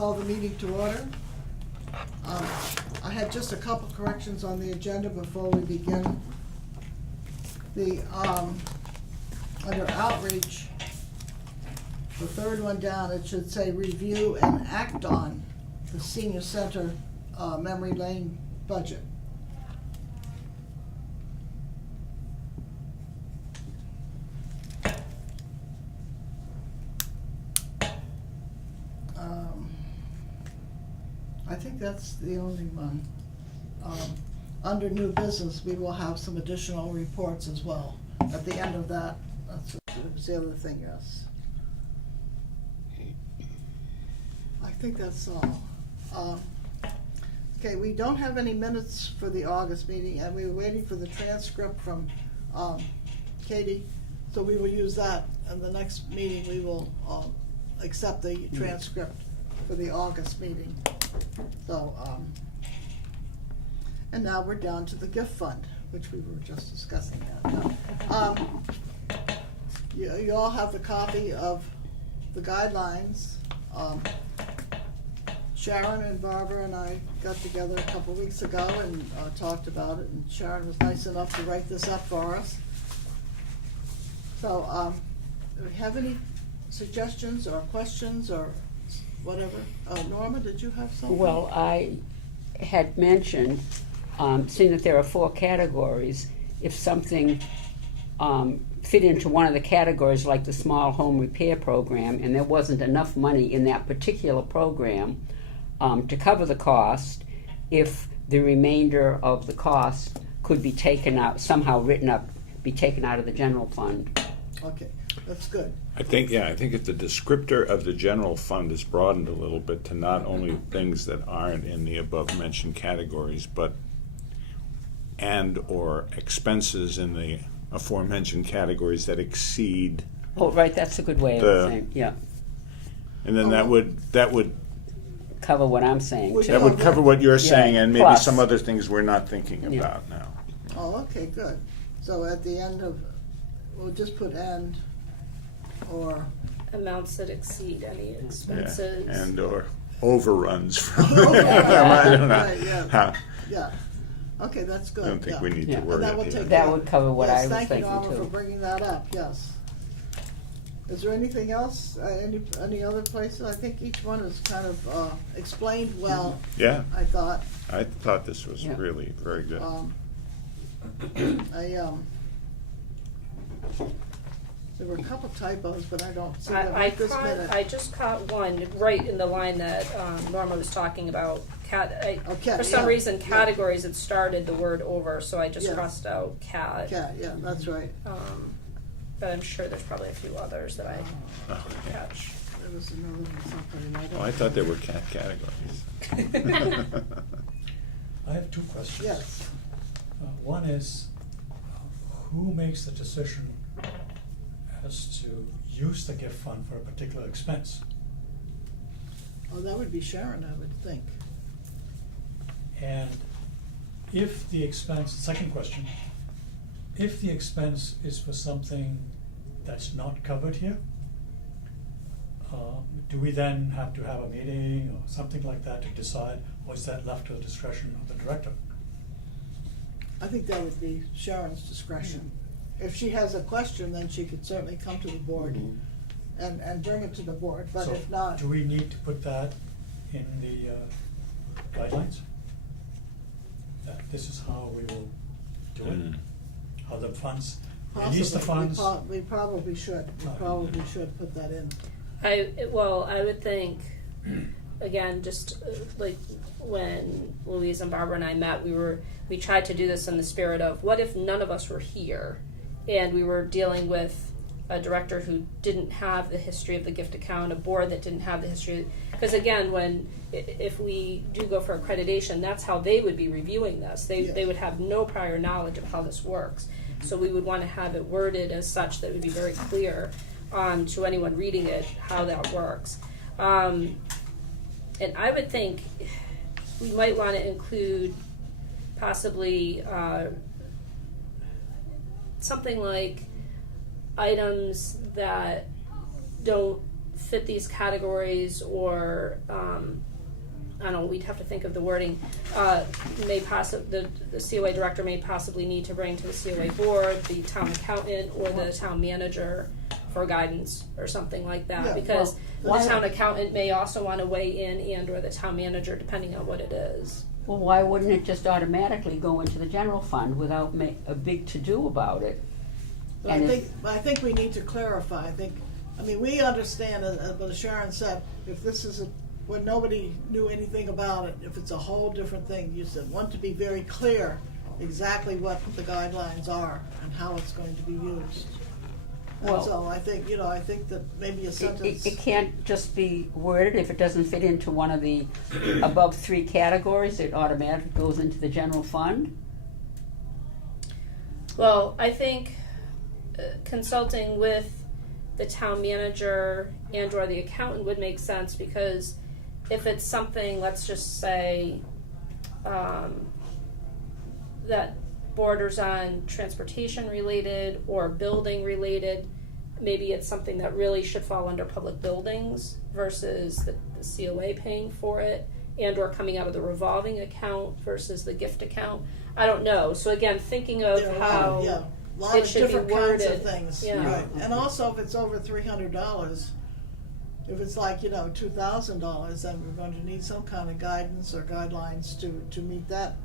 call the meeting to order. I had just a couple corrections on the agenda before we begin. The, under outreach, the third one down, it should say review and act on the senior center, memory lane budget. I think that's the only one. Under new business, we will have some additional reports as well. At the end of that, that was the other thing, yes. I think that's all. Okay, we don't have any minutes for the August meeting, and we were waiting for the transcript from Katie, so we will use that. In the next meeting, we will accept the transcript for the August meeting. So, and now we're down to the gift fund, which we were just discussing that. You all have the copy of the guidelines. Sharon and Barbara and I got together a couple weeks ago and talked about it, and Sharon was nice enough to write this up for us. So, do we have any suggestions or questions or whatever? Norma, did you have something? Well, I had mentioned, seeing that there are 4 categories, if something fit into one of the categories, like the small home repair program, and there wasn't enough money in that particular program to cover the cost, if the remainder of the cost could be taken out, somehow written up, be taken out of the general fund. Okay, that's good. I think if the descriptor of the general fund is broadened a little bit to not only things that aren't in the above mentioned categories, but and or expenses in the aforementioned categories that exceed. Oh, right, that's a good way of saying, yeah. And then that would Cover what I'm saying. that would cover what you're saying, and maybe Plus. some other things we're not thinking about now. Oh, okay, good. So at the end of, we'll just put end or. Amounts that exceed any expenses. Yeah, and or overruns from Okay, I don't know. right, yeah. How, Yeah, okay, that's good. I don't think yeah. we need Yeah. to worry And that would at the take end. That would cover what I was Yes, thinking, thank you, Norma, too. for bringing that up, yes. Is there anything else, any other places? I think each one is kind of explained well, Yeah, I thought. I thought this was Yeah. really very good. There were a couple typos, but I don't see them I at this minute. just caught one right in the line that Norma was talking about. Okay, For some yeah, reason, yeah. categories, it started the word over, so I just Yes. crossed out cat. Cat, yeah, that's right. But I'm sure there's probably a few others that I didn't catch. There was another one, something, and I don't. Oh, I thought there were categories. I have 2 questions. Yes, One is, who makes the decision as to use the gift fund for a particular expense? oh, that would be Sharon, I would think. And if the expense, second question, if the expense is for something that's not covered here, do we then have to have a meeting or something like that to decide, or is that left to the discretion of the director? I think that would be Sharon's discretion. If she has a question, then she could certainly come to the board and bring it to the board, but So if not. do we need to put that in the guidelines? That this is how we will do it? How the funds, release the Possibly. funds? We probably should, put that in. I would think, again, just like when Louise and Barbara and I met, we tried to do this in the spirit of, what if none of us were here and we were dealing with a director who didn't have the history of the gift account, a board that didn't have the history, because again, if we do go for accreditation, that's how they would be reviewing this. They would have no prior knowledge of how this works. So we would want to have it worded as such that it would be very clear to anyone reading it how that works. And I would think we might want to include possibly something like items that don't fit these categories, or I don't know, we'd have to think of the wording, the COA director may possibly need to bring to the COA board, the town accountant, or the town manager for guidance, or something like that, Yeah, because well, the town accountant may also want to weigh in, and or the town manager, depending on what it is. Well, why wouldn't it just automatically go into the general fund without a big to-do about it? But And I think we need to clarify. We understand, as Sharon said, if this is when nobody knew anything about it, if it's a whole different thing, you said, want to be very clear exactly what the guidelines are and how it's going to be used. And Well- so I think that maybe a sentence. It can't just be worded, if it doesn't fit into one of the above 3 categories, it automatically goes into the general fund? Well, I think consulting with the town manager and or the accountant would make sense, because if it's something, let's just say, that borders on transportation related or building related, maybe it's something that really should fall under public buildings versus the COA paying for it, and or coming out of the revolving account versus the gift account. I don't know. So again, thinking of There are how a lot it of should be different kinds of worded. things. Yeah. Right. And also, if it's over $300, if it's like $2,000, then we're going to need some kind of guidance or guidelines to meet that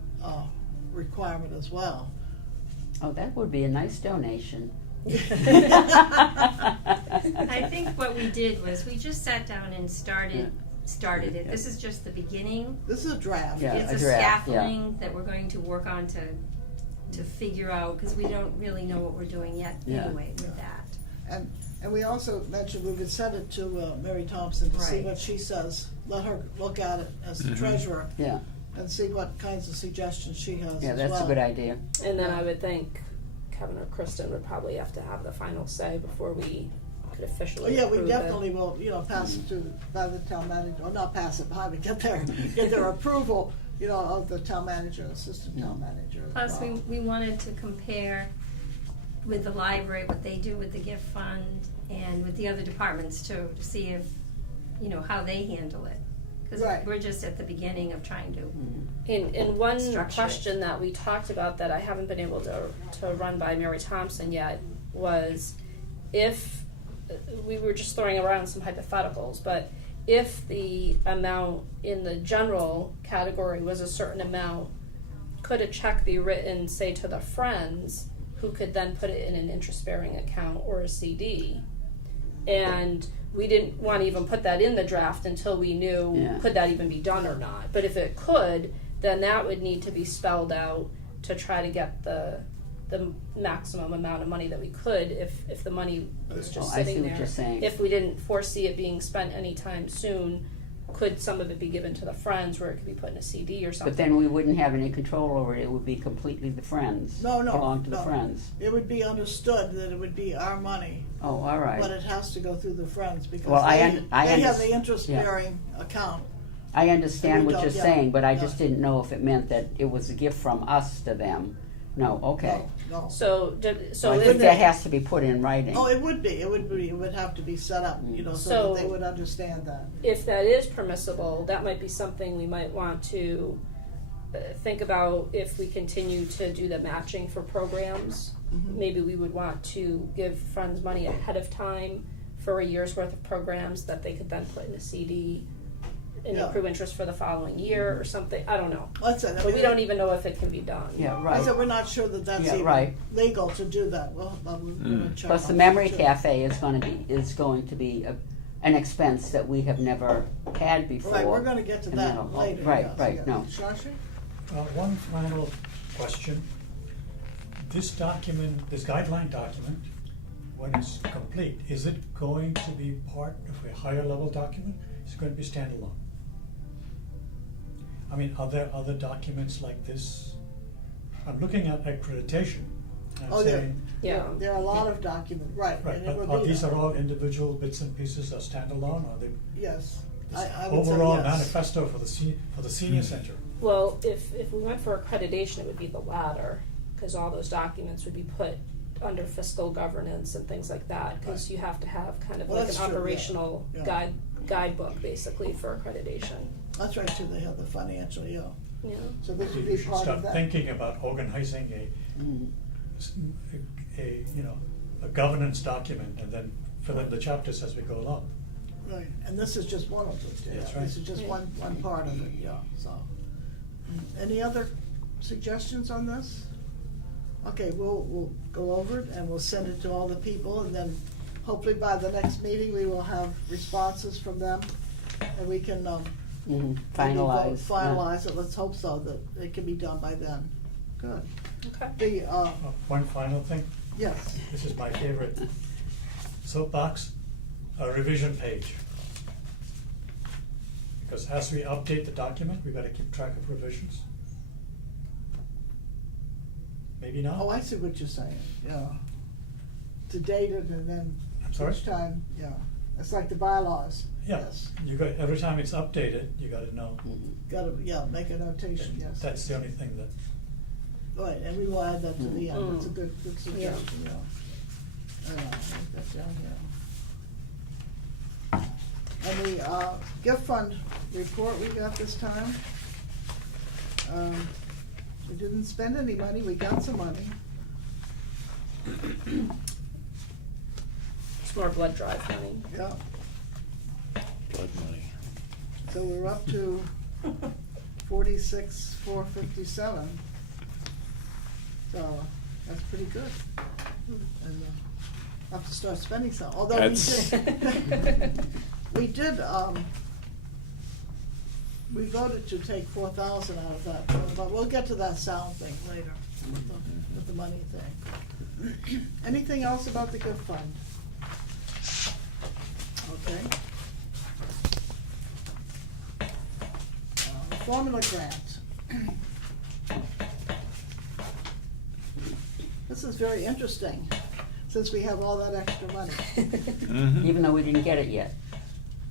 requirement as well. Oh, that would be a nice donation. I think what we did was we just sat down and started it. This is just the beginning. This is a draft. Yeah. It's a a draft, scaffolding that we're going to work on to figure out, because we don't really know what we're doing yet Yeah. anyway with that. And we also mentioned we would send it to Mary Thompson to see Right. what she says. Let her look at it as the treasurer Yeah, and see what kinds of suggestions she has yeah, as that's well. a good idea. And then I would think Kevin or Kristen would probably have to have the final say before we could Oh, officially yeah, we approve definitely will, pass it by the town manager, or not pass it by, but get their approval, of the town manager and assistant town manager. as Plus, well. we wanted to compare with the library, what they do with the gift fund, and with the other departments too, to see if, how they handle it. Because Right. we're just at the beginning of trying to. In one Structure. question that we talked about that I haven't been able to run by Mary Thompson yet was if we were just throwing around some hypotheticals, but if the amount in the general category was a certain amount, could a check be written, say, to the Friends, who could then put it in an interest-bearing account or a CD? And we didn't want to even put that in the draft until we knew, could that even be done or not? But if it could, then that would need to be spelled out to try to get the maximum amount of money that we could if the money was just I see sitting what there. you're saying. If we didn't foresee it being spent anytime soon, could some of it be given to the Friends where it could be put in a CD or something? But then we wouldn't have any control over it, it would be completely the Friends. No, Belong to the no. Friends. It would be understood that it would be our money, Oh, all right. but it has to go through the Friends because Well, I they have the yeah. interest-bearing account. I understand We what you're don't- yeah, saying, but I yeah. just didn't know if it meant that it was a gift from us to them. No, okay. No. So I if think that has to be put in writing. Oh, it would have to be set up, so So- that they would understand that. if that is permissible, that might be something we might want to think about if we continue to do the matching for programs. Mm-hmm. Maybe we would want to give Friends money ahead of time for a year's worth of programs that they could then put in a CD and Yeah. accrue interest for the following year or something. I don't know. That's it. But we don't even know if it can be done. Yeah, I right. said, we're not sure that that's Yeah, even right. legal to do that. Well, we're gonna check Plus, the on memory that, too. cafe is going to be an expense that we have never had before. Right, we're gonna get to And that then- later. Right, yes, right, yes. no. Shashi? One final question. This document, this guideline document, when it's complete, is it going to be part of a higher level document? Is it going to be standalone? I mean, are there other documents like this? I'm looking at accreditation. And Oh, I'm there- saying, Yeah. There are a lot of documents, right, right, and it but will be these that. are all individual bits and pieces or standalone, or they Yes, this I would say overall yes. manifesto for the senior center? Well, if we went for accreditation, it would be the latter, because all those documents would be put under fiscal governance and things like that, because you have to have kind of Well, like an that's true, yeah. operational Yeah. guidebook basically for accreditation. That's right, too, they have the financial, yeah. Yeah. So this would You be should part of start that. thinking about organizing Mm. a governance document and then fill in the chapters as we go along. Right, and this is just one of it, yeah. That's right. This is just Yeah. one part of it, yeah, so. Any other suggestions on this? Okay, we'll go over it and we'll send it to all the people, and then hopefully by the next meeting, we will have responses from them, and we can, Mhm. maybe vote- Finalize. yeah. finalize it, let's hope so, that it can be done by then. Good. Okay. The, One final thing, yes, this is my favorite soapbox, a revision page. Because as we update the document, we gotta keep track of revisions. Maybe not? oh, I see what you're saying, yeah. To date it and then I'm sorry? each time, yeah, it's like the bylaws, Yeah, yes. you got, every time it's updated, you gotta know. Gotta, yeah, make a notation, yes. That's the only thing that, Right, and we will add that to the end, Mm. that's a good suggestion, yeah. I'll make that down here. And the, gift fund report we got this time. We didn't spend any money, we got some money. It's more blood drive money. Yeah, Blood money. so we're up to 46,457. So, that's pretty good. And, I'll have to start spending some, although we That's- did, we did, we voted to take 4,000 out of that, but we'll get to that sound thing later, with the money thing. Anything else about the gift fund? Okay. The formula grant. This is very interesting, since we have all that extra money. Mhm. Even though we didn't get it yet.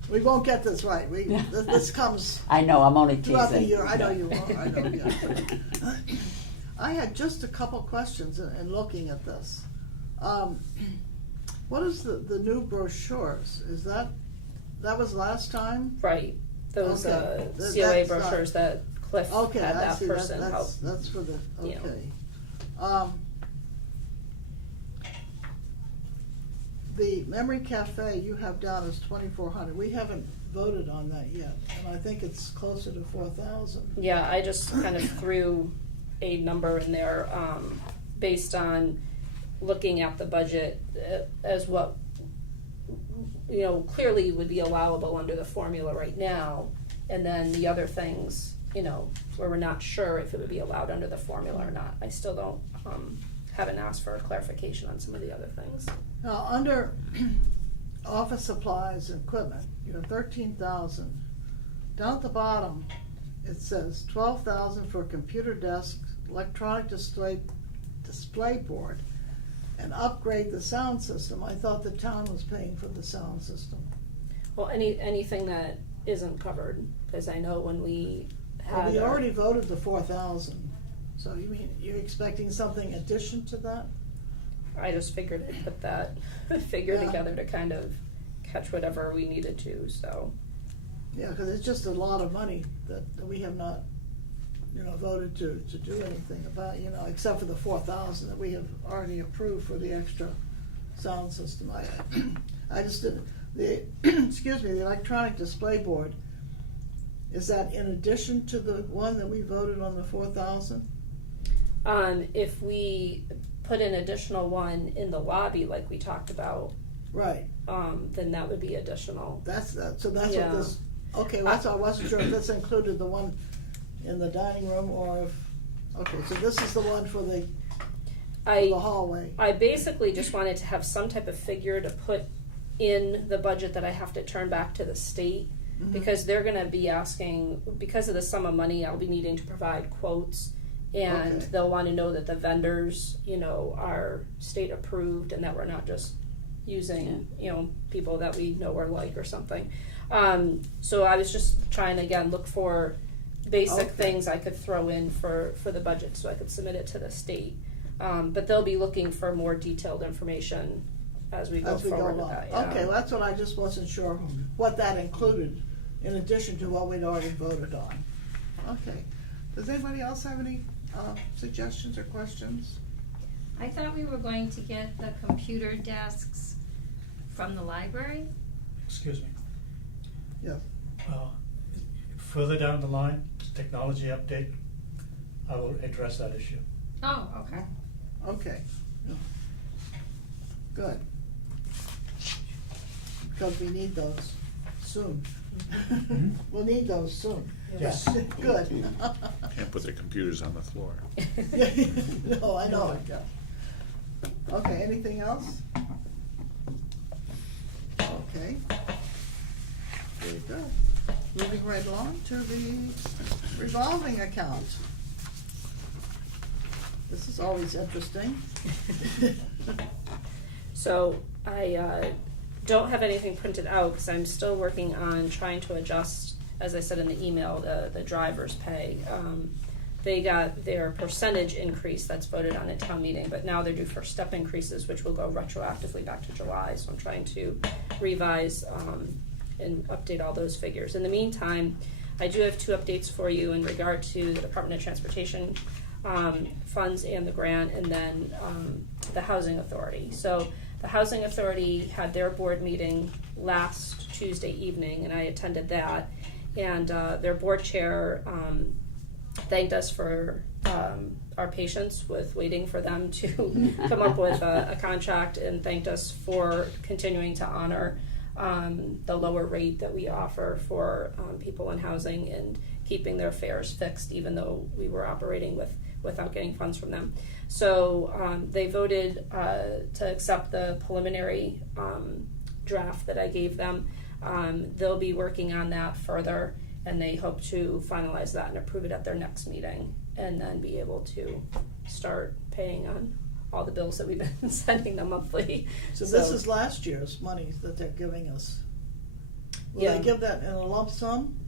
We won't get this right, this comes I know, I'm only teasing. throughout the year, I know you are, I know, yeah. I had just a couple questions in looking at this. What is the new brochures, is that was last time? Right. Those Okay. COA That's not- brochures that Cliff Okay, had I that see, person help. that's for the, Yeah. okay. The Memory Cafe you have down as 2,400, we haven't voted on that yet, and I think it's closer to 4,000. Yeah, I just kind of threw a number in there based on looking at the budget as what clearly would be allowable under the formula right now, and then the other things where we're not sure if it would be allowed under the formula or not. I still don't haven't asked for a clarification on some of the other things. Now, under office supplies and equipment, you have 13,000. Down at the bottom, it says 12,000 for computer desk, electronic display board, and upgrade the sound system. I thought the town was paying for the sound system. Well, anything that isn't covered, because I know when we Well, had we our- already voted the 4,000, so you mean, you're expecting something in addition to that? I just figured I'd put that figure Yeah. together to kind of catch whatever we needed to, so. Yeah, because it's just a lot of money that we have not, voted to do anything about, except for the 4,000 that we have already approved for the extra sound system. I just didn't, the electronic display board, is that in addition to the one that we voted on the 4,000? If we put an additional one in the lobby like we talked about, Right, then that would be additional. so that's Yeah. what this, okay, well, that's, I wasn't sure if this included the one in the dining room or if, okay, so this is the one for the hallway. I basically just wanted to have some type of figure to put in the budget that I have to turn back to the state, Mhm. because they're gonna be asking, because of the sum of money, I'll be needing to provide quotes, and Okay. they'll wanna know that the vendors, are state approved, and that we're not just using, people that we know or like or something. So I was just trying to, again, look for basic Okay. things I could throw in for the budget, so I could submit it to the state. But they'll be looking for more detailed information as we go As we go forward with along. that. Yeah. Okay, well, that's what I just wasn't sure what that included, in addition to what we'd already voted on. Okay, does anybody else have any suggestions or questions? I thought we were going to get the computer desks from the library. Excuse me. Yes. Further down the line, technology update, I will address that issue. Oh, okay. Okay. Good. Because we need those soon. We'll need those soon. Yes. Good. Can't put their computers on the floor. No, I know it, yeah. Okay, anything else? Okay. Very good. Moving right along to the revolving account. This is always interesting. So I don't have anything printed out because I'm still working on trying to adjust, as I said in the email, the driver's pay. They got their percentage increase that's voted on at town meeting, but now they're due for step increases, which will go retroactively back to July. So I'm trying to revise and update all those figures. In the meantime, I do have 2 updates for you in regard to the Department of Transportation funds and the grant, and then the Housing Authority. So the Housing Authority had their board meeting last Tuesday evening, and I attended that. And their board chair thanked us for our patience with waiting for them to come up with a contract, and thanked us for continuing to honor the lower rate that we offer for people in housing and keeping their fares fixed, even though we were operating without getting funds from them. So they voted to accept the preliminary draft that I gave them. They'll be working on that further, and they hope to finalize that and approve it at their next meeting, and then be able to start paying on all the bills that we've been sending them monthly. So this is last year's money that they're giving us. Will Yeah. they give that in a lump sum?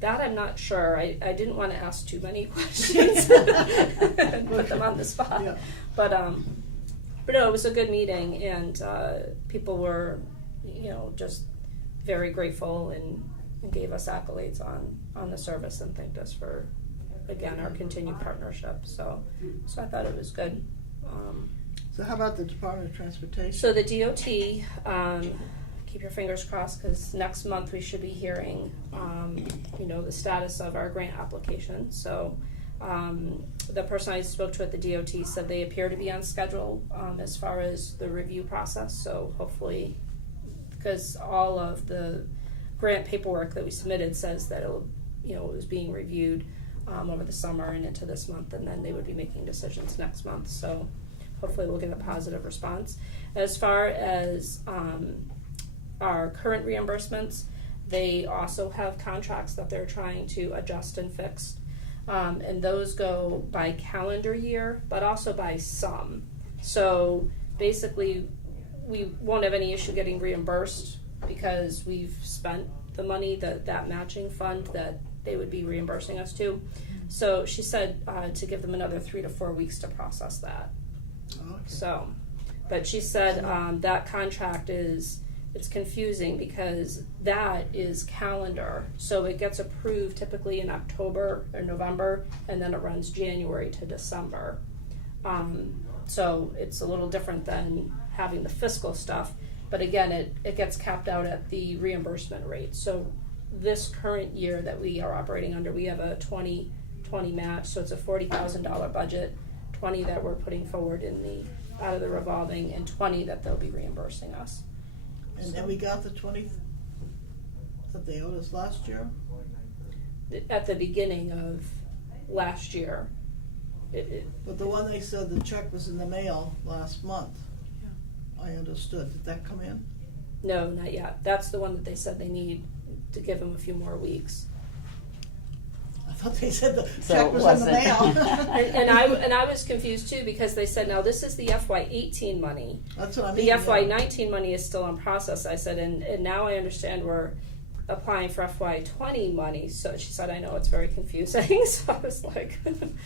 That I'm not sure. I didn't want to ask too many questions and put them on the spot. Yeah. But no, it was a good meeting, and people were, just very grateful and gave us accolades on the service and thanked us for, again, our continued partnership. So I thought it was good. So how about the Department of Transportation? So the DOT, keep your fingers crossed, because next month we should be hearing, the status of our grant application. So the person I spoke to at the DOT said they appear to be on schedule as far as the review process. So hopefully, because all of the grant paperwork that we submitted says that it was being reviewed over the summer and into this month, and then they would be making decisions next month. So hopefully we'll get a positive response. As far as our current reimbursements, they also have contracts that they're trying to adjust and fix. And those go by calendar year, but also by sum. So basically, we won't have any issue getting reimbursed because we've spent the money, that matching fund that they would be reimbursing us to. So she said to give them another 3 to 4 weeks to process that. Okay. So, but she said that contract it's confusing because that is calendar. So it gets approved typically in October or November, and then it runs January to December. So it's a little different than having the fiscal stuff. But again, it gets capped out at the reimbursement rate. So this current year that we are operating under, we have a 2020 match. So it's a $40,000 budget, 20 that we're putting forward out of the revolving, and 20 that they'll be reimbursing us. And then we got the 20 that they owed us last year? At the beginning of last year. But the one they said the check was in the mail last month. I understood. Did that come in? No, not yet. That's the one that they said they need to give them a few more weeks. I thought they said the So check it was in the wasn't. mail. and I was confused too, because they said, now this is the FY18 money. That's what I mean. The FY19 money is still in process, I said, and now I understand we're applying for FY20 money, so she said, I know it's very confusing, so I was like.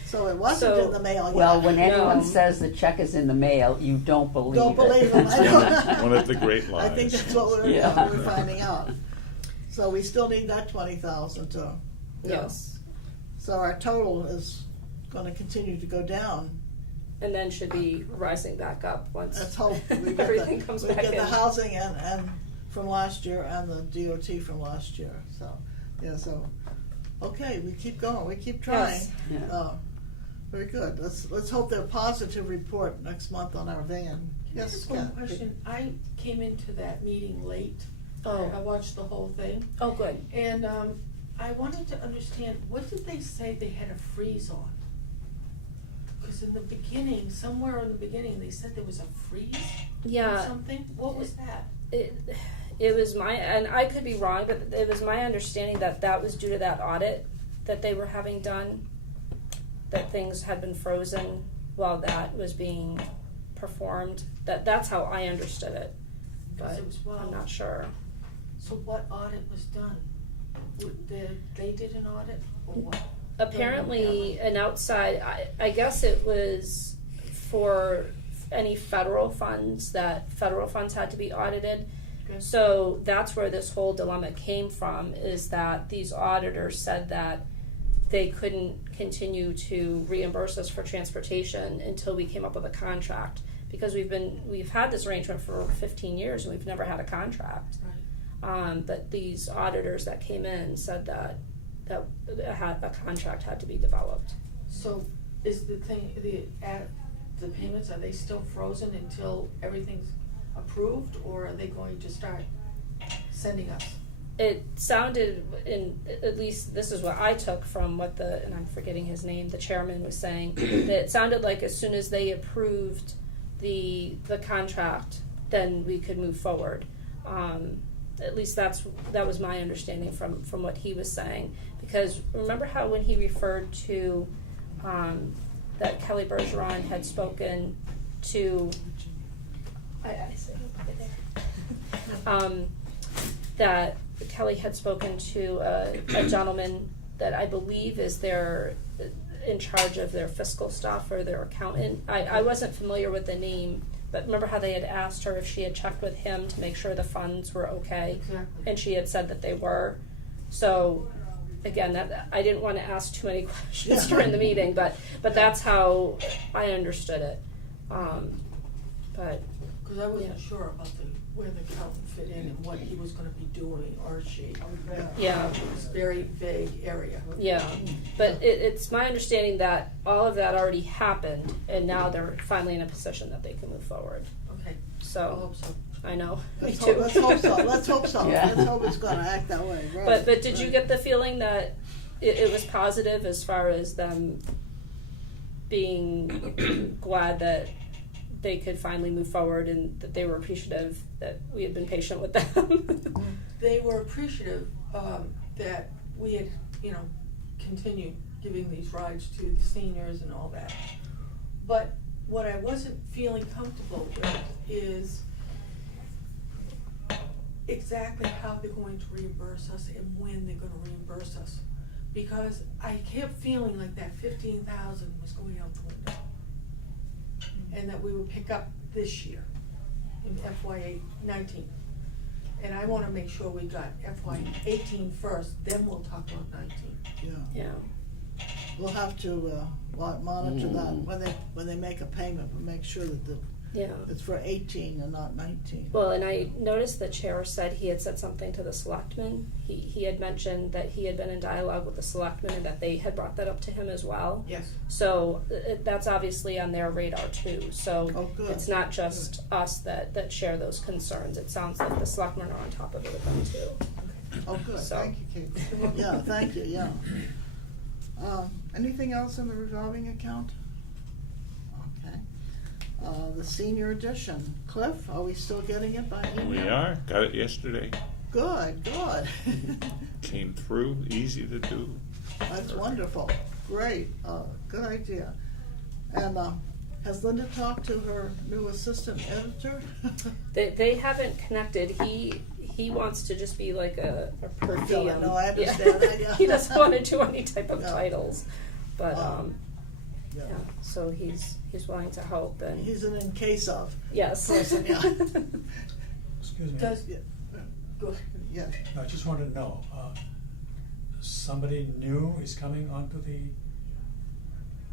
So it wasn't So- in the mail yet. Well, when anyone No. says the check is in the mail, you don't believe it. Don't believe them. I know. One of the great I think lies. that's what Yeah. we're finding out. So we still need that 20,000 to. yeah. Yes, So our total is gonna continue to go down. and then should be rising back up once Let's hope we get everything the, comes we back get in. the housing and from last year and the DOT from last year, so, yeah, so, okay, we keep going, we keep trying. Yes. Yeah. Very good, let's hope they're positive report next month on our van. Yes, Just one Kat? question. I came into that meeting late. Oh. I watched the whole thing, Oh, good. and I wanted to understand, what did they say they had a freeze on? Because in the beginning, somewhere in the beginning, they said there was a freeze or Yeah, something. What was that? it was my, and I could be wrong, but it was my understanding that that was due to that audit that they were having done, that things had been frozen while that was being performed. That's how I understood it, Because but it was I'm not sure. So what audit was done? They did an audit or what? Apparently, an outside, I guess it was for any federal funds, that federal funds had to be audited. Okay. So that's where this whole dilemma came from, is that these auditors said that they couldn't continue to reimburse us for transportation until we came up with a contract. Because we've had this arrangement for 15 years and we've never had a contract. Right. But these auditors that came in said that a contract had to be developed. So is the thing, the payments, are they still frozen until everything's approved, or are they going to start sending us? It sounded, at least this is what I took from what and I'm forgetting his name, the chairman was saying, that it sounded like as soon as they approved the contract, then we could move forward. At least that was my understanding from what he was saying. Because remember how when he referred to that Kelly Bergeron had spoken to, I say it over there. That Kelly had spoken to a gentleman that I believe is in charge of their fiscal stuff or their accountant. I wasn't familiar with the name, but remember how they had asked her if she had checked with him to make sure the funds were okay? Exactly. And she had said that they were. So, again, that I didn't want to ask too many questions during the meeting, but that's how I understood it. But Because I wasn't Yeah. sure about where the accountant fit in and what he was gonna be doing, or she. Yeah. It was a very vague area. yeah, but it's my understanding that all of that already happened, and now they're finally in a position that they can move forward. Okay, I So hope so. I know, me Let's too. hope so, let's hope so, Yeah. let's hope it's gonna act that way, right. But did you right. get the feeling that it was positive as far as them being glad that they could finally move forward and that they were appreciative that we had been patient with them? They were appreciative that we had, continued giving these rides to the seniors and all that. But what I wasn't feeling comfortable with is exactly how they're going to reimburse us and when they're gonna reimburse us. Because I kept feeling like that 15,000 was going out the window. And that we would pick up this year in FY19. And I wanna make sure we got FY18 first, then we'll talk about 19. Yeah, Yeah, we'll have to, monitor that when they make a payment, we'll make sure that yeah. it's for 18 and not 19. Well, and I noticed the chair said he had said something to the selectmen. He had mentioned that he had been in dialogue with the selectmen and that they had brought that up to him as well. Yes. So that's obviously on their radar too. So Oh, good. it's not just us that share those concerns. It sounds like the selectmen are on top of it with them too. Oh, good, So- thank you, Kate. Yeah, thank you, yeah. Anything else in the revolving account? Okay. The senior edition. Cliff, are we still getting it by email? We are, got it yesterday, Good, good. came through, easy to do. That's wonderful, great, good idea. And, has Linda talked to her new assistant editor? They haven't connected. He He wants to just be like a per Fill it. diem. No, I understand that, yeah. He doesn't want to do any type of No. titles, but Yeah. yeah. So he's willing to help, and He's an in case of yes. person, yeah. Excuse me. Does, Yeah. go, Yeah. I just wanted to know, somebody new is coming onto the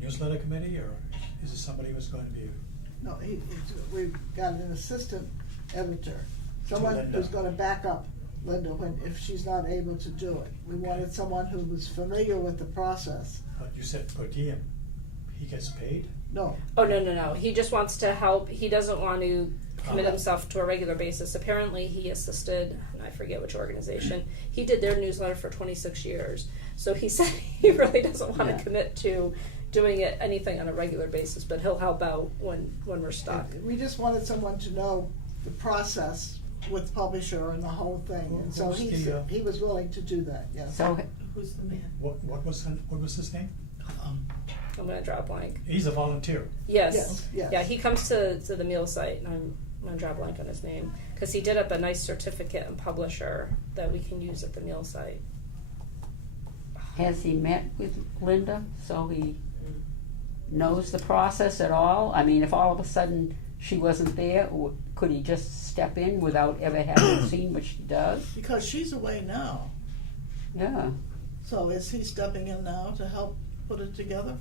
newsletter committee, or is it somebody who's going to be? No, we've got an assistant editor, someone Linda. who's gonna back up Linda if she's not able to do it. We wanted someone who was familiar with the process. You said per diem, he gets paid? No, Oh, no. He just wants to help. He doesn't want to commit Uh-huh. himself to a regular basis. Apparently, he assisted, and I forget which organization. He did their newsletter for 26 years. So he said he really doesn't want Yeah. to commit to doing it anything on a regular basis, but he'll help out when we're stuck. we just wanted someone to know the process with publisher and the whole thing, and so Who's the, he was willing to do that, yes. So, who's the man? What was his name? I'm going to draw a blank. He's a volunteer. Yes. Yes. Yeah, he comes to the meal site, and I'm going to draw a blank on his name, because he did up a nice certificate and publisher that we can use at the meal site. has he met with Linda, so he knows the process at all? I mean, if all of a sudden she wasn't there, could he just step in without ever having seen what she does? Because she's away now, Yeah. so is he stepping in now to help put it together?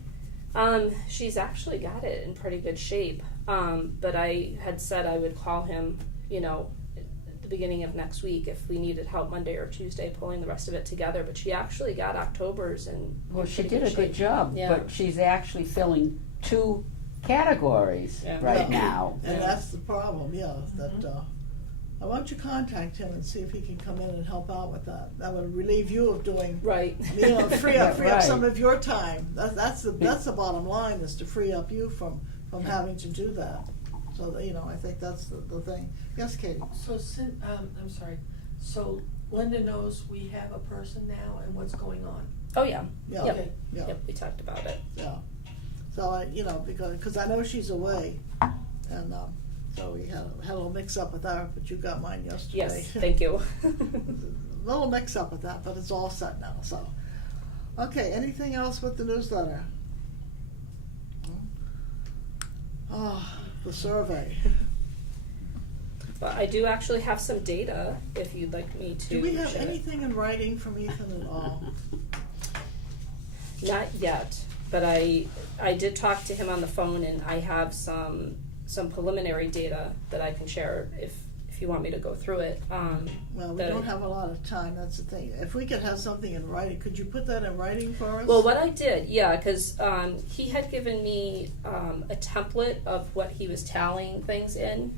She's actually got it in pretty good shape. But I had said I would call him, at the beginning of next week if we needed help Monday or Tuesday pulling the rest of it together. But she actually got October's and Well, she did a good job, Yeah. but she's actually filling 2 categories Yeah. right Yeah. now. And Yeah. that's the problem, yeah, that, why don't you contact him and see if he can come in and help out with that? That would relieve you of doing, Right. free up Right. some of your time. That's the bottom line, is to free up you from having to do that. So, I think that's the thing. Yes, Katie? So, I'm sorry, so Linda knows we have a person now and what's going on? Oh yeah. Yeah, Yep. Okay. yeah, Yep. We talked about it. yeah. So, because I know she's away, and, so we had a little mix-up with that, but you got mine yesterday. Yes. Thank you. A little mix-up with that, but it's all set now, so. Okay, anything else with the newsletter? Oh, the survey. But I do actually have some data if you'd like me to. Do we have share it. anything in writing from Ethan at all? Not yet, but I did talk to him on the phone, and I have some preliminary data that I can share if you want me to go through it. Well, we that don't have a lot of time, that's the thing. If we could have something in writing, could you put that in writing for us? Well, what I did, yeah, because he had given me a template of what he was tallying things in.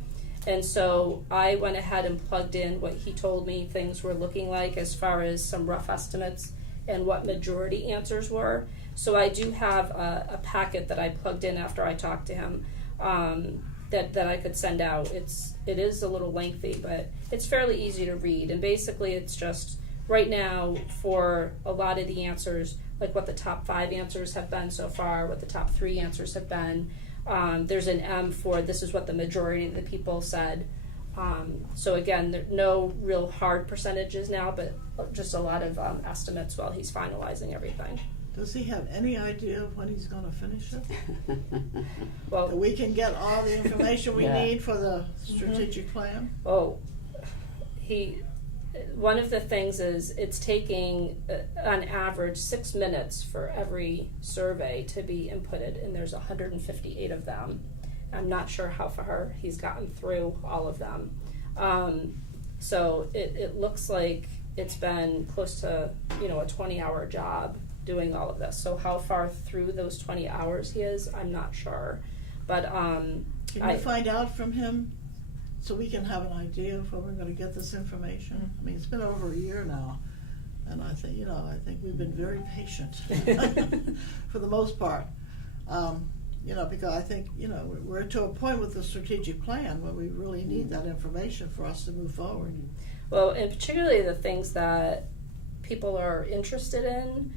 And so I went ahead and plugged in what he told me things were looking like as far as some rough estimates and what majority answers were. So I do have a packet that I plugged in after I talked to him that I could send out. It is a little lengthy, but it's fairly easy to read. And basically it's just right now for a lot of the answers, like what the top 5 answers have been so far, what the top 3 answers have been. There's an M for this is what the majority of the people said. So again, there no real hard percentages now, but just a lot of estimates while he's finalizing everything. Does he have any idea of when he's gonna finish it? Well, That we can get all the information we Yeah. need for the strategic plan? oh, one of the things is it's taking on average 6 minutes for every survey to be inputted, and there's 158 of them. I'm not sure how far he's gotten through all of them. So it looks like it's been close to a 20-hour job doing all of this. So how far through those 20 hours he is, I'm not sure. But Can we find out from him so we can have an idea of when we're gonna get this information? I mean, it's been over a year now, and I think we've been very patient for the most part. Because I think, we're to a point with the strategic plan where we really need that information for us to move forward. Well, and particularly the things that people are interested in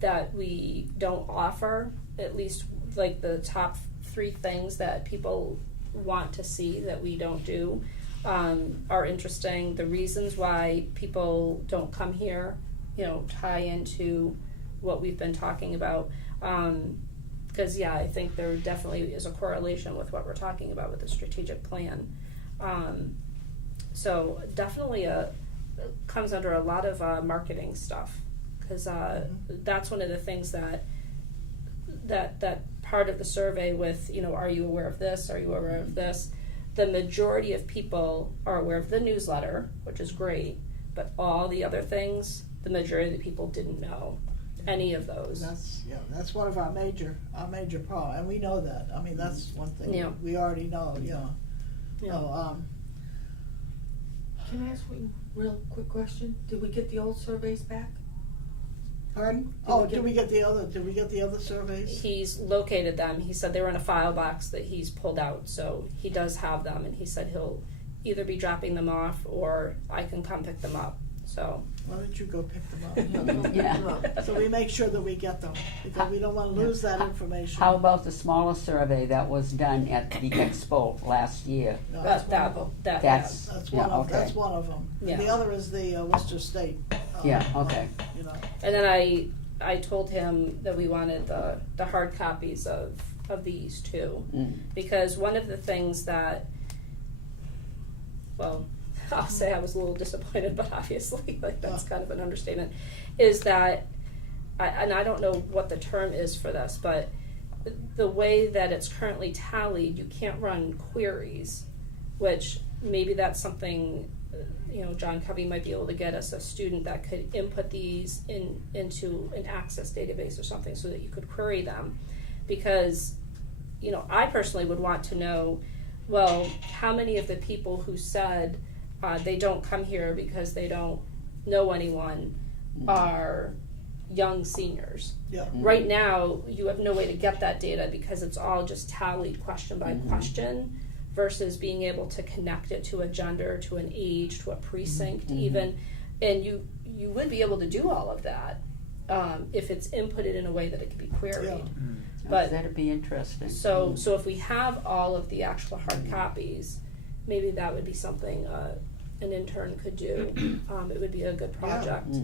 that we don't offer, at least like the top 3 things that people want to see that we don't do. are interesting. The reasons why people don't come here, tie into what we've been talking about. Because I think there definitely is a correlation with what we're talking about with the strategic plan. So definitely comes under a lot of marketing stuff, because that's one of the things that part of the survey with, are you aware of this? Are you aware of this? The majority of people are aware of the newsletter, which is great, but all the other things, the majority of the people didn't know any of those. That's one of our major problems, and we know that. I mean, that's one thing we already know. So, Can I ask one real quick question? Did we get the old surveys back? pardon? Did we get the other surveys? He's located them. He said they were in a file box that he's pulled out, so he does have them, and he said he'll either be dropping them off or I can come pick them up. So Why don't you go pick them up? Yeah. So we make sure that we get them, because we don't want to lose that information. How about the smaller survey that was done at the expo last year? No, that's that's one That's, That's yeah, one of okay. that's one of them. Yeah. The other is the Worcester State. Yeah, okay. And then I told him that we wanted the hard copies of these too, because one of the things that, well, I'll say I was a little disappointed, but obviously that's kind of an understatement, is that, I don't know what the term is for this, but the way that it's currently tallied, you can't run queries, which maybe that's something, John Covey might be able to get us a student that could input these into an Access database or something so that you could query them. Because, I personally would want to know, well, how many of the people who said they don't come here because they don't know anyone are young seniors. Yeah. Right now, you have no way to get that data because it's all just tallied question by question, versus being able to connect it to a gender, to an age, to a precinct even. And you would be able to do all of that if it's inputted in a way that it can be queried. Yeah. But that'd be interesting. so if we have all of the actual hard copies, maybe that would be something an intern could do. It would be a good project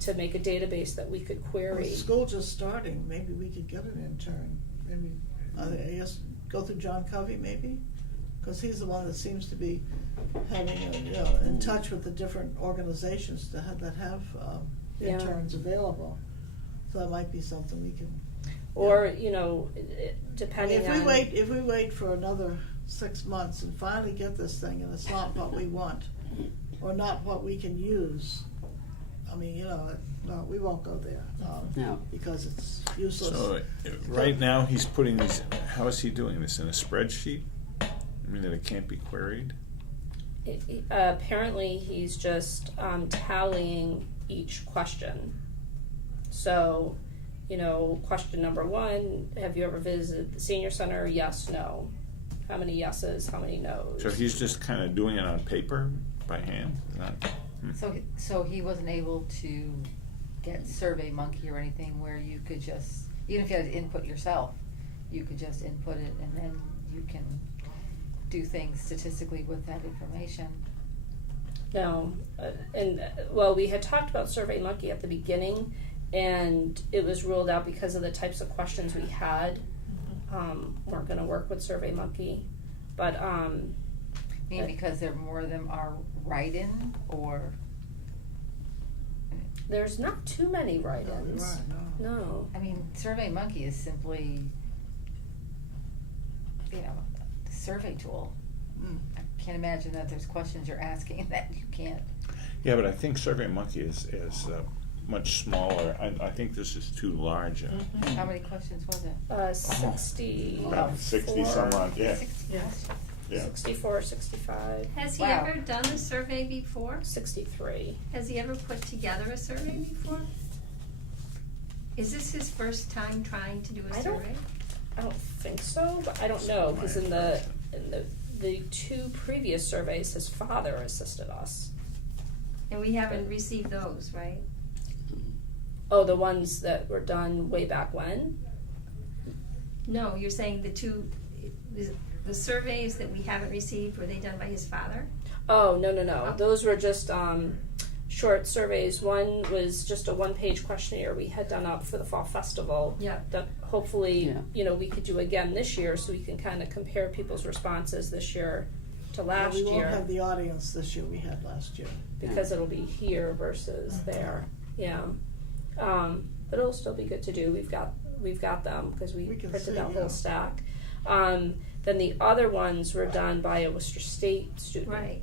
to make a database that we could query. With school just starting, maybe we could get an intern. Maybe I guess go through John Covey, maybe, because he's the one that seems to be having in touch with the different organizations that have interns available. So that might be something we can. Or depending on If we wait for another 6 months and finally get this thing, and it's not what we want, or not what we can use, I mean, no, we won't go there, No. because it's useless. So, right now, he's putting these, how is he doing this, in a spreadsheet? I mean, that it can't be queried? apparently he's just tallying each question. So, question number 1, have you ever visited the senior center? Yes, no. How many yeses, how many no's? So he's just kind of doing it on paper, by hand? Not, So he wasn't able to get SurveyMonkey or anything where you could just, even if you had to input yourself, you could just input it and then you can do things statistically with that information. No, we had talked about SurveyMonkey at the beginning, and it was ruled out because of the types of questions we had weren't going to work with SurveyMonkey. But Because more of them are write-in, or there's not too many write-ins. Right, no. No. I mean, SurveyMonkey is simply, a survey tool. I can't imagine that there's questions you're asking that you can't. yeah, but I think SurveyMonkey is much smaller. I think this is too large. How many questions was it? 60. About 60 some odd, yeah. 60 questions. Yeah. 64, 65, Has he Wow. ever done a survey before? 63. Has he ever put together a survey before? Is this his first time trying to do a I don't- survey? I don't think so, but I don't know, because in the 2 previous surveys, his father assisted us. And we haven't received those, right? Oh, the ones that were done way back when? No, you're saying the two, the surveys that we haven't received, were they done by his father? Oh, no. Those were just short surveys. One was just a one-page questionnaire we had done up for the fall festival. Yeah. That hopefully, Yeah. we could do again this year, so we can kind of compare people's responses this year to last We won't year, have the audience this year we had last year. because it'll be here versus there. Yeah. But it'll still be good to do. We've got them because we We can printed see, that yeah. whole stack. Then the other ones were done by a Worcester State student. Right.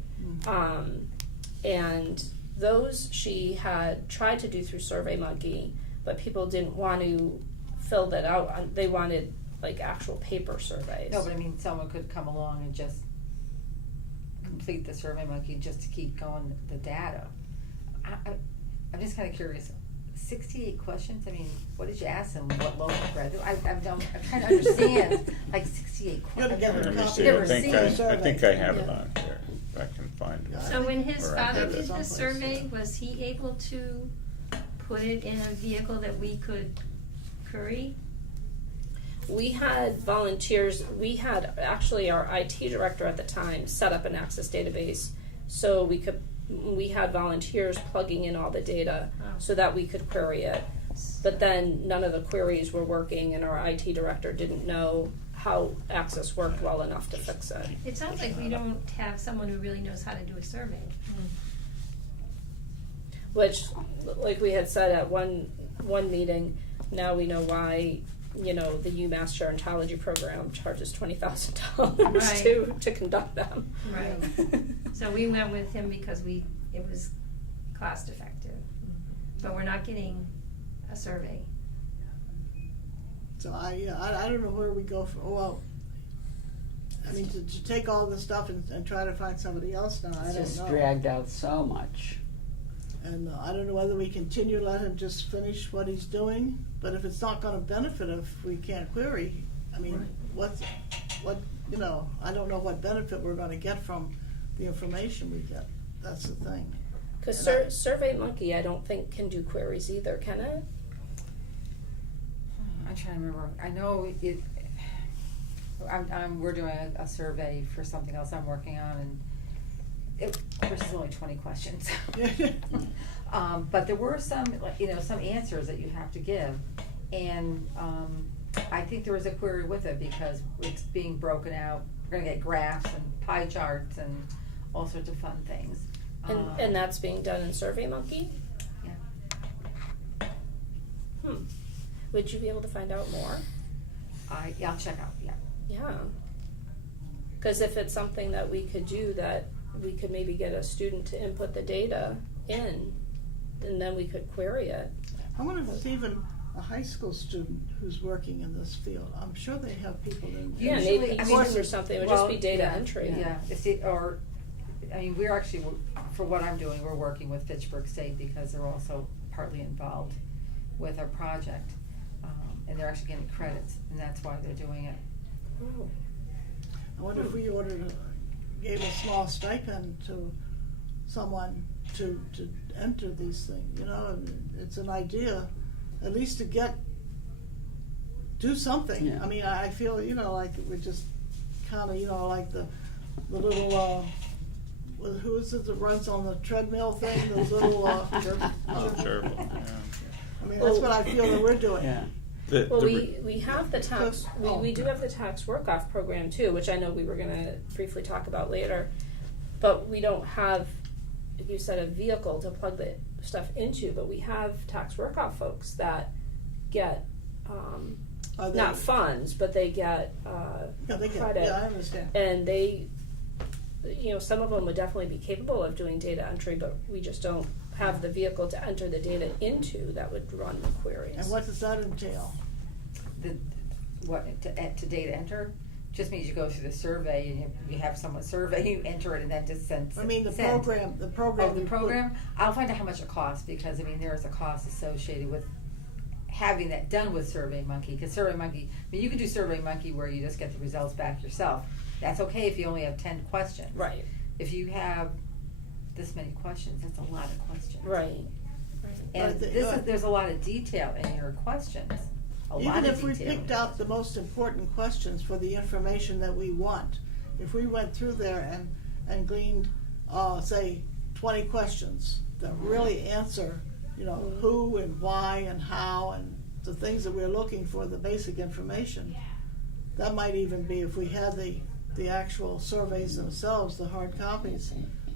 And those she had tried to do through SurveyMonkey, but people didn't want to fill that out. They wanted like actual paper surveys. No, but I mean, someone could come along and just complete the SurveyMonkey just to keep going the data. I'm just kind of curious. 68 questions. I mean, what did you ask them? What local graduate? I'm trying to understand. Like 68 Gotta questions. get Let a me copy see, of I the think survey. I think I have it Yeah. on here, if I can find it. Yeah. So when his Or I father have it did the someplace. survey, was he able to put it in a vehicle that we could query? We had volunteers. We had actually our IT director at the time set up an Access database, so we had volunteers plugging in all the data Oh. so that we could query it. But then none of the queries were working, and our IT director didn't know how Access worked well enough to fix it. It sounds like we don't have someone who really knows how to do a survey. Which, like we had said at one meeting, now we know why the UMass Gerontology program charges $20,000 Right. to conduct them. Right. So we went with him because it was cost effective. But we're not getting a survey. So I don't know where we go from, well, I mean, to take all this stuff and try to find somebody else now, I It's don't just know. dragged out so much. And I don't know whether we continue to let him just finish what he's doing, but if it's not gonna benefit if we can't query, I mean, Right. I don't know what benefit we're gonna get from the information we get, that's the thing. Because And SurveyMonkey, I don't think can do queries either, can it? I'm trying to remember. I know it. We're doing a survey for something else I'm working on, and of course it's only 20 questions. But there were some answers that you have to give, and I think there was a query with it because it's being broken out. We're gonna get graphs and pie charts and all sorts of fun things. And that's being done in SurveyMonkey? Yeah. Would you be able to find out more? I'll check out. Yeah. Yeah. Because if it's something that we could do, that we could maybe get a student to input the data in, and then we could query it. I wonder if it's even a high school student who's working in this field, I'm sure they have people in. Yeah, Usually, maybe I mean, course or something. It would just be data yeah, entry. Yeah. We're actually, for what I'm doing, we're working with Fitchburg State because they're also partly involved with our project. And they're actually getting credits, and that's why they're doing it. Oh. I wonder if we gave a small stipend to someone to enter these things, and it's an idea, at least to do something. Yeah. I mean, I feel, like we're just kinda, like the little, who is it that runs on the treadmill thing, those little, Sure. I mean, that's what I feel that we're doing. Yeah. Well, we have the tax, Oh. we do have the tax work-off program too, which I know we were gonna briefly talk about later. But we don't have, like you said, a vehicle to plug the stuff into, but we have tax work-off folks that get, Are they- not funds, but they get, Yeah, they get, credit. yeah, I understand. And they, some of them would definitely be capable of doing data entry, but we just don't have the vehicle to enter the data into that would run the queries. And what does that entail? To data enter just means you go through the survey and you have someone survey, you enter it, and then just send. I mean, the send. program. Oh, the you put- program? I'll find out how much it costs, because there is a cost associated with having that done with SurveyMonkey, because SurveyMonkey, you can do SurveyMonkey where you just get the results back yourself. That's okay if you only have 10 questions. Right, If you have this many questions, that's a lot of questions. right. And Right, there's a lot of detail in your questions. a lot Even of if we detail. picked out the most important questions for the information that we want, if we went through there and gleaned, say, 20 questions that really answer, who and why and how and the things that we're looking for, the basic information, that might even be, if we had the actual surveys themselves, the hard copies,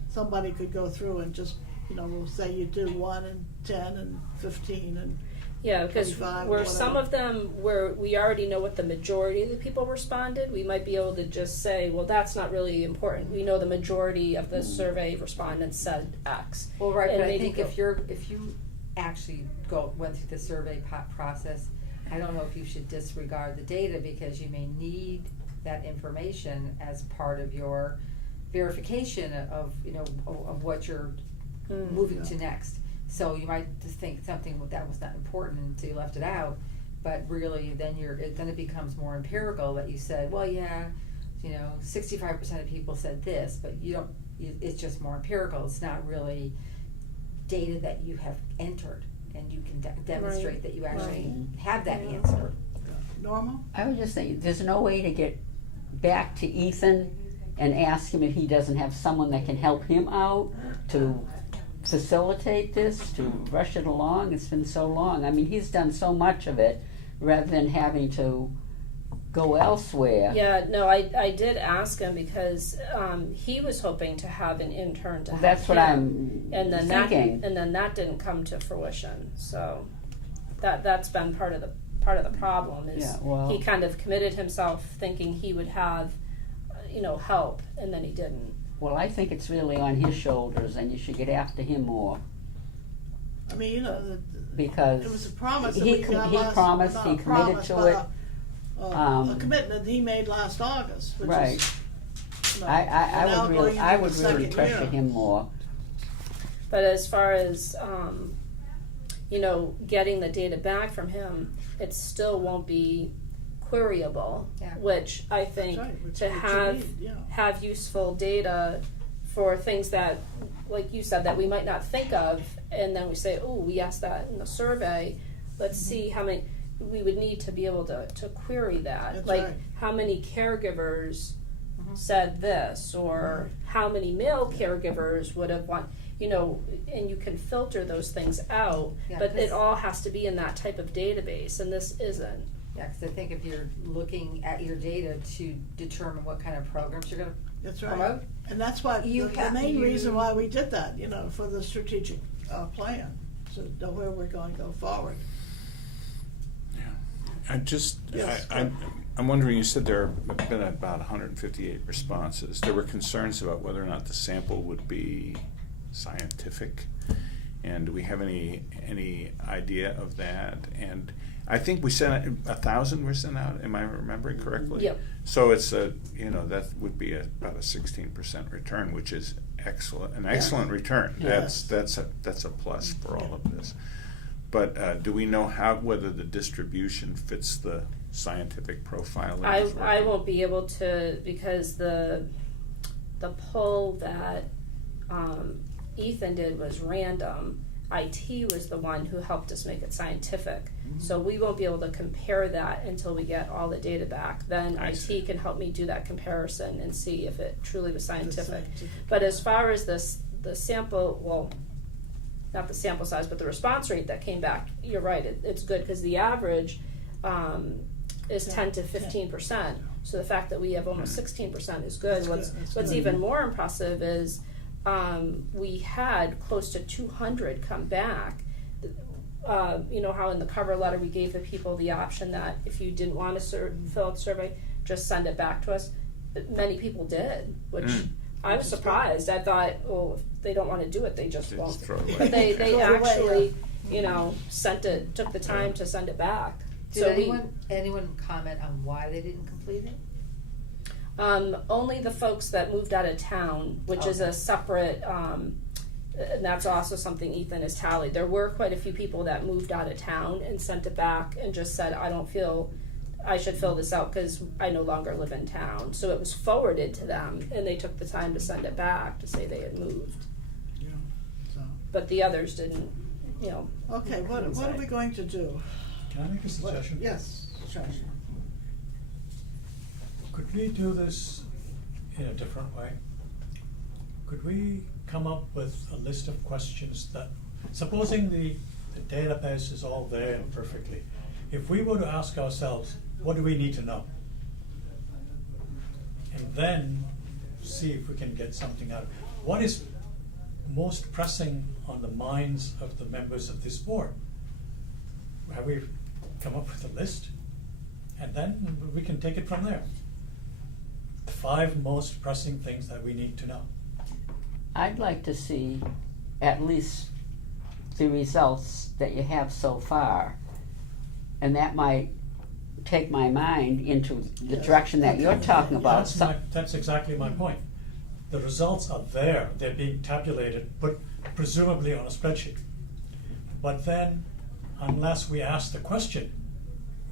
somebody could go through and just, we'll say you do 1 and 10 and 15 and Yeah, because 25, where some whatever. of them, where we already know what the majority of the people responded, we might be able to just say, well, that's not really important. We know the majority of the survey respondents said X. Well, right, And but I maybe think go- if you actually went through the survey process, I don't know if you should disregard the data because you may need that information as part of your verification of what you're moving to next. So you might just think something that was not important until you left it out, but really then then it becomes more empirical that you said, well, yeah, 65% of people said this, but it's just more empirical. It's not really data that you have entered and you can demonstrate Right. that you actually Right. have that answer. Normal? I would just say, there's no way to get back to Ethan and ask him if he doesn't have someone that can help him out to facilitate this, to rush it along. It's been so long. I mean, he's done so much of it rather than having to go elsewhere. Yeah, no, I did ask him because he was hoping to have an intern to Well, help that's what him. I'm And then thinking. that didn't come to fruition. So that's been part of the problem is Yeah, well- he kind of committed himself thinking he would have help, and then he didn't. Well, I think it's really on his shoulders, and you should get after him more, I mean, because it was a promise that he we got he last, promised, not he a committed promise, to but it. a commitment he made last August, which Right. is, I now would going really, I into would the really second pressure year. him more. But as far as getting the data back from him, it still won't be queryable, Yeah. which I think That's right, which to you have need, yeah. have useful data for things that, like you said, that we might not think of, and then we say, oh, we asked that in the survey. Let's see how many. We would need to be able to query that, That's like right. how many caregivers said this, or how many male caregivers would have want. And you can filter those things out, Yeah, but this- it all has to be in that type of database, and this isn't. Yeah, because I think if you're looking at your data to determine what kind of programs you're going to That's right. promote, And that's why, You the have- main you- reason why we did that, for the strategic plan, so know where we're going to go forward. Yes. I'm wondering, you said there have been about 158 responses. There were concerns about whether or not the sample would be scientific. And do we have any idea of that? And I think we sent 1,000 were sent out, am I remembering correctly? Yep. So it's that would be about a 16% return, which is an excellent return. Yes. That's a plus for all of this. But do we know whether the distribution fits the scientific profile? that is I working? won't be able to, because the poll that Ethan did was random. IT was the one who helped us make it scientific. So we won't be able to compare that until we get all the data back. Then I IT see. can help me do that comparison and see if it truly was scientific. scientific. But as far as the sample, well, not the sample size, but the response rate that came back, you're right, it's good, because the average is 10 to 15%. So the fact that we have almost 16% is good. That's What's good, that's what's good. even more impressive is we had close to 200 come back. How in the cover letter we gave the people the option that if you didn't want to fill out the survey, just send it back to us. Many people did, which I was surprised. I thought, well, if they don't want to do it, they just Just won't. throw it away. But they Throw it away, actually, took the time to send it back. did anyone comment on why they didn't complete it? Only the folks that moved out of town, which is a separate, and that's also something Ethan has tallied. There were quite a few people that moved out of town and sent it back and just said, I don't feel I should fill this out because I no longer live in town. So it was forwarded to them, and they took the time to send it back to say they had moved. So, But the others didn't, okay, what are we going to do? Can I make a suggestion? Yes, Shashi. Could we do this in a different way? Could we come up with a list of questions that, supposing the database is all there perfectly, if we were to ask ourselves, what do we need to know? And then see if we can get something out. What is most pressing on the minds of the members of this board? Have we come up with a list? And then we can take it from there. The 5 most pressing things that we need to know. I'd like to see at least the results that you have so far. And that might take my mind into the Yes. direction that you're talking about. That's exactly my point. The results are there, they're being tabulated, but presumably on a spreadsheet. But then, unless we ask the question,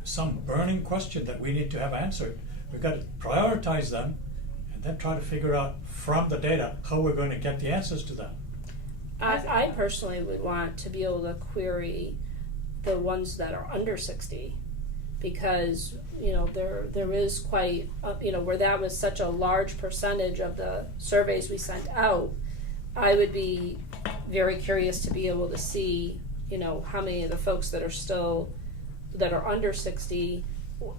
some burning question that we need to have answered, we've got to prioritize them and then try to figure out from the data how we're going to get the answers to them. I personally would want to be able to query the ones that are under 60, because there is quite where that was such a large percentage of the surveys we sent out. I would be very curious to be able to see how many of the folks that are under 60,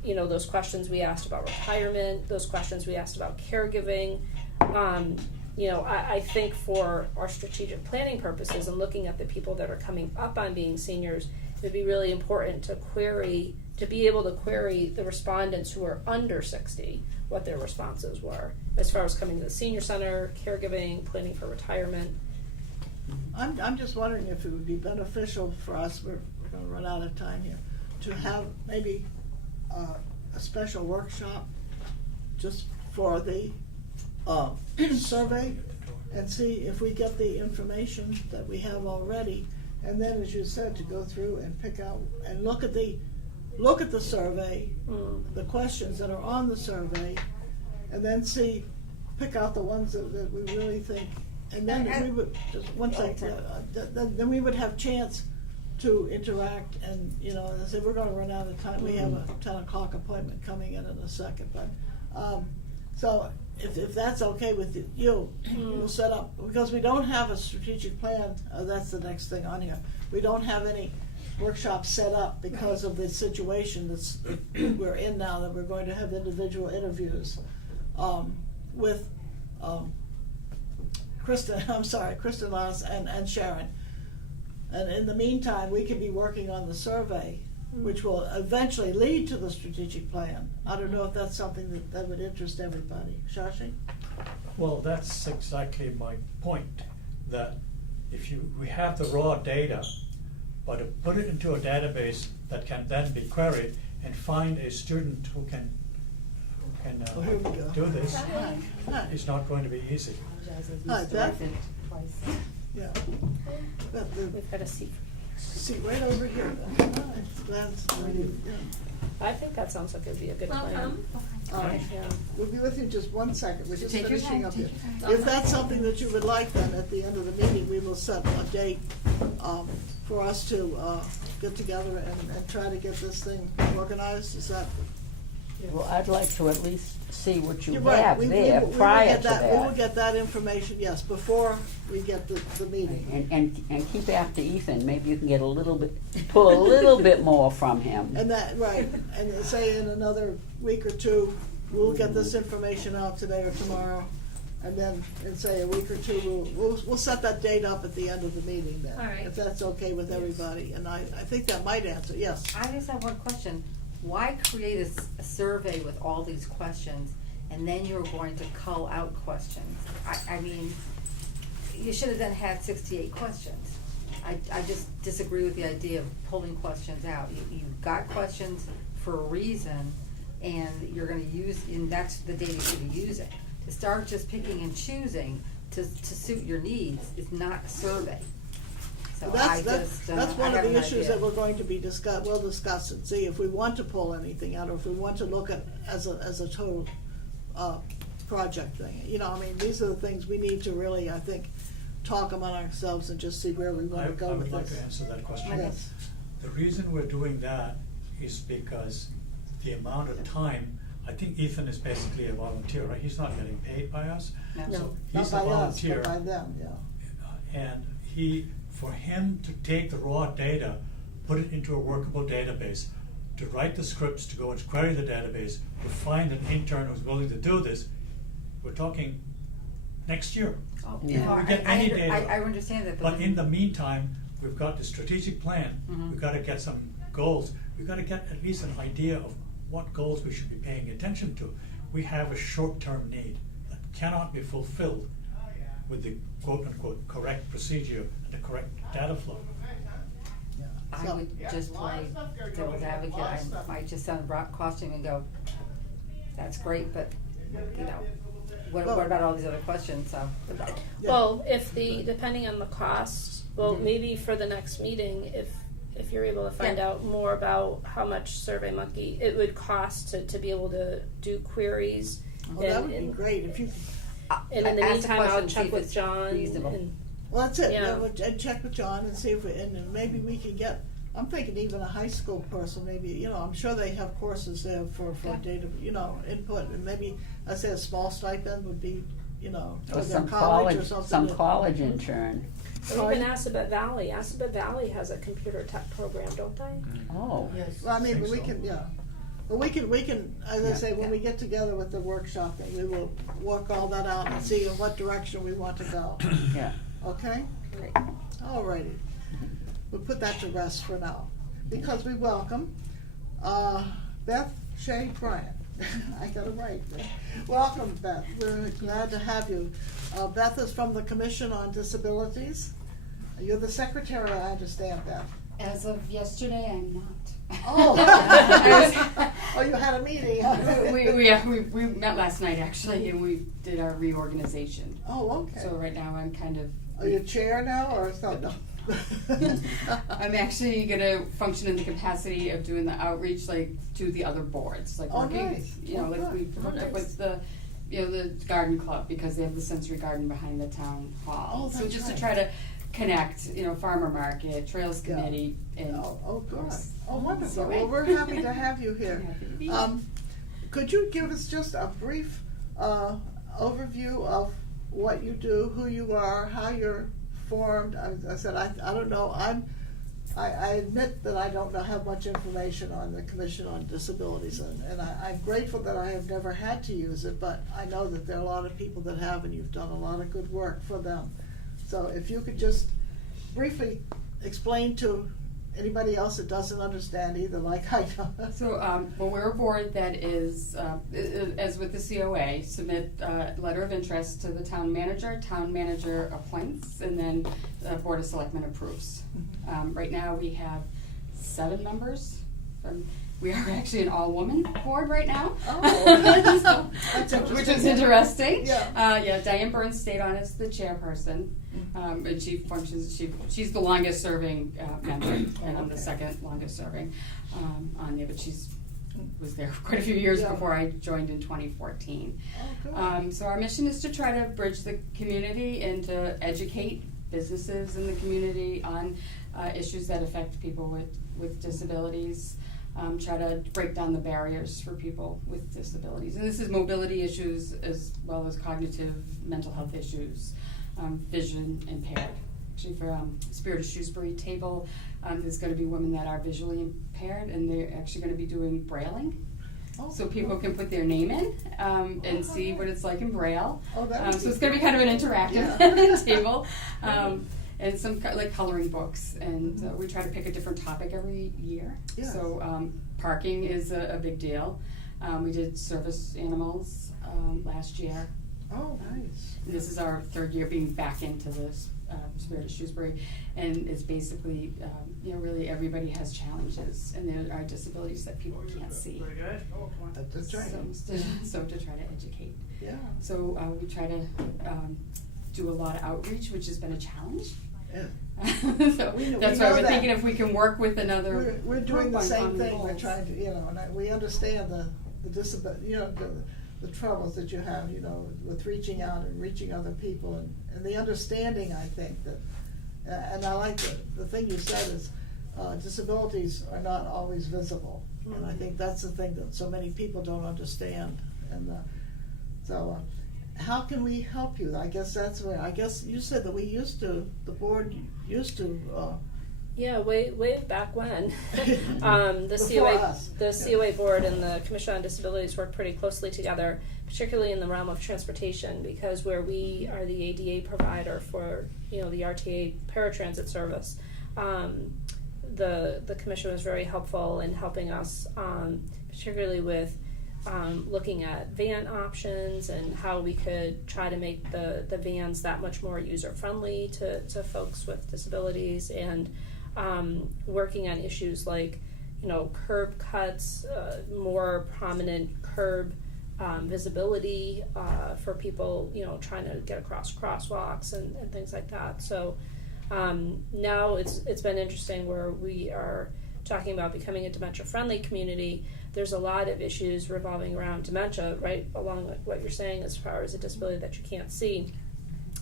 those questions we asked about retirement, those questions we asked about caregiving. I think for our strategic planning purposes and looking at the people that are coming up on being seniors, it would be really important to be able to query the respondents who are under 60, what their responses were, as far as coming to the senior center, caregiving, planning for retirement. I'm just wondering if it would be beneficial for us, we're gonna run out of time here, to have maybe a special workshop just for the survey, and see if we get the information that we have already, and then, as you said, to go through and pick out and look at the survey, the questions that are on the survey, and then pick out the ones that we really think, and then we would, just one second, then we would have chance to interact, and as I said, we're gonna run out of time. We have a 10 o'clock appointment coming in a second, but so if that's okay with you, we'll set up, because we don't have a strategic plan. That's the next thing on here. We don't have any workshops set up because of the situation that we're in now, that we're going to have individual interviews with Kristen Lass and Sharon. And in the meantime, we could be working on the survey, which will eventually lead to the strategic plan. I don't know if that's something that would interest everybody. Shashi? Well, that's exactly my point, that if we have the raw data, but to put it into a database that can then be queried and find a student who can Oh, here we go. do this Hi. is not going to be easy. Hi, Beth? Yeah. Beth, We've got a seat. seat right over here. Hi. Glad to see you. Yeah. I think that sounds like it would be a good plan. Welcome. All right. Yeah. We'll be with you just one second. We're just Take your finishing time, up here. take your time. If that's something that you would like, then at the end of the meeting, we will set a date for us to get together and try to get this thing organized. Is that? Well, I'd like to at least see what you You're right. have We there will prior get to that. We will that. get that information, yes, before we get the meeting. And keep after Ethan, maybe you can get pull a little bit more from him. And that, right, and say in another week or two, we'll get this information out today or tomorrow, and then, in say a week or two, we'll set that date up at the end of the meeting then. All right. If that's okay with everybody, and I think that might answer, yes. I just have one question. Why create a survey with all these questions and then you're going to cull out questions? I mean, you should have then had 68 questions. I just disagree with the idea of pulling questions out. You've got questions for a reason, and you're gonna use, and that's the data you should be using. To start just picking and choosing to suit your needs is not a survey. So I That's just, one I of have the an issues idea. that we're going to be we'll discuss and see if we want to pull anything out, or if we want to look at as a total project thing. I mean, these are the things we need to really, I think, talk among ourselves and just see where we want to go I with would like this. to answer that question. Yes. The reason we're doing that is because the amount of time, I think Ethan is basically a volunteer, right? He's not getting paid by us. No. No, So not he's a by us, volunteer. but by them, yeah. And for him to take the raw data, put it into a workable database, to write the scripts, to go and query the database, to find an intern who's willing to do this, we're talking next year. Oh, Yeah. no, We get I any under- data. I understand that, But in the meantime, we've got the strategic plan, Mhm. we've gotta get some goals, we've gotta get at least an idea of what goals we should be paying attention to. We have a short-term need that cannot be fulfilled with the quote-unquote correct procedure and the correct data flow. I So- would just play devil's advocate. I might just sound rock costing and go, that's great, but, you know, what about all these other questions, so. Yeah. Well, depending on the cost, well, Mhm. maybe for the next meeting, if you're able to find Yeah. out more about how much SurveyMonkey it would cost to be able to do queries. Well, that would be great if you, And in the Ask the meantime, question, I'll see check if with it's John reasonable. and well, that's it, Yeah. and check with John and see if, and then maybe we can get, I'm thinking even a high school person, maybe, you know, I'm sure they have courses there for Yeah. data, you know, input, and maybe, I say a small stipend would be, you know, Or for their some college or college, something. some that- college intern. or even Assabet Valley. Assabet Valley has a computer tech program, don't they? Oh, Yes. Well, I mean, Think but we so. can, yeah, but we can, as I Yeah. say, when Yeah. we get together with the workshop, then we will work all that out and see in what direction we want to go, yeah. okay? Great. Alrighty, we'll put that to rest for now, because we welcome, Beth Shea Bryant. I got it right. Welcome, Beth, we're glad to have you. Beth is from the Commission on Disabilities. You're the secretary, I understand, Beth. As of yesterday, I'm not. Oh, oh, you had a meeting. we met last night actually, and we did our reorganization. Oh, okay. So right now I'm kind of. Are you chair now, or is that, no? I'm actually gonna function in the capacity of doing the outreach, like to the other boards, like Oh, working, nice. you know, Oh, like good. we Oh, worked up nice. with the, you know, the garden club because they have the sensory garden behind the town hall. Oh, so that's just right. to try to connect, you know, farmer market, trails Yeah. committee, and Oh, good. course, Oh, wonderful. COA. Well, we're happy to have you here. Happy to be here. Could you give us just a brief overview of what you do, who you are, how you're formed? I said, I don't know. I admit that I don't have much information on the Commission on Disabilities, and I'm grateful that I have never had to use it, but I know that there are a lot of people that have, and you've done a lot of good work for them. So if you could just briefly explain to anybody else that doesn't understand either, like I don't. So, well, we're a board that is, as with the COA, submit a letter of interest to the town manager appoints, and then the Board of Selectmen approves. Right now, we have 7 members. We are actually an all-woman board right now. Oh, So, that's interesting. which is interesting. Yeah. Diane Burns stayed on as the chairperson, and she functions. She's the longest serving member, and I'm the Okay. second longest serving on there. But was there quite a few years Yeah. before I joined in 2014. Oh, good. So our mission is to try to bridge the community and to educate businesses in the community on issues that affect people with disabilities. Try to break down the barriers for people with disabilities. And this is mobility issues as well as cognitive mental health issues, vision impaired. Actually for Spirit of Shrewsbury table, there's going to be women that are visually impaired, and they're actually going to be doing brailing. Oh, So people can put their name in and see what it's like in Braille. Oh, that would So be it's going to be kind of an interactive Yeah. table. And some like coloring books, and we try to pick a different topic every year. Yes. So parking is a big deal. We did service animals last year. Oh, nice. And this is our 3rd year being back into this Spirit of Shrewsbury, and it's basically, really everybody has challenges, and there are disabilities that people can't see. That's right. So to try to educate. Yeah. So we try to do a lot of outreach, which has been a challenge. Yeah. So We that's know why we're that. thinking if we can work with another We're doing group the on same common thing. We're goals. trying to, and we understand the disability, the troubles that you have, with reaching out and reaching other people, and the understanding, I think, that, and I like the thing you said is, disabilities are not always visible. And I think that's the thing that so many people don't understand. And how can we help you? I guess that's where, I guess you said that the board used to, Yeah, way back when. The Before us. COA board and the Commission on Disabilities work pretty closely together, particularly in the realm of transportation, because where we are the ADA provider for, the RTA paratransit service, the Commission was very helpful in helping us, particularly with looking at van options and how we could try to make the vans that much more user-friendly to folks with disabilities, and working on issues like, curb cuts, more prominent curb visibility for people, trying to get across crosswalks and things like that. So now it's been interesting where we are talking about becoming a dementia-friendly community. There's a lot of issues revolving around dementia, right along with what you're saying as far as a disability that you can't see.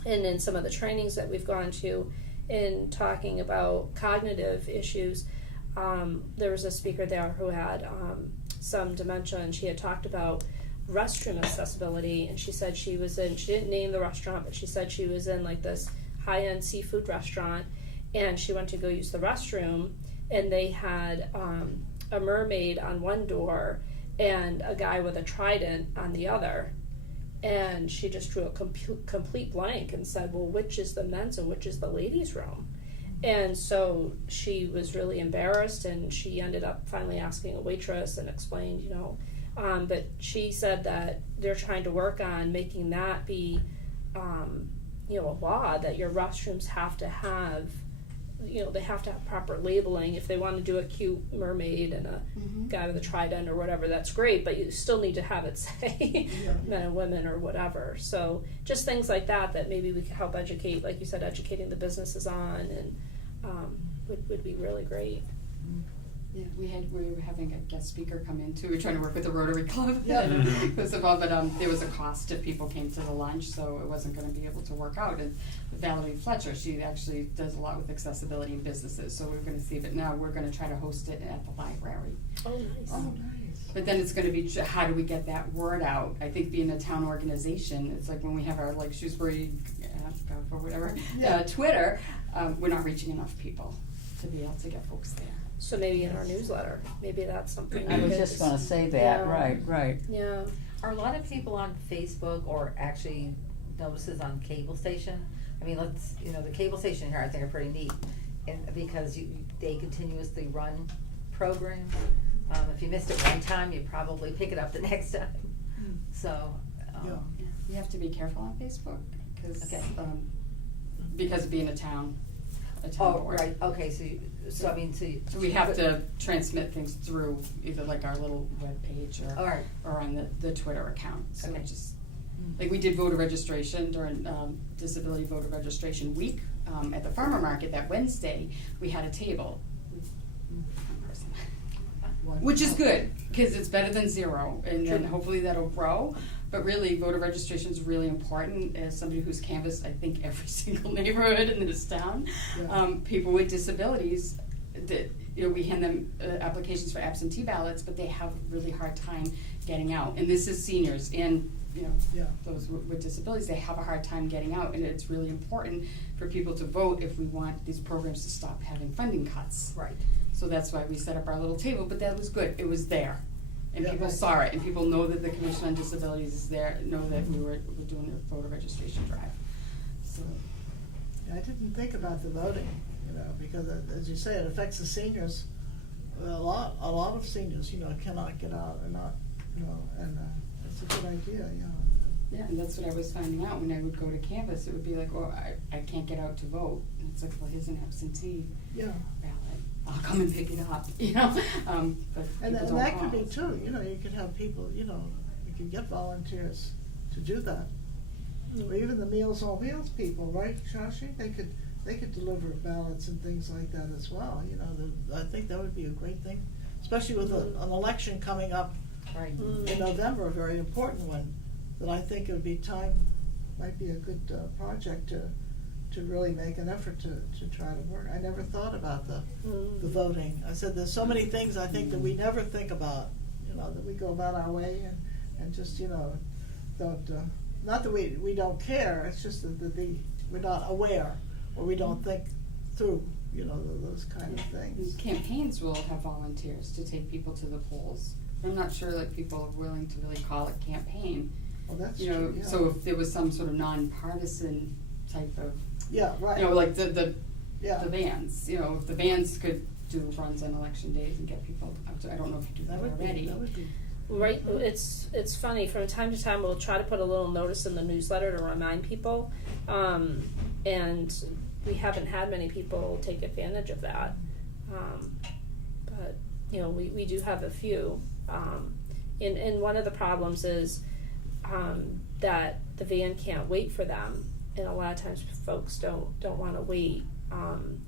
And in some of the trainings that we've gone to in talking about cognitive issues, there was a speaker there who had some dementia, and she had talked about restroom accessibility, and she said she didn't name the restaurant, but she said she was in like this high-end seafood restaurant, and she went to go use the restroom, and they had a mermaid on one door and a guy with a trident on the other, and she just drew a complete blank and said, well, which is the men's and which is the ladies' room? And so she was really embarrassed, and she ended up finally asking a waitress and explained, but she said that they're trying to work on making that be, a law that your restrooms have to have, they have to have proper labeling. If they want to do a cute mermaid and a guy with a trident or whatever, that's great, but you still need to have it say men and women or whatever. So just things like that maybe we could help educate, like you said, educating the businesses on, and would be really great. Yeah, we were having a guest speaker come in too. We were trying to work with the Rotary Club. Yeah. But there was a cost if people came to the lunch, so it wasn't going to be able to work out. And Valerie Fletcher, she actually does a lot with accessibility in businesses, so we're going to see. But now we're going to try to host it at the library. Oh, nice. oh, nice. But then it's going to be how do we get that word out? I think being a town organization, it's like when we have our Shrewsbury or whatever Twitter, we're not reaching enough people to be able to get folks there. So maybe in our newsletter, maybe that's something. I we was could just gonna say that, yeah. right. Yeah. Are a lot of people on Facebook or actually notices on cable station? I mean, the cable station here I think are pretty neat, and because they continuously run programs. If you missed it one time, you probably pick it up the next time. So, You have to be careful on Facebook because of being a town board. right, okay, so We have to transmit things through either like our little web page or on the Twitter account. So Okay. just like we did voter registration during Disability Voter Registration Week at the farmer market that Wednesday. We had a table, which is good because it's better than zero, and then hopefully that'll grow. But really, voter registration is really important. As somebody who's canvassed, I think, every single neighborhood in this town, people with disabilities, that we hand them applications for absentee ballots, but they have a really hard time getting out. And this is seniors and those with disabilities. They have a hard time getting out, and it's really important for people to vote if we want these programs to stop having funding cuts. right. So that's why we set up our little table. But that was good. It was there. And people saw it, and people know that the Commission on Disabilities is there, know that we're doing the voter registration drive. So I didn't think about the voting, because as you say, it affects the seniors. A lot of seniors, cannot get out and not, and it's a good idea, yeah, and that's what I was finding out when I would go to canvass. It would be like, oh, I can't get out to vote. And it's like, well, here's an absentee ballot. I'll come and pick it up, but And people don't that could call. be too, you could have people, you could get volunteers to do that. Or even the Meals on Wheels people, right, Shashi? They could deliver ballots and things like that as well, I think that would be a great thing, especially with an election coming up Right. in November, a very important one, that I think it would be might be a good project to to really make an effort to try to work. I never thought about the voting. I said, there's so many things I think that we never think about, you know, that we go about our way and just, you know, don't, not that we don't care, it's just that we're not aware, or we don't think through, you know, those kind of things. Campaigns will have volunteers to take people to the polls. I'm not sure like people are willing to really call it campaign. Well, that's You know, true, yeah. so if there was some sort of nonpartisan type of, Yeah, right. you know, like the Yeah. vans, you know, if the vans could do runs on election days and get people out to, I don't know if you do that already. That would be. Right, it's funny, from time to time we'll try to put a little notice in the newsletter to remind people, and we haven't had many people take advantage of that, but, you know, we do have a few, and one of the problems is, that the van can't wait for them, and a lot of times folks don't wanna wait,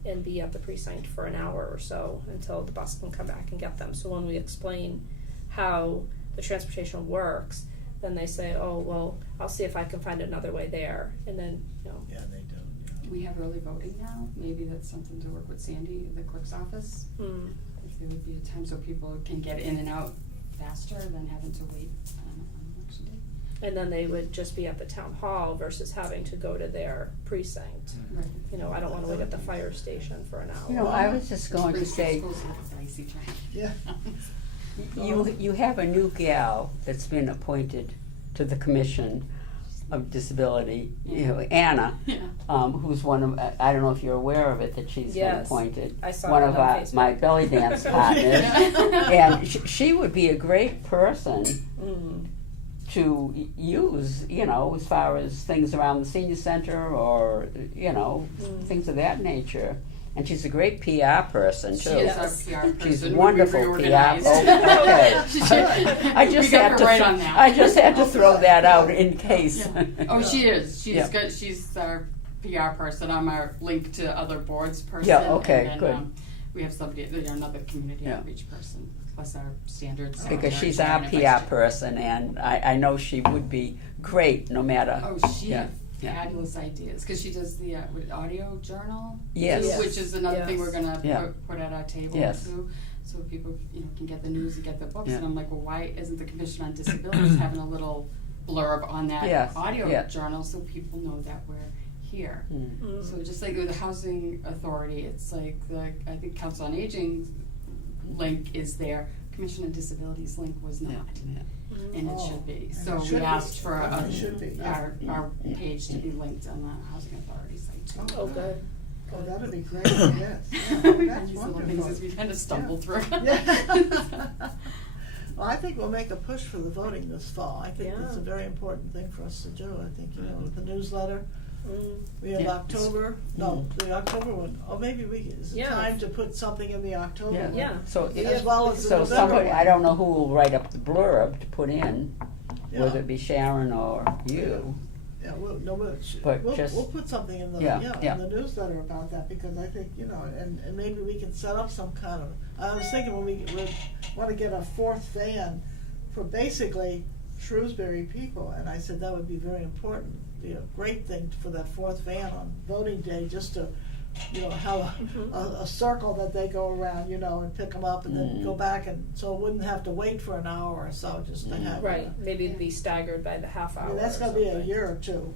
and be at the precinct for an hour or so until the bus can come back and get them. So when we explain how the transportation works, then they say, oh, well, I'll see if I can find another way there, and then, you know. Yeah, they do. Yeah. We have early voting now, maybe that's something to work with Sandy, the clerk's office. If there would be a time so people can get in and out faster than having to wait on election day. And then they would just be at the town hall versus having to go to their precinct. Right. You know, I don't wanna wait at the fire station for an hour. You know, I was just going to say, Schools have a dicey time. Yeah. you have a new gal that's been appointed to the Commission of Disability, you know, Anna, Yeah. who's one of, I don't know if you're aware of it, that she's been Yes, appointed. I saw one it of on Facebook. my belly dance partners. And she would be a great person to use, you know, as far as things around the senior center or, you know, things of that nature. And she's a great PR person too. She is Yes. our PR person. She's when we wonderful PR. reorganized. Okay. I We just got had her to. right on that. I just had to throw that out in case. Yeah. Oh, she is. She's Yeah. good. She's our PR person. I'm our link to other boards person. Yeah, okay, and then, good. We have somebody, another community Yeah. outreach person, plus our standards. Because she's our PR person, and I know she would be great no matter. Oh, she Yeah, had yeah. fabulous ideas because she does the audio journal, Yes. too, Yes. which is another thing we're gonna Yeah. put at our table Yes. too, so people can get the news and get the books. Yeah. And I'm like, well, why isn't the Commission on Disabilities having a little blurb on that Yes, audio yeah. journal so people know that we're here? Mm. So just like with the Housing Authority, it's like I think Council on Aging link is there. Commission on Disabilities link was not. Yeah. And it Oh, should be. and So it we should be. asked for It should be, yeah. our page to be linked on the Housing Authority site too. Oh, good. Oh, that'd be great, yes. Yeah, We that's these little things wonderful. as we kind of stumble through. Yeah. Well, I think we'll make a push for the voting this fall. I think that's a Yeah. very important thing for us to do. I think, you know, with the newsletter, we have Yeah. October, no, the October one. Oh, maybe is it Yeah. time to put something in the October Yeah. one? Yeah. So, As well as the so November somebody, one. I don't know who will write up the blurb to put in, Yeah. whether it be Sharon or you. Yeah, But we'll just- put something in the, Yeah, yeah. in the newsletter about that, because I think, you know, and maybe we can set up some kind of, I was thinking when we wanna get a fourth van for basically Shrewsbury people, and I said that would be very important, be a great thing for that fourth van on voting day, just to, you know, have a circle that they go around, you know, and pick them up and then go back, and so it wouldn't have to wait for an hour or so, just to have. Right, maybe it'd be staggered by the half hour I mean, that's or gonna be a something. year or two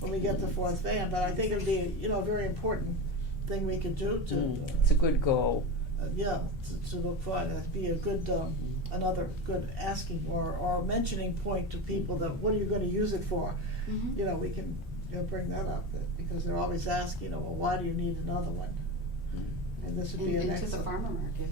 when we get the fourth van, but I think it'd be, you know, a very important thing we could do to, It's a good goal. yeah, to look for, that'd be a good, another good asking or mentioning point to people that, what are you gonna use it for? Mhm. You know, we can, you know, bring that up, because they're always asking, you know, well, why do you need another one? And this would be an And to the excellent. farmer market,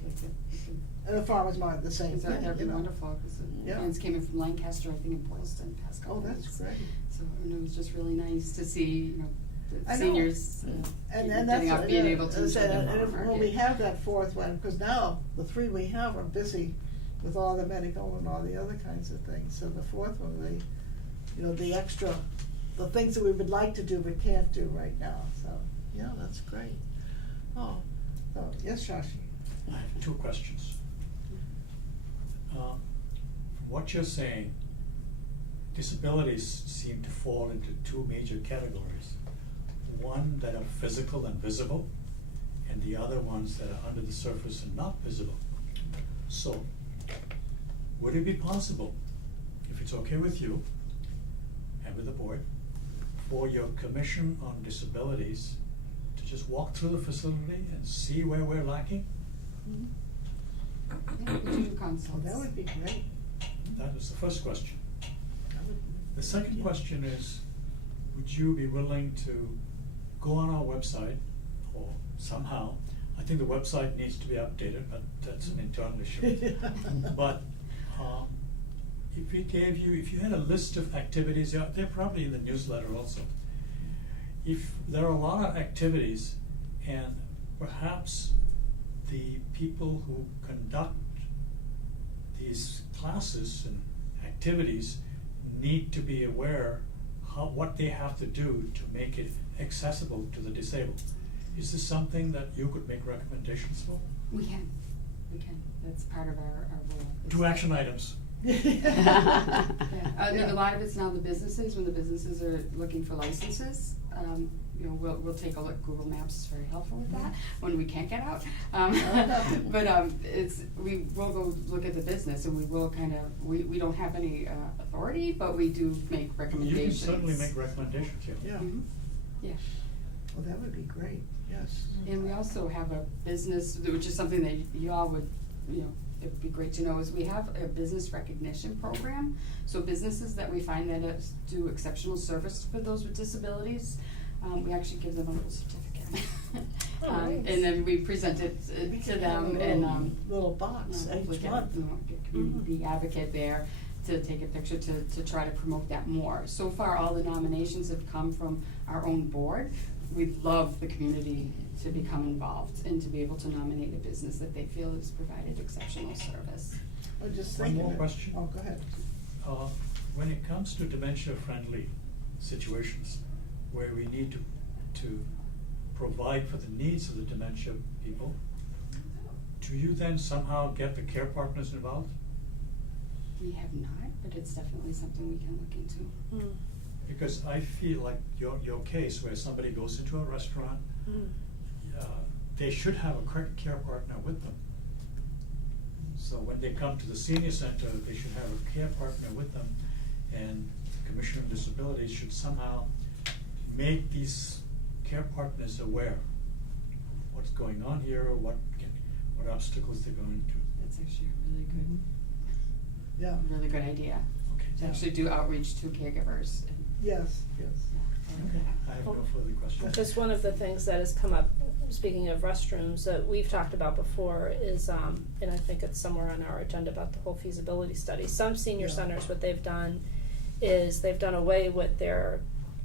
And the farmers market, the same thing, that'd be you know. wonderful, because the Yeah. fans came in from Lancaster, I think, in Boylston past couple Oh, that's weeks. great. So, and it was just really nice to see, you know, the I know. seniors, And getting that's, out, being yeah, able to as I enjoy said, the and farmer if, when we market. have that fourth one, because now the three we have are busy with all the medical and all the other kinds of things, so the fourth one, you know, the extra, the things that we would like to do but can't do right now, so, yeah, that's great. Oh, yes, Shashi? I have 2 questions. From what you're saying, disabilities seem to fall into 2 major categories. one that are physical and visible, and the other ones that are under the surface and not visible. So, would it be possible, if it's okay with you and with the board, for your Commission on Disabilities to just walk through the facility and see where we're lacking? Yeah, we do consults. Oh, that would be great. That is the first question. That would- The second question is, would you be willing to go on our website or somehow, I think the website needs to be updated, but that's an internal issue. But if we gave you, if you had a list of activities, they're probably in the newsletter also. If there are a lot of activities and perhaps the people who conduct these classes and activities need to be aware what they have to do to make it accessible to the disabled. Is this something that you could make recommendations for? We can. That's part of our role. 2 action items. Yeah, I think a lot of it's now the businesses, when the businesses are looking for licenses, we'll take a look. Google Maps is very helpful with that when we can't get out. But we will go look at the business, and we will we don't have any authority, but we do make recommendations. You can certainly make recommendations, yeah. Yeah, Mhm. Yeah. well, that would be great, yes. And we also have a business, which is something that you all would, it'd be great to know, is we have a business recognition program. So businesses that we find that do exceptional service for those with disabilities, we actually give them a little certificate. Nice. And then we present it We to could have them a and, little box hopefully each get, month. get community advocate there to take a picture to try to promote that more. So far, all the nominations have come from our own board. We'd love the community to become involved and to be able to nominate a business that they feel has provided exceptional service. I'm just One thinking. more question. Oh, go ahead. When it comes to dementia-friendly situations where we need to provide for the needs of the dementia people, do you then somehow get the care partners involved? We have not, but it's definitely something we can look into. Because I feel like your case where somebody goes into a restaurant, they should have a care partner with them. So when they come to the senior center, they should have a care partner with them, and the Commission on Disabilities should somehow make these care partners aware of what's going on here, or what obstacles they're going to. That's actually a Yeah, really good idea. Okay. To actually do outreach to caregivers. yes. Okay, I have no further questions. Just one of the things that has come up, speaking of restrooms, that we've talked about before is, and I think it's somewhere on our agenda about the whole feasibility study. Some senior Yeah. centers, what they've done is they've done away with their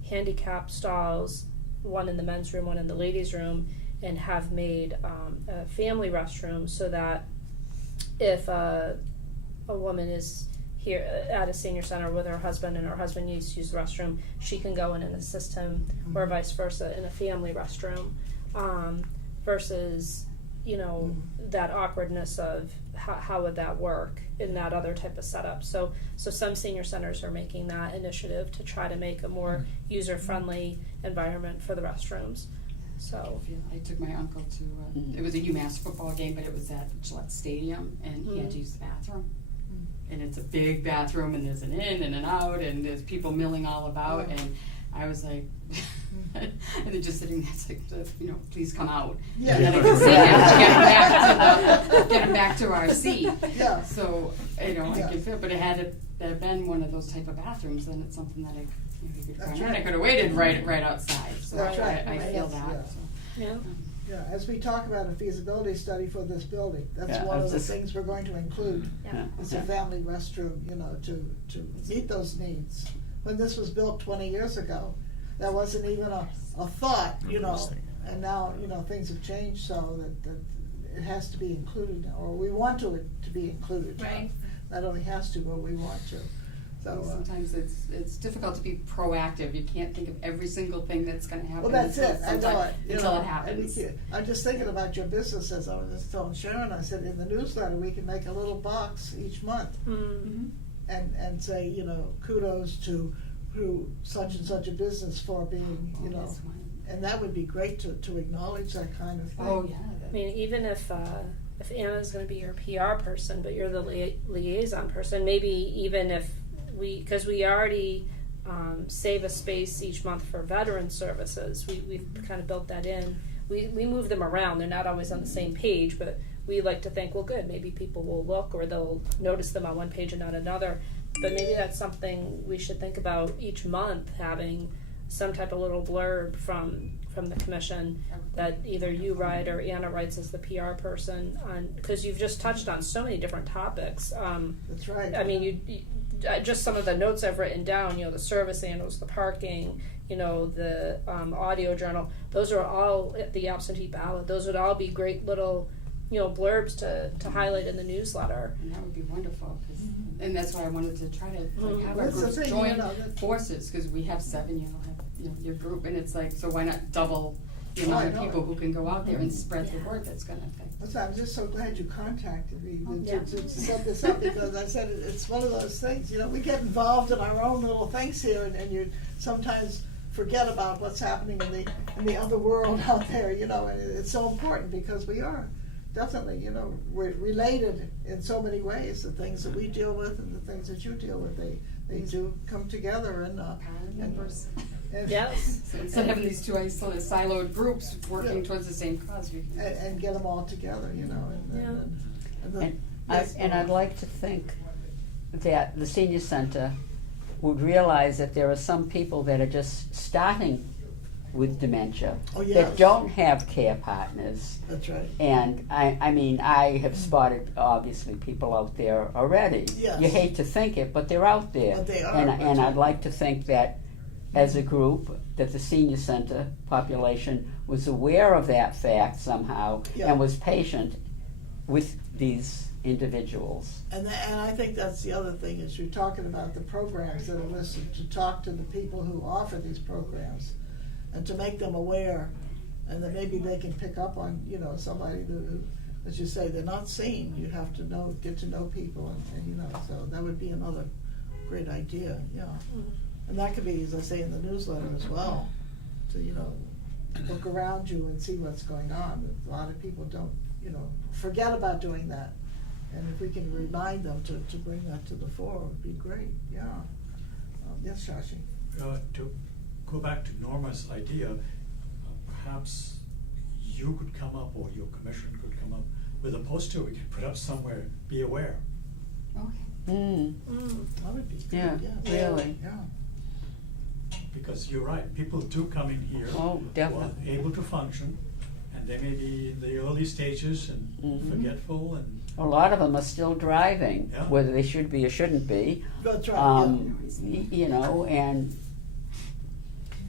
handicap stalls, one in the men's room, one in the ladies' room, and have made a family restroom so that if a woman is here at a senior center with her husband and her husband needs to use the restroom, she can go in and assist him, or vice versa in a family restroom, versus that awkwardness of how would that work in that other type of setup. So some senior centers are making that initiative to try to make a more user-friendly environment for the restrooms. So I took my uncle to, it was a UMass football game, but it was at Gillette Stadium, and he had to use the bathroom. And it's a big bathroom, and there's an in and an out, and there's people milling all about, and I was like, and they're just sitting there, it's like, please come out. Yeah. And then I could see him to get him back to our seat. Yeah. So, I Yeah. could feel, but it had been one of those type of bathrooms, then it's something that you could That's run in. I right. could have waited right outside, so That's right. I feel that. Yes, So. yeah. Yeah, as we talk about a feasibility study for this building, that's Yeah, one of the that's just- things we're going to include. Yeah. It's a family restroom, to meet those needs. When this was built 20 years ago, there wasn't even a thought, and now, things have changed so that it has to be included, or we want it to be included. Right. Not only has to, but we want to. So, Sometimes it's difficult to be telling You can't think of every single thing that's going to happen. well, that's it, I know it. Until it And happens. I'm just thinking about your businesses. I was just telling Sharon, I said, in the newsletter, we can make a little box each month Mm. and say, kudos to such and such a business for being, and that would be great to acknowledge that kind of thing. Oh, yeah. I mean, even if Anna's going to be your PR person, but you're the liaison person, maybe even if because we already save a space each month for veteran services, we've kind of built that in. We move them around. They're not always on the same page, but we like to think, well, good, maybe people will look or they'll notice them on one page and not another. But maybe that's something we should think about each month, having some type of little blurb from the commission that either you write or Anna writes as the PR person on, because you've just touched on so many different topics. That's right. I mean, you just some of the notes I've written down, the service animals, the parking, the audio journal, those are all the absentee ballot. Those would all be great little, blurbs to highlight in the newsletter. And that would be wonderful, and that's why I wanted to try to have our That's the groups thing, join that- forces, because we have 7, have your group, and it's like, so why not double the amount of I know. people who can go out there and spread the word that's gonna affect. That's why I'm just so glad you contacted me Yeah. to set this up, because I said it's one of those things, we get involved in our own little things here, and you sometimes forget about what's happening in the other world out there, and it's so important because we are definitely, we're related in so many ways. The things that we deal with and the things that you deal with, they do come together and Members. and, Yes. So instead of having these two siloed groups working Yeah. towards the same cause, we can. and get them all together, And I'd like to think that the senior center would realize that there are some people that are just starting with dementia, Oh, yes. that don't have care partners. That's right. And I mean, I have spotted obviously people out there already. Yes. You hate to think it, but they're out there. But they are, And, that's and right. I'd like to think that as a group, that the senior center population was aware of that fact somehow Yeah. and was patient with these individuals. And I think that's the other thing, is you're talking about the programs that are listed, to talk to the people who offer these programs and to make them aware, and then maybe they can pick up on, somebody who, as you say, they're not seen. You have to get to know people, and so that would be another great idea, yeah. And that could be, as I say, in the newsletter as well, to, look around you and see what's going on. A lot of people don't, forget about doing that. And if we can remind them to bring that to the fore, it would be great, yeah. Yes, Shashi? To go back to Norma's idea, perhaps you could come up, or your commission could come up with a poster we could put up somewhere, be aware. Okay. That would be good, Yeah, yes. really. Yeah. Because you're right, people do come in here Oh, who are definitely. able to function, and they may be in the early stages and Mhm. forgetful, and A lot of them are still driving, Yeah. whether they should be or shouldn't be. That's right,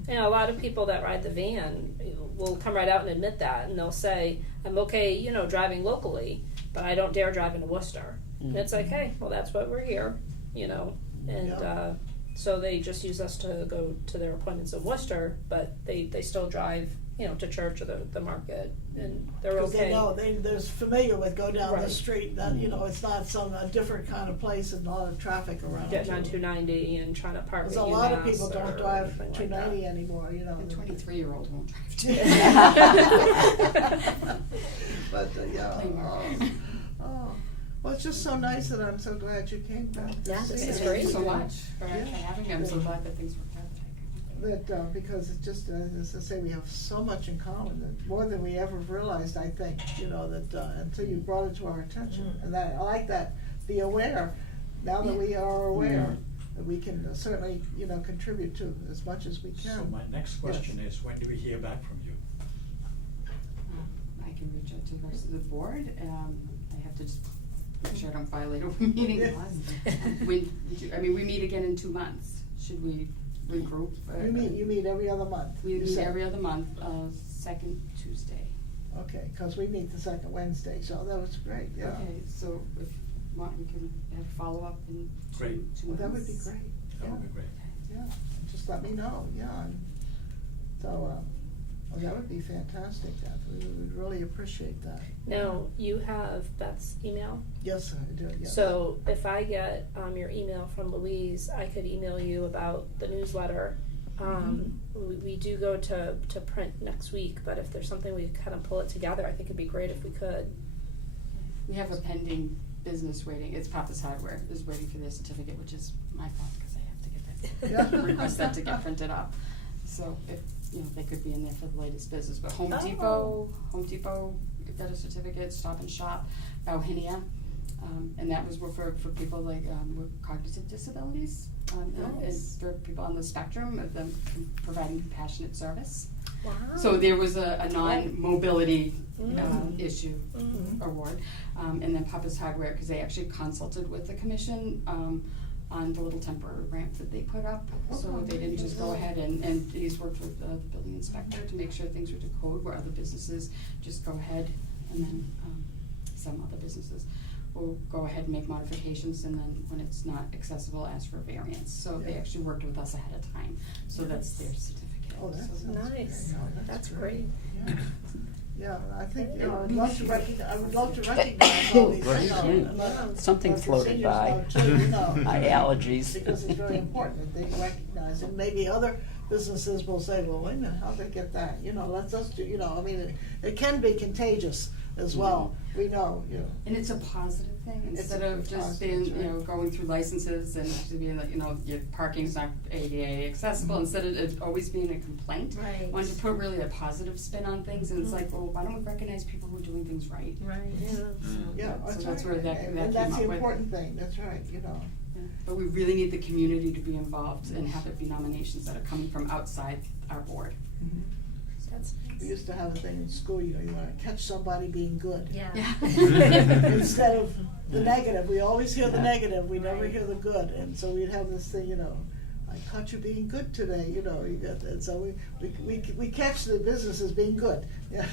And A lot of people that ride the van will come right out and admit that, and they'll say, I'm okay, driving locally, but I don't dare drive into Worcester. And it's like, hey, well, that's what we're here, and Yeah. so they just use us to go to their appointments in Worcester, but they still drive, to church or the market, and they're Because they okay. know, they're familiar with go down the Right. street, that, it's not a different kind of place and a lot of traffic around. Getting on 290 and trying to park Because at a lot of UMass people don't or drive anything like 290 anymore, A 23-year-old won't drive to. But, well, it's just so nice that I'm so glad you came back. to Yeah, see this is us. Thank you great. so much for Yeah. having me. I'm so glad that things worked out. Because it's just, as I say, we have so much in common, that more than we ever realized, I think, that until you brought it to our attention. And that, I like that, be aware, now that we are aware, that we can certainly, contribute to as much as we can. so my next question is, when do we hear back from you? I can reach out to the rest of the board. I have to just make sure I don't violate open meeting laws. We meet again in 2 months. Should we regroup? You meet every other month? We you meet said? every other month, second Tuesday. Okay, because we meet the second Wednesday, so that was great, yeah. Okay, so if you want, we can have follow-up in Great. 2 Well, months. that would be great, That would be great. yeah, just let me know, yeah. So, that would be fantastic, that, we would really appreciate that. Now, you have Beth's email? Yes, I do, yes. So if I get your email from Louise, I could email you about the newsletter We do go to print next week, but if there's something we kind of pull it together, I think it'd be great if we could. We have a pending business waiting, it's Papa's Hardware is waiting for their certificate, which is my fault, because I have to get that, request that to get printed up. So if, they could be in there for the latest business, but Home Depot got a certificate, Stop and Shop, Bauhinia, and that was for people like, with cognitive disabilities, and for people on the spectrum of them providing compassionate service. Wow. So there was a non-mobility issue award, and then Papa's Hardware, because they actually consulted with the commission on the little temporary ramp that they put up. So they didn't just go ahead and he's worked with the building inspector to make sure things were to code, where other businesses just go ahead and then some other businesses will go ahead and make modifications, and then when it's not accessible, ask for a variance. So they actually worked with us ahead of time. So that's their certificate. Oh, that's So Nice. great. Oh, That's great. Yeah. Yeah, I think, I would love to recognize all these, Right, yeah. Something let the floated seniors by. know too, My allergies. Because it's very important that they recognize, and maybe other businesses will say, well, wait a minute, how'd they get that? Let's us do, I mean, it can be contagious as well, we know. And it's a positive thing, instead a of just positive, being, right. going through licenses and actually being like, your parking's not ADA accessible, instead of it always being a complaint. Right. Wanted to put really a positive spin on things, and it's like, well, why don't we recognize people who are doing things right? Right. Yeah, So that's that's right. where that And came that's up the with. important thing, that's right, Yeah. But we really need the community to be involved and have it be nominations that are coming from outside our board. That's We used to have a thing in school, you wanna catch somebody being good. Yeah. Instead of the negative, we always hear the Yeah. negative, we never Right. hear the good, and so we'd have this thing, I caught you being good today, and so we catch the businesses being good, yeah,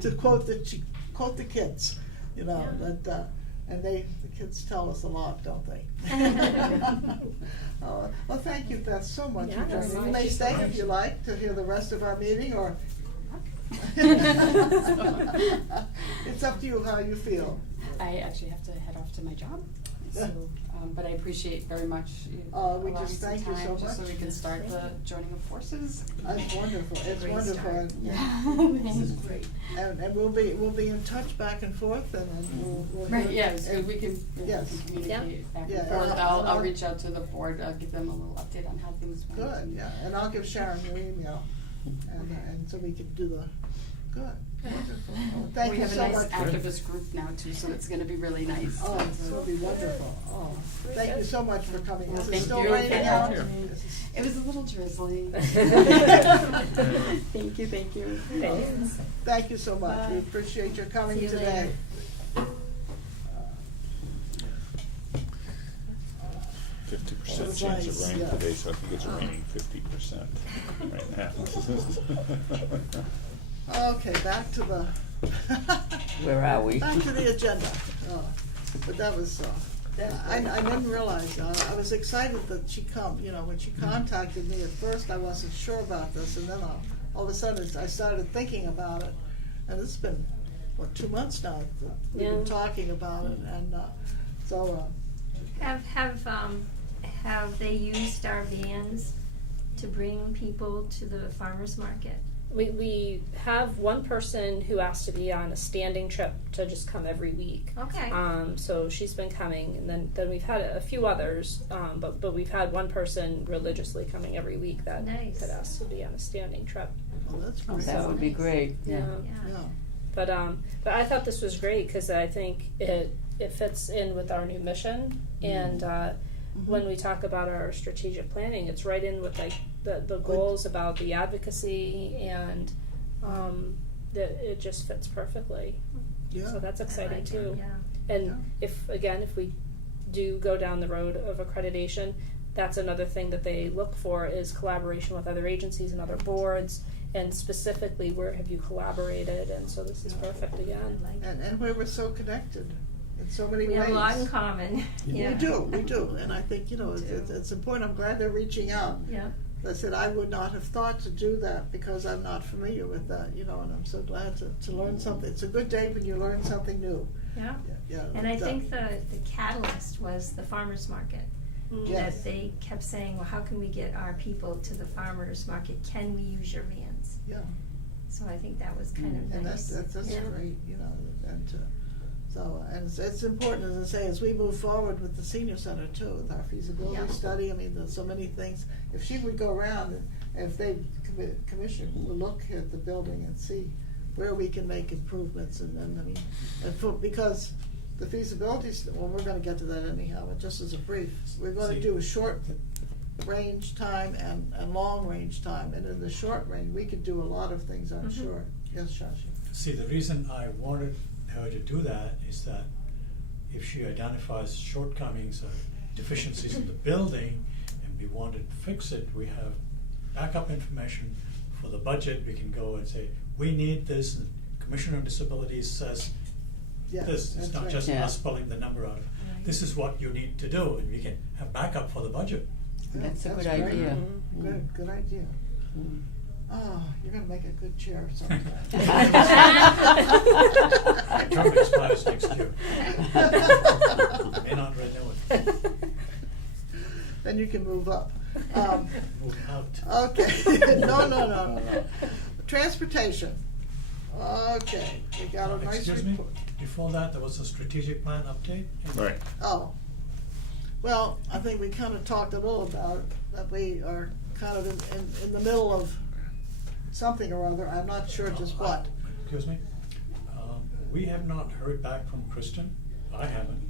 to quote the kids, that, and the kids tell us a lot, don't they? Well, thank you, Beth, so much for Yeah, joining. thank You may you so stay much. if you like to hear the rest of our meeting, or it's up to you how you feel. I actually have to head off to my job, so, but I appreciate very much We allowing just some thank you so time, just so much. we can start the joining of forces. It's wonderful, it's Great wonderful. start. This is great. And we'll be in touch back and forth, and then we'll. Right, hear- yeah, it's good, we can Yes. communicate back Yeah, and forth. and I'll I'll- reach out to the board, give them a little update on how things went. Good, yeah, and I'll give Sharon your email, and so we can do good, wonderful. Well, thank you so We much. have a nice activist group now too, so it's gonna be really nice. Oh, it's gonna be wonderful, thank you so much for coming. Is it Thank still you. raining Thank out? you. It was a little drizzly. Thank you, thank you. Thanks. Thank you so much, we Bye. appreciate your coming See you today. later. 50% That's chance nice, of rain yeah. today, so I think it's raining 50% right now. Okay, back to the. Where are we? Back to the agenda. But that was, I didn't realize, I was excited that she come, when she contacted me at first, I wasn't sure about this, and then all of a sudden, I started thinking about it, and it's been, 2 months now that we've been Yeah. talking about it, and, so, Have they used our vans to bring people to the farmer's market? We have one person who has to be on a standing trip to just come every week. Okay. So she's been coming, and then we've had a few others, but we've had one person religiously coming every week that Nice. has to be on a standing trip. well, that's Oh, great. that would be great, yeah. Yeah, But I thought this was great because I think it fits in with our new mission, and when we talk about our strategic planning, it's right in with like the goals about the advocacy, and that it just fits perfectly. yeah. So that's I exciting like too. it, yeah. And Yeah. if we do go down the road of accreditation, that's another thing that they look for is collaboration with other agencies and other boards, and specifically where have you collaborated, and so this is Yeah. perfect again. I like it. And we were so connected in so many We ways. have a lot in common. Yeah. We do, and I think, it's important, I'm glad they're reaching out. Yeah. I said, I would not have thought to do that because I'm not familiar with that, and I'm so glad to learn something. It's a good day when you learn something new. Yeah. Yeah. And I think the catalyst was the farmer's market. Yes. that they kept saying, well, how can we get our people to the farmer's market? Can we use your vans? Yeah, So I think that was kind of and nice. that's Yeah. great, you know, and so, and it's important, as I say, as we move forward with the senior center too, with our feasibility Yeah. study, I mean, there's so many things. If she would go around, and if they, commission would look at the building and see where we can make improvements, and then, I mean, because the feasibility, well, we're gonna get to that anyhow, but just as a brief, we're gonna See. do a short range time and long range time, and in the short range, we could do a lot of things, I'm Mhm. sure. Yes, Shashi? See, the reason I wanted her to do that is that if she identifies shortcomings or deficiencies in the building and we wanted to fix it, we have backup information for the budget. We can go and say, we need this, and Commissioner on Disabilities says Yeah, this. It's that's not right. just Yeah. us pulling the number out. Right. This is what you need to do, and we can have backup for the budget. Yeah, That's a good great. idea. Good idea. Mm. Oh, you're gonna make a good chair sometime. My term expires next year. May not renew it. Then you can move up. Move out. Okay, no. Transportation. Okay, we got a nice Excuse me, report. before that, there was a strategic plan update. Right. Oh, well, I think we kind of talked a little about it, that we are kind of in the middle of something or other, I'm not sure just what. Excuse me, we have not heard back from Kristen, I haven't.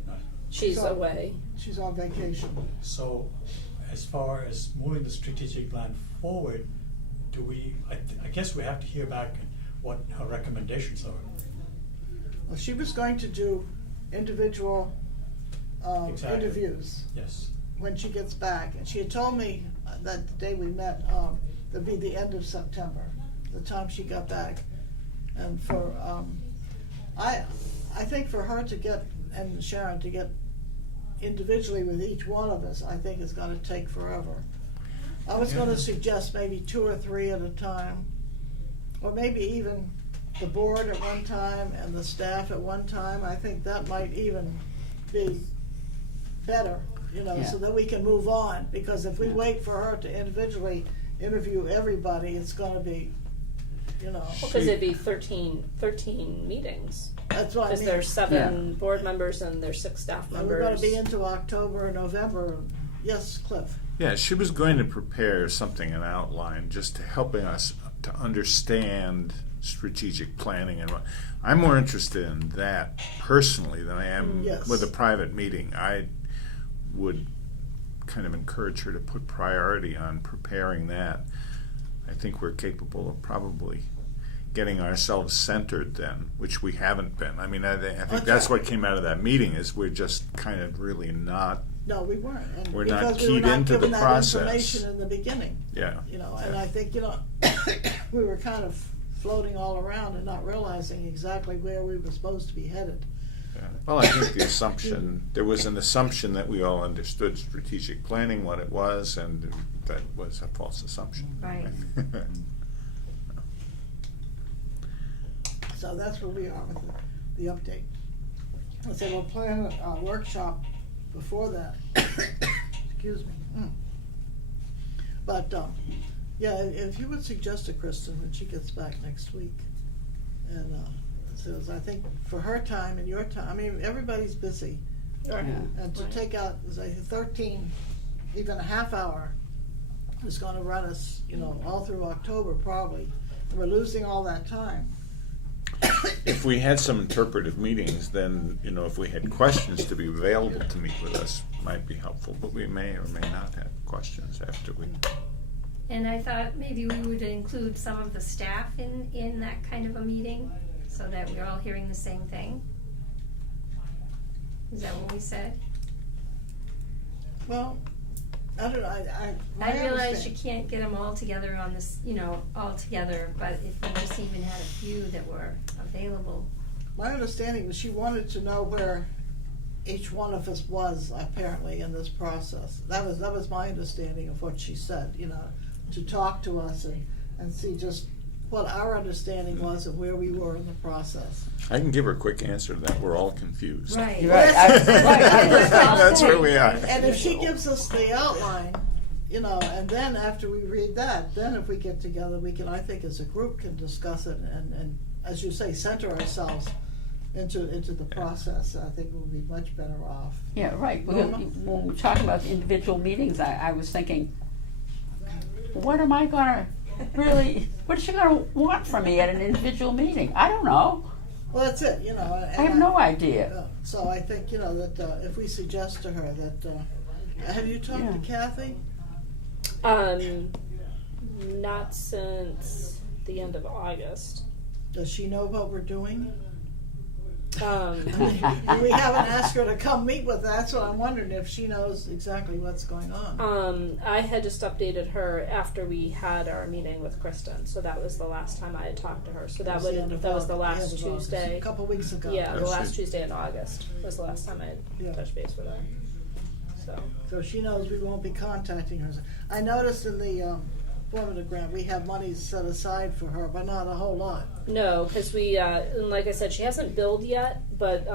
She's So- away. She's on vacation. So, as far as moving the strategic plan forward, do we, I guess we have to hear back what her recommendations are. Well, she was going to do individual Exactly. interviews Yes, when she gets back, and she had told me that the day we met, that'd be the end of September, the time she got back. And for, I think for her to get, and Sharon to get individually with each one of us, I think is gonna take forever. I was gonna suggest maybe 2 or 3 at a time, or maybe even the board at one time and the staff at one time. I think that might even be better, you know, so Yeah. that we can move on, because if we Yeah. wait for her to individually interview everybody, it's gonna be, you know, Because it'd be 13 meetings. that's what I Because mean. there's 7 board members and there's 6 staff And members. we're gonna be into October, November. Yes, Cliff? Yeah, she was going to prepare something, an outline, just to helping us to understand strategic planning, and I'm more interested in that personally than I am Yes. with a private meeting. I would kind of encourage her to put priority on preparing that. I think we're capable of probably getting ourselves centered then, which we haven't been. I mean, I think that's what came out of that meeting, is we're just kind of really not, No, we weren't. And We're not because we were keyed not into the given that process. information in the beginning, yeah. you know, and Yeah. I think, you know, we were kind of floating all around and not realizing exactly where we were supposed to be headed. Yeah. Well, I think the assumption, there was an assumption that we all understood strategic planning, what it was, and that was a false assumption. Right. So that's where we are with the update. I said, we'll plan a workshop before that. Excuse me. But, yeah, if you would suggest to Kristen when she gets back next week, and, so I think for her time and your time, I mean, everybody's busy. Yeah. And to Right. take out, say, 13, even a half hour is gonna run us, you know, all through October probably. And we're losing all that time. If we had some interpretive meetings, then, you know, if we had questions to be available to meet with us, might be helpful, but we may or may not have questions after we. And I thought maybe we would include some of the staff in that kind of a meeting, so that we're all hearing the same thing. Is that what we said? Well, I don't know, my I realize you understand- can't get them all together on this, you know, all together, but if we just even had a few that were available. My understanding was she wanted to know where each one of us was apparently in this process. That was my understanding of what she said, you know, to talk to us and see just what our understanding was of where we were in the process. I can give her a quick answer to that. We're all confused. Right. You're right. That's where we are. And if she gives us the outline, you know, and then after we read that, then if we get together, we can, I think as a group, can discuss it and as you say, center ourselves into the process. I think we'll be much better off. Yeah, right. Norma? When we're talking about the individual meetings, I was thinking, what am I gonna really, what is she gonna want from me at an individual meeting? I don't know. Well, that's it, you know. And I have no idea. So I think, you know, that if we suggest to her that, have you talked to Kathy? Not since the end of August. Does she know what we're doing? Um, We haven't asked her to come meet with us. That's what I'm wondering, if she knows exactly what's going on. I had just updated her after we had our meeting with Kristen, so that was the last time I had talked to her. So that was the last Tuesday. A couple weeks ago. Yeah, the That's last it. Tuesday in August was the last time I Yeah. had touched base with her. So she knows we won't be contacting her. I noticed in the formative grant, we have money set aside for her, but not a whole lot. No, because we, and like I said, she hasn't billed yet, but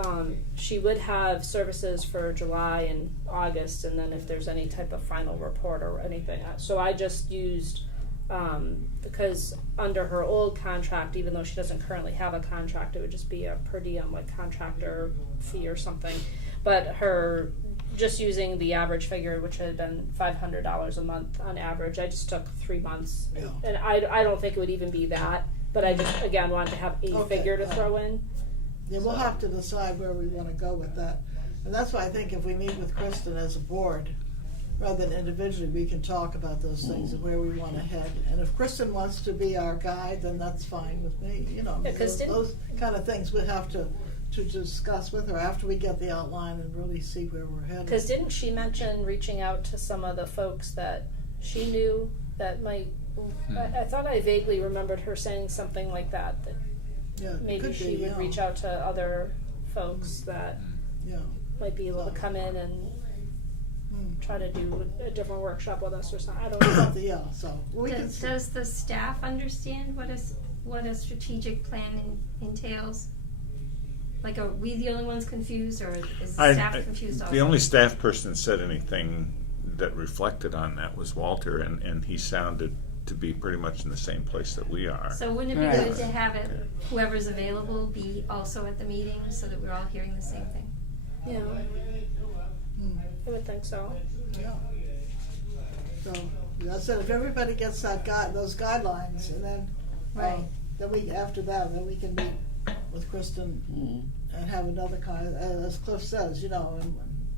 she would have services for July and August, and then if there's any type of final report or anything. So I just used, because under her old contract, even though she doesn't currently have a contract, it would just be a per diem, like contractor fee or something. But her, just using the average figure, which had been $500 a month on average, I just took 3 months. Yeah. And I don't think it would even be that, but I just, again, wanted to have a Okay, figure to throw in. Yeah, we'll have to decide where we want to go with that. And that's why I think if we meet with Kristen as a board, rather than individually, we can talk about those things and where we want to head. And if Kristen wants to be our guide, then that's fine with me, you know. Yeah, 'cause those kind of things we'll have to discuss with her after we get the outline and really see where we're headed. Because didn't she mention reaching out to some of the folks that she knew that might, I thought I vaguely remembered her saying something like that Yeah, it maybe could she be, would yeah. reach out to other folks that Yeah. might be able to come in and try to do a different workshop with us or something. I don't know. Something, yeah, so we can see. Does the staff understand what a strategic plan entails? Like, are we the only ones confused, or is the staff confused also? The only staff person that said anything that reflected on that was Walter, and he sounded to be pretty much in the same place that we are. So wouldn't it be Right. good to have it, whoever's available, be also at the meeting, so that we're all hearing the same thing? Yeah, I would think so. Yeah. So, that's it, if everybody gets those guidelines, and then, Right. then we, after that, then we can meet with Kristen and have another as Cliff says, you know, in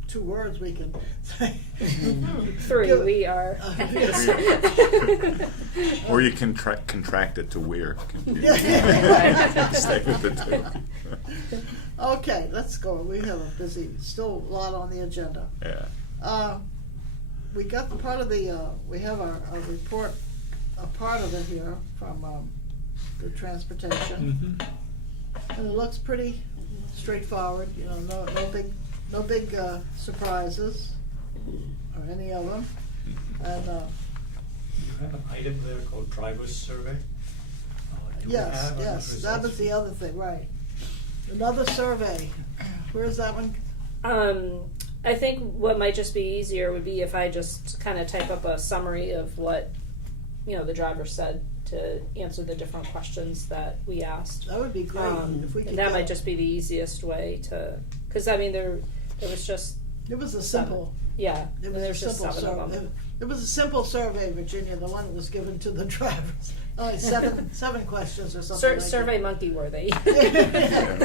2 words we can say. 3, we are. Or you can contract it to we're confused. Yeah. Stay with the 2. Okay, let's go, we have still a lot on the agenda. Yeah. We got the part of we have our report, a part of it here from the transportation. And it looks pretty straightforward, you know, no big surprises, or any of them. And, You have an item there called driver's survey? Do we yes, have that was results? the other thing, right. Another survey, where's that one? I think what might just be easier would be if I just kind of type up a summary of what, you know, the driver said to answer the different questions that we asked. That would be great, if we could And that get- might just be the easiest way to, because I mean, there was just, It was a simple, yeah, it was a there's just simple 7 of survey. them. It was a simple survey, Virginia, the one that was given to the drivers. Only seven questions or something like that. Survey monkey worthy.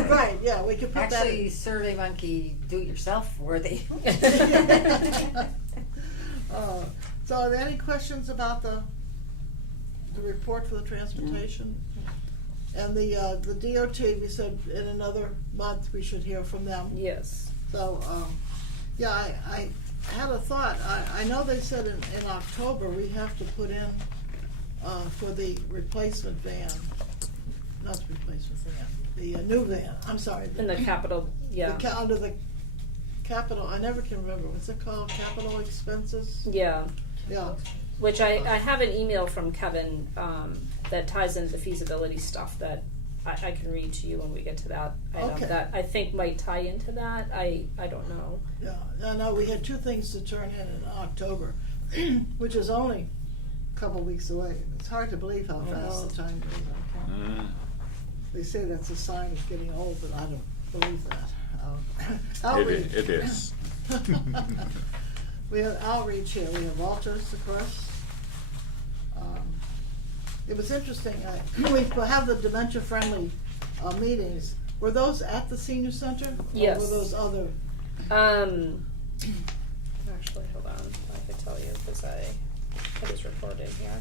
Right, yeah, we could put Actually, Survey Monkey do-it-yourself worthy. that. So are there any questions about the report for the transportation? And the DOT, we said in another month we should hear from them. Yes. So, yeah, I had a thought. I know they said in October we have to put in for the replacement van, not the replacement van, the new van, I'm sorry. In the capital, yeah. Under the capital, I never can remember, what's it called, capital expenses? Yeah. Yeah, Which I have an email from Kevin that ties into the feasibility stuff that I can read to you when we get to that item. Okay. That I think might tie into that. I don't know. Yeah, no, we had two things to turn in October, which is only a couple weeks away. It's hard to believe how fast the time goes. They say that's a sign of getting old, but I don't believe that. Outreach. It is. We have outreach here. We have Walters, of course. It was interesting. We have the dementia-friendly meetings. Were those at the senior center? Yes. Or were those other? Actually, hold on. I could tell you because I put his report in here.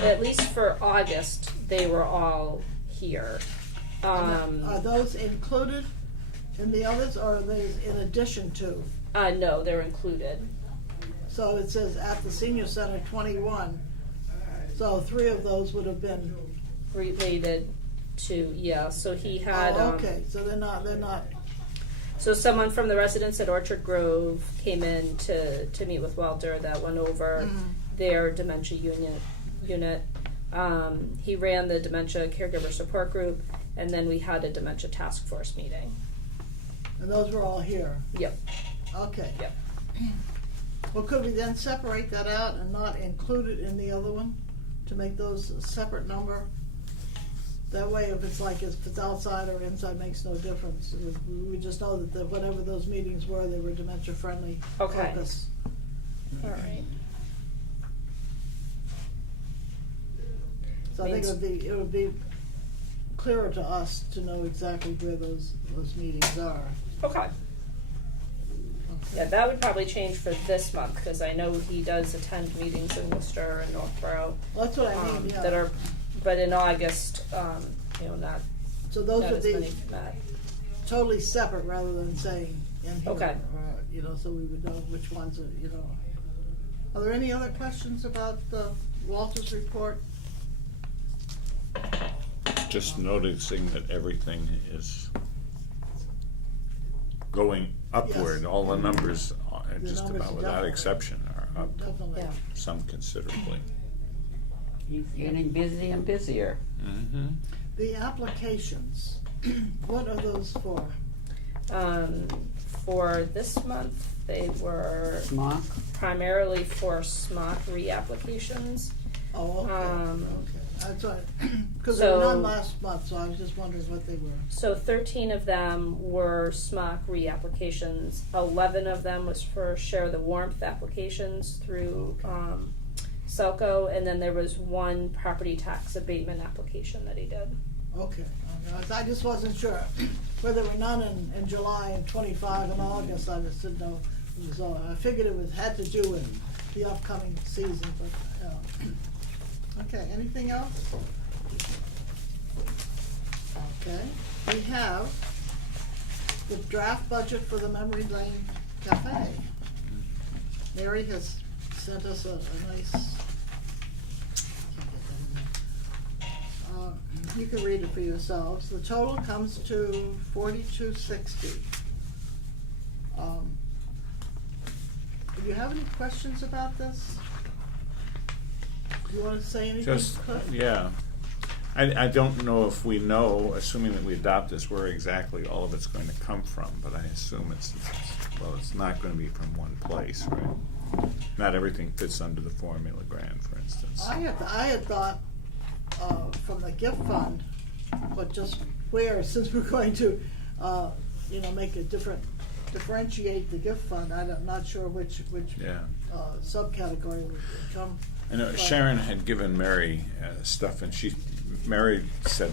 At least for August, they were all here. Are those included in the others, or are they in addition to? No, they're included. So it says at the senior center 21. So 3 of those would have been. Related to, yeah, so he had. Oh, okay, so they're not. So someone from the residents at Orchard Grove came in to meet with Walter that went over their dementia unit. He ran the dementia caregiver support group, and then we had a dementia task force meeting. And those were all here. Yep. Okay. Yep. Well, could we then separate that out and not include it in the other one to make those a separate number? That way, if it's outside or inside, makes no difference. We just know that whatever those meetings were, they were dementia friendly. Okay. Focus. All right. So I think it would be clearer to us to know exactly where those meetings are. Okay. Yeah, that would probably change for this month because I know he does attend meetings in Worcester and Northborough. Well, that's what I mean. Yeah. That are, but in August, not. So those not would as be many met. totally separate rather than saying in here. Okay. So we would know which ones are. Are there any other questions about Walter's report? Just noticing that everything is going upward. Yes. All the numbers, The just numbers about are without definitely- exception, are up, Definitely. Yeah. some considerably. He's getting busier and busier. Mm-hmm. The applications, what are those for? For this month, they were Smock. primarily for SMOC reapplications. Oh, okay. Um, Okay. That's right. Because there were so- none last month, so I was just wondering what they were. So 13 of them were SMOC reapplications. 11 of them was for Share the Warmth applications through Selco, and then there was one property tax abatement application that he did. Okay. I just wasn't sure whether there were none in July and 25 in August. I just didn't know. I figured it had to do with the upcoming season, but. Okay, anything else? Okay, we have the draft budget for the Memory Lane Cafe. Mary has sent us a nice. You can read it for yourselves. The total comes to $42.60. Do you have any questions about this? Do you want to say anything, Just, Cliff? yeah. I don't know if we know, assuming that we adopt this, where exactly all of it's going to come from, but I assume it's not going to be from one place, right? Not everything fits under the formula grant, for instance. I had thought from the gift fund, but just where, since we're going to, make a differentiate the gift fund, I'm not sure which Yeah. subcategory would come. I know but- Sharon had given Mary stuff, and Mary said,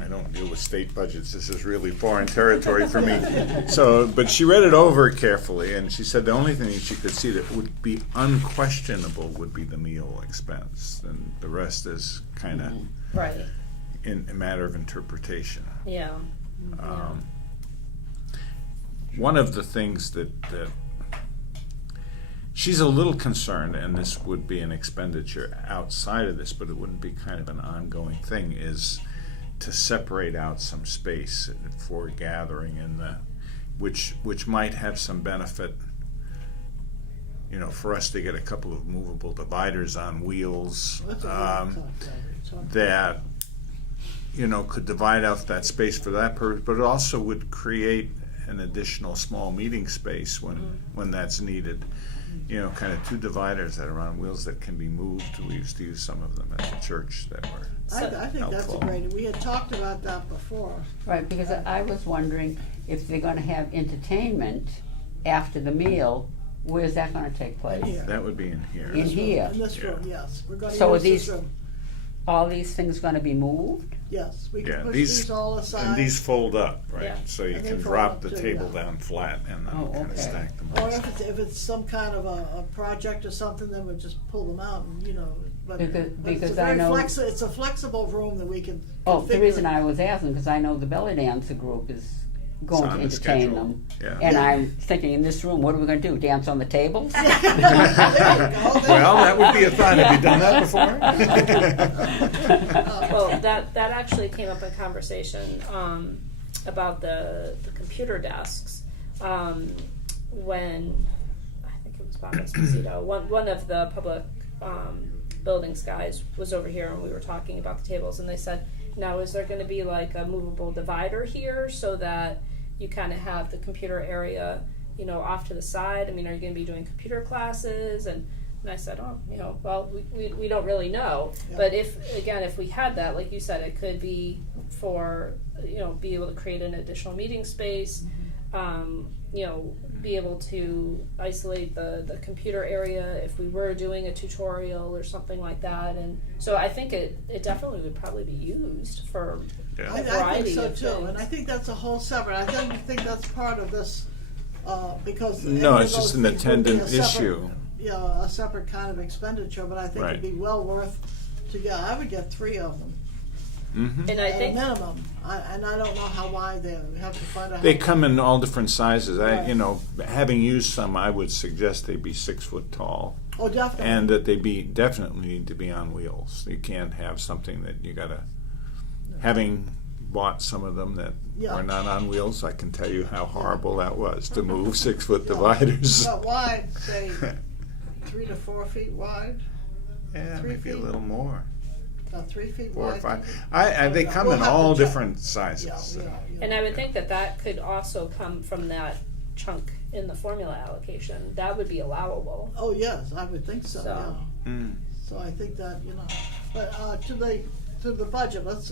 I don't deal with state budgets, this is really foreign territory for me. So, but she read it over carefully, and she said the only thing she could see that would be unquestionable would be the meal expense, and the rest is kind of Right. in a matter of interpretation. Yeah. One of the things that she's a little concerned, and this would be an expenditure outside of this, but it wouldn't be kind of an ongoing thing, is to separate out some space for gathering in the, which might have some benefit, you know, for us to get a couple of movable dividers on wheels, That's a good talk, that, you know, could divide out that space for that purpose, but it also would create an additional small meeting space when that's needed. You know, kind of two dividers that are on wheels that can be moved. We used to use some of them at the church that were I think that's a helpful. great, we had talked about that before. Right, because I was wondering if they're gonna have entertainment after the meal, where's that gonna take place? Here. That would be in here. In here. In this room, Yeah. yes, we're gonna So are use this these- room, All these things gonna be moved? yes, we Yeah, can push these, these all aside. and these fold up, right? Yeah. So you And they can fold drop up the too, table yeah. down flat and then Oh, kind of okay. stack them. Or on. if it's some kind of a project or something, then we'll just pull them out and, you know, but Because- it's because a very I know- it's a flexible room that we can Oh, the configure. reason I was asking, because I know the belly dancer group is going It's to on the entertain schedule. them. Yeah. And Yeah. I'm thinking, in this room, what are we gonna do, dance on the tables? There you go. Well, that would be a thought. Have you done that before? Well, that actually came up in conversation about the computer desks when I think it was Bob Esposito, one of the public buildings guys was over here and we were talking about the tables and they said, now is there going to be like a movable divider here so that you kind of have the computer area, you know, off to the side? I mean, are you going to be doing computer classes? And I said, oh, you know, well, we don't really know. Yeah. But if we had that, like you said, it could be for, you know, be able to create an additional meeting space, you know, be able to isolate the computer area if we were doing a tutorial or something like that. And so I think it definitely would probably be used for Yeah. I a think variety so of too, things. and I think that's a whole separate, I don't think that's part of this, because. No, any it's of just those an things would be a attendant separate- issue. Yeah, a separate kind of expenditure, but I think it'd Right. be well worth to get, I would get 3 of them. Mhm. And I At a think minimum, and I don't know how wide they are, we have to find out. They how- come in all different sizes. Right. You know, having used some, I would suggest they be 6 foot tall, Oh, definitely. and that they definitely need to be on wheels. You can't have something that you gotta. Having bought some of them that Yeah. are not on wheels, I can tell you how horrible that was to move 6 foot Yeah. dividers. But wide, say, 3 to 4 feet wide, Yeah, 3 maybe a feet. little more, 3 feet 4 or wide. 5. They come We'll in have to all check. different sizes. Yeah. and I would think that could also come from that chunk in the formula allocation. That would be allowable. Oh, yes, I would think so, So. yeah. Mm. So I think that, you know, but to the budget, let's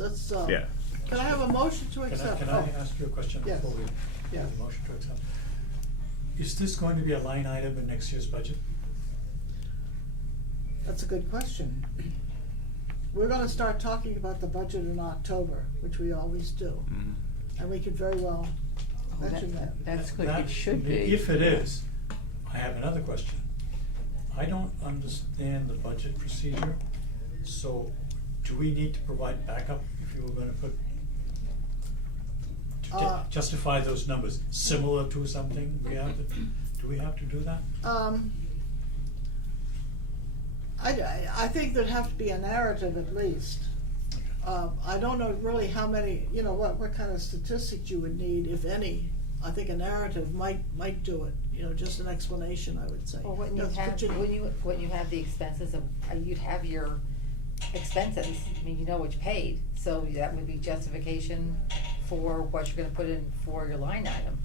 Yeah. can I have a motion to Can accept? I ask you a question Yes. before we Yeah. do the motion to accept? Is this going to be a line item in next year's budget? That's a good question. We're gonna start talking about the budget in October, which we always do, Mm. and we could very well Oh, mention that. That's good, That- it should be. If it is, I have another question. I don't understand the budget procedure, so do we need to provide backup if you were gonna put, to justify those numbers, similar to something we have to, do we have to do that? I think there'd have to be a narrative at least. I don't know really how many, you know, what kind of statistics you would need, if any. I think a narrative might do it, you know, just an explanation, I would say. Well, wouldn't you That's have, particular- wouldn't you have the expenses of, you'd have your expenses, I mean, you know what you paid, so that would be justification for what you're gonna put in for your line item.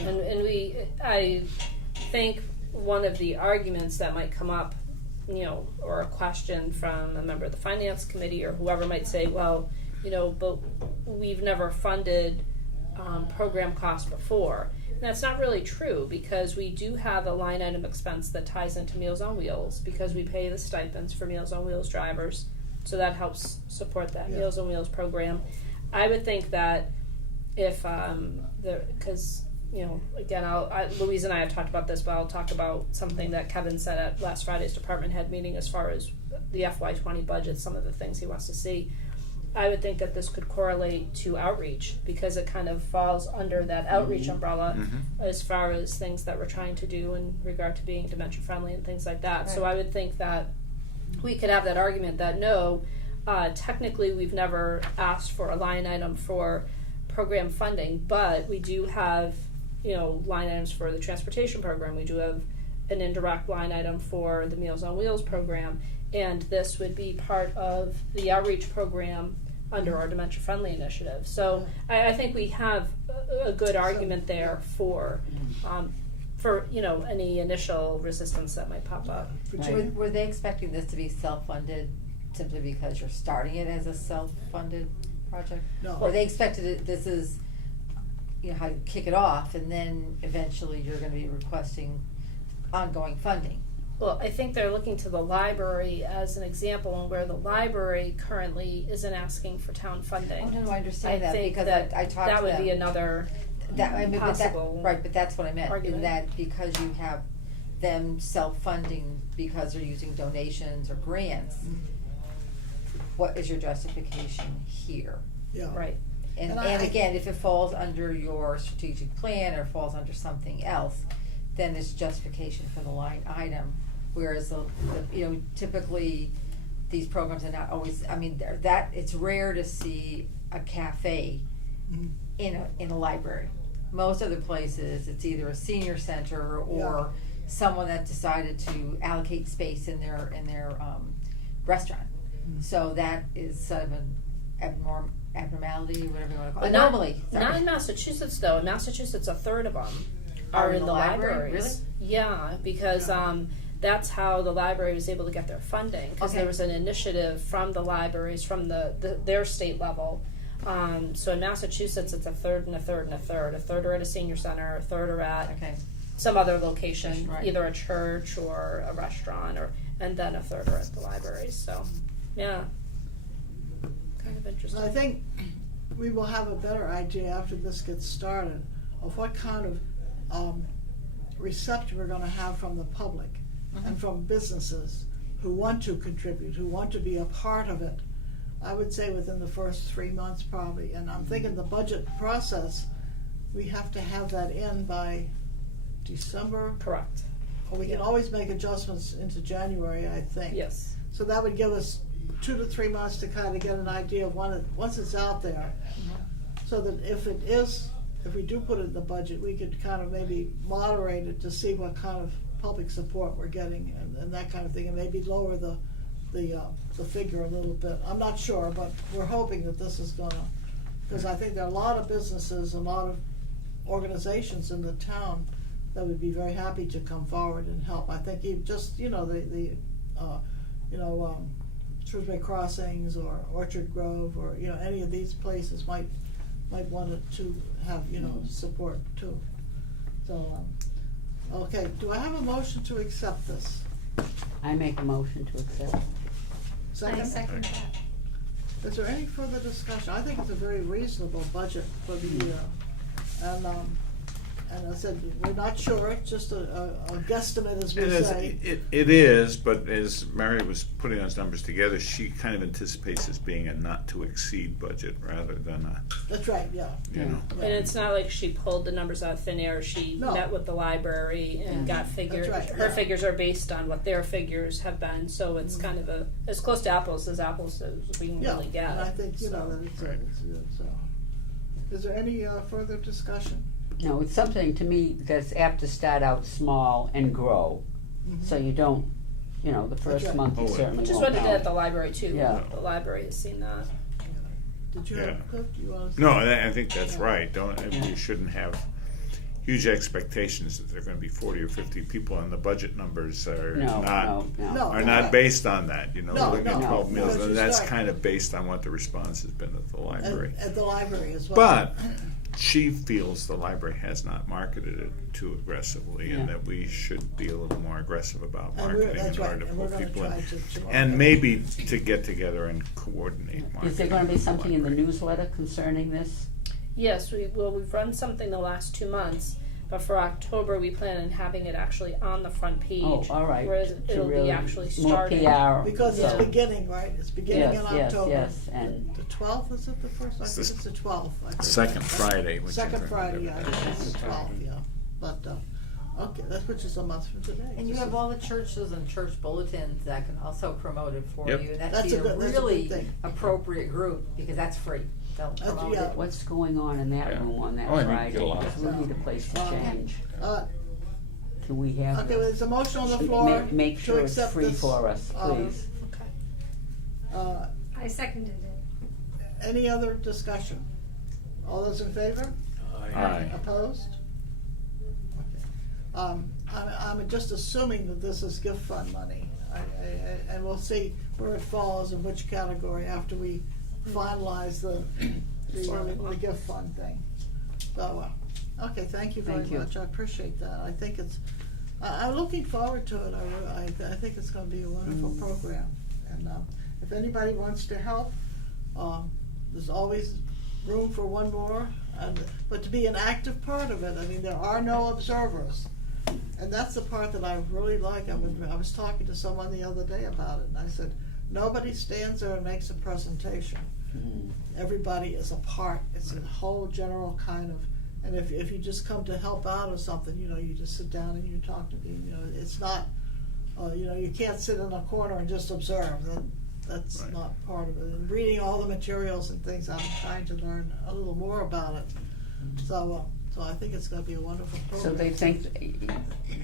And I think one of the arguments that might come up, you know, or a question from a member of the finance committee or whoever might say, well, you know, but we've never funded program costs before. And that's not really true, because we do have a line item expense that ties into Meals on Wheels, because we pay the stipends for Meals on Wheels drivers, so that helps support that Yeah. Meals on Wheels program. I would think that if because you know, again, Louise and I have talked about this, but I'll talk about something that Kevin said at last Friday's department head meeting as far as the FY20 budget, some of the things he wants to see. I would think that this could correlate to outreach, because it kind of falls under that outreach umbrella as far as things that we're trying to do in regard to being dementia friendly and things like that. So Right. I would think that we could have that argument that no, technically, we've never asked for a line item for program funding, but we do have, line items for the transportation program. We do have an indirect line item for the Meals on Wheels program, and this would be part of the outreach program under our dementia friendly initiative. So I think we have a good argument there for any initial resistance that might pop up. Were they expecting this to be self-funded simply because you're starting it as a self-funded project? No. Or they expected it, this is, how you kick it off, and then eventually you're gonna be requesting ongoing funding? Well, I think they're looking to the library as an example, and where the library currently isn't asking for town funding. Oh, no, I understand that, think because that I talked to them. that would be another possible Right, but that's what I meant, argument. in that because you have them self-funding because they're using donations or grants, what is your justification here? Yeah. right. And And again, if it falls under your strategic plan or falls under something else, then it's justification for the line item. Whereas typically these programs are not always, it's rare to see a cafe in a library. Most other places, it's either a senior center or someone that decided to allocate space in their restaurant. So that is sort of an abnormality, whatever you want to call it. Anomaly. Not in Massachusetts, though. In Massachusetts, a third of them are in the libraries. Really? Yeah, because that's how the library was able to get their funding. Because there was an initiative from the libraries, from their state level. So in Massachusetts, it's a third and a third and a third. A third are at a senior center, a third are at some other location, Right. either a church or a restaurant, and then a third are at the libraries. So, yeah, kind of interesting. I think we will have a better idea after this gets started of what kind of reception we're gonna have from the public and from businesses who want to contribute, who want to be a part of it. I would say within the first 3 months probably, and I'm thinking the budget process, we have to have that in by December. Correct. Or we can always make adjustments into January, I think. Yes. So that would give us 2 to 3 months to kind of get an idea of once it's out there. So that if we do put it in the budget, we could kind of maybe moderate it to see what kind of public support we're getting and that kind of thing, and maybe lower the figure a little bit. I'm not sure, but we're hoping that this is gonna, because I think there are a lot of businesses, a lot of organizations in the town that would be very happy to come forward and help. I think Shrewsbury Crossings or Orchard Grove or any of these places might want it to have support too. So okay, do I have a motion to accept this? I make a motion to accept. Second? I second that. Is there any further discussion? I think it's a very reasonable budget for the year. And I said, we're not sure, it's just a guesstimate, as we say. It is, but as Mary was putting those numbers together, she kind of anticipates this being a not to exceed budget rather than a, That's right, yeah. you know. Yeah. And it's not like she pulled the numbers out of thin air. She No. met with the library and got figures. That's right, Her yeah. figures are based on what their figures have been, so it's kind of as close to apples as we can Yeah, really get. and I think, that it's good, so. Is there any further discussion? No, it's something to me that's apt to start out small and grow. So you don't, the first right. month you Oh, certainly Which is won't what they did know. at the library too. Yeah. The library has seen that. Did you Yeah. have, Cliff, do you want to? No, I think that's Yeah. right. We shouldn't have huge expectations that there are going to be 40 or 50 people, and the budget numbers are No, not No. are not based on that. No, we're looking at no. 12 meals, No, and that's right. kind of based on what the response has been at the library. At the library as well. But she feels the library has not marketed it too aggressively, and Yeah. that we should be a little more aggressive about And marketing that's in right, order to and we're put gonna people in. try to And maybe to get together and coordinate marketing. Is there going to be with the something in the library. newsletter concerning this? Yes, we've run something the last 2 months, but for October we plan on having it actually on the front page. Oh, all right. Whereas To it'll really be actually more starting. PR. Because it's Yeah. beginning, right? It's beginning in Yes, October. yes, and The 12th, is it the first? I think it's the 12th. I think. Second Friday. which Second is- Friday, yeah, I think it's the 12th, yeah. But, Okay, that's which is a month from today. And you have all the churches and church bulletins that can also promote it for Yep. you. That'd That's be a a good- that's a good really thing. appropriate group, because that's free. They'll That's- promote yeah. it. What's going on in that Yeah. room on that Oh, I think you Friday? get a lot. Because we need a place to change. Can we have? Okay, well, there's a motion on the Ma- floor Make to sure it's accept free this. for us, please. I seconded it. Any other discussion? All those in favor? Aye. Opposed? Okay. I'm just assuming that this is gift fund money. And we'll see where it falls in which category after we finalize the gift fund thing. So, okay, thank you very Thank you. much. I appreciate that. I think it's, I'm looking forward to it. I think it's gonna be a wonderful program. And, if anybody wants to help, there's always room for one more. But to be an active part of it, I mean, there are no observers. And that's the part that I really like. I was talking to someone the other day about it, and I said, nobody stands there and makes a presentation. Everybody is a part. It's a whole general kind of, and if you just come to help out or something, you just sit down and you talk to people. It's not, you can't sit in a corner and just observe. That's Right. not part of it. And reading all the materials and things, I'm trying to learn a little more about it. So I think it's going to be a wonderful program. So they think,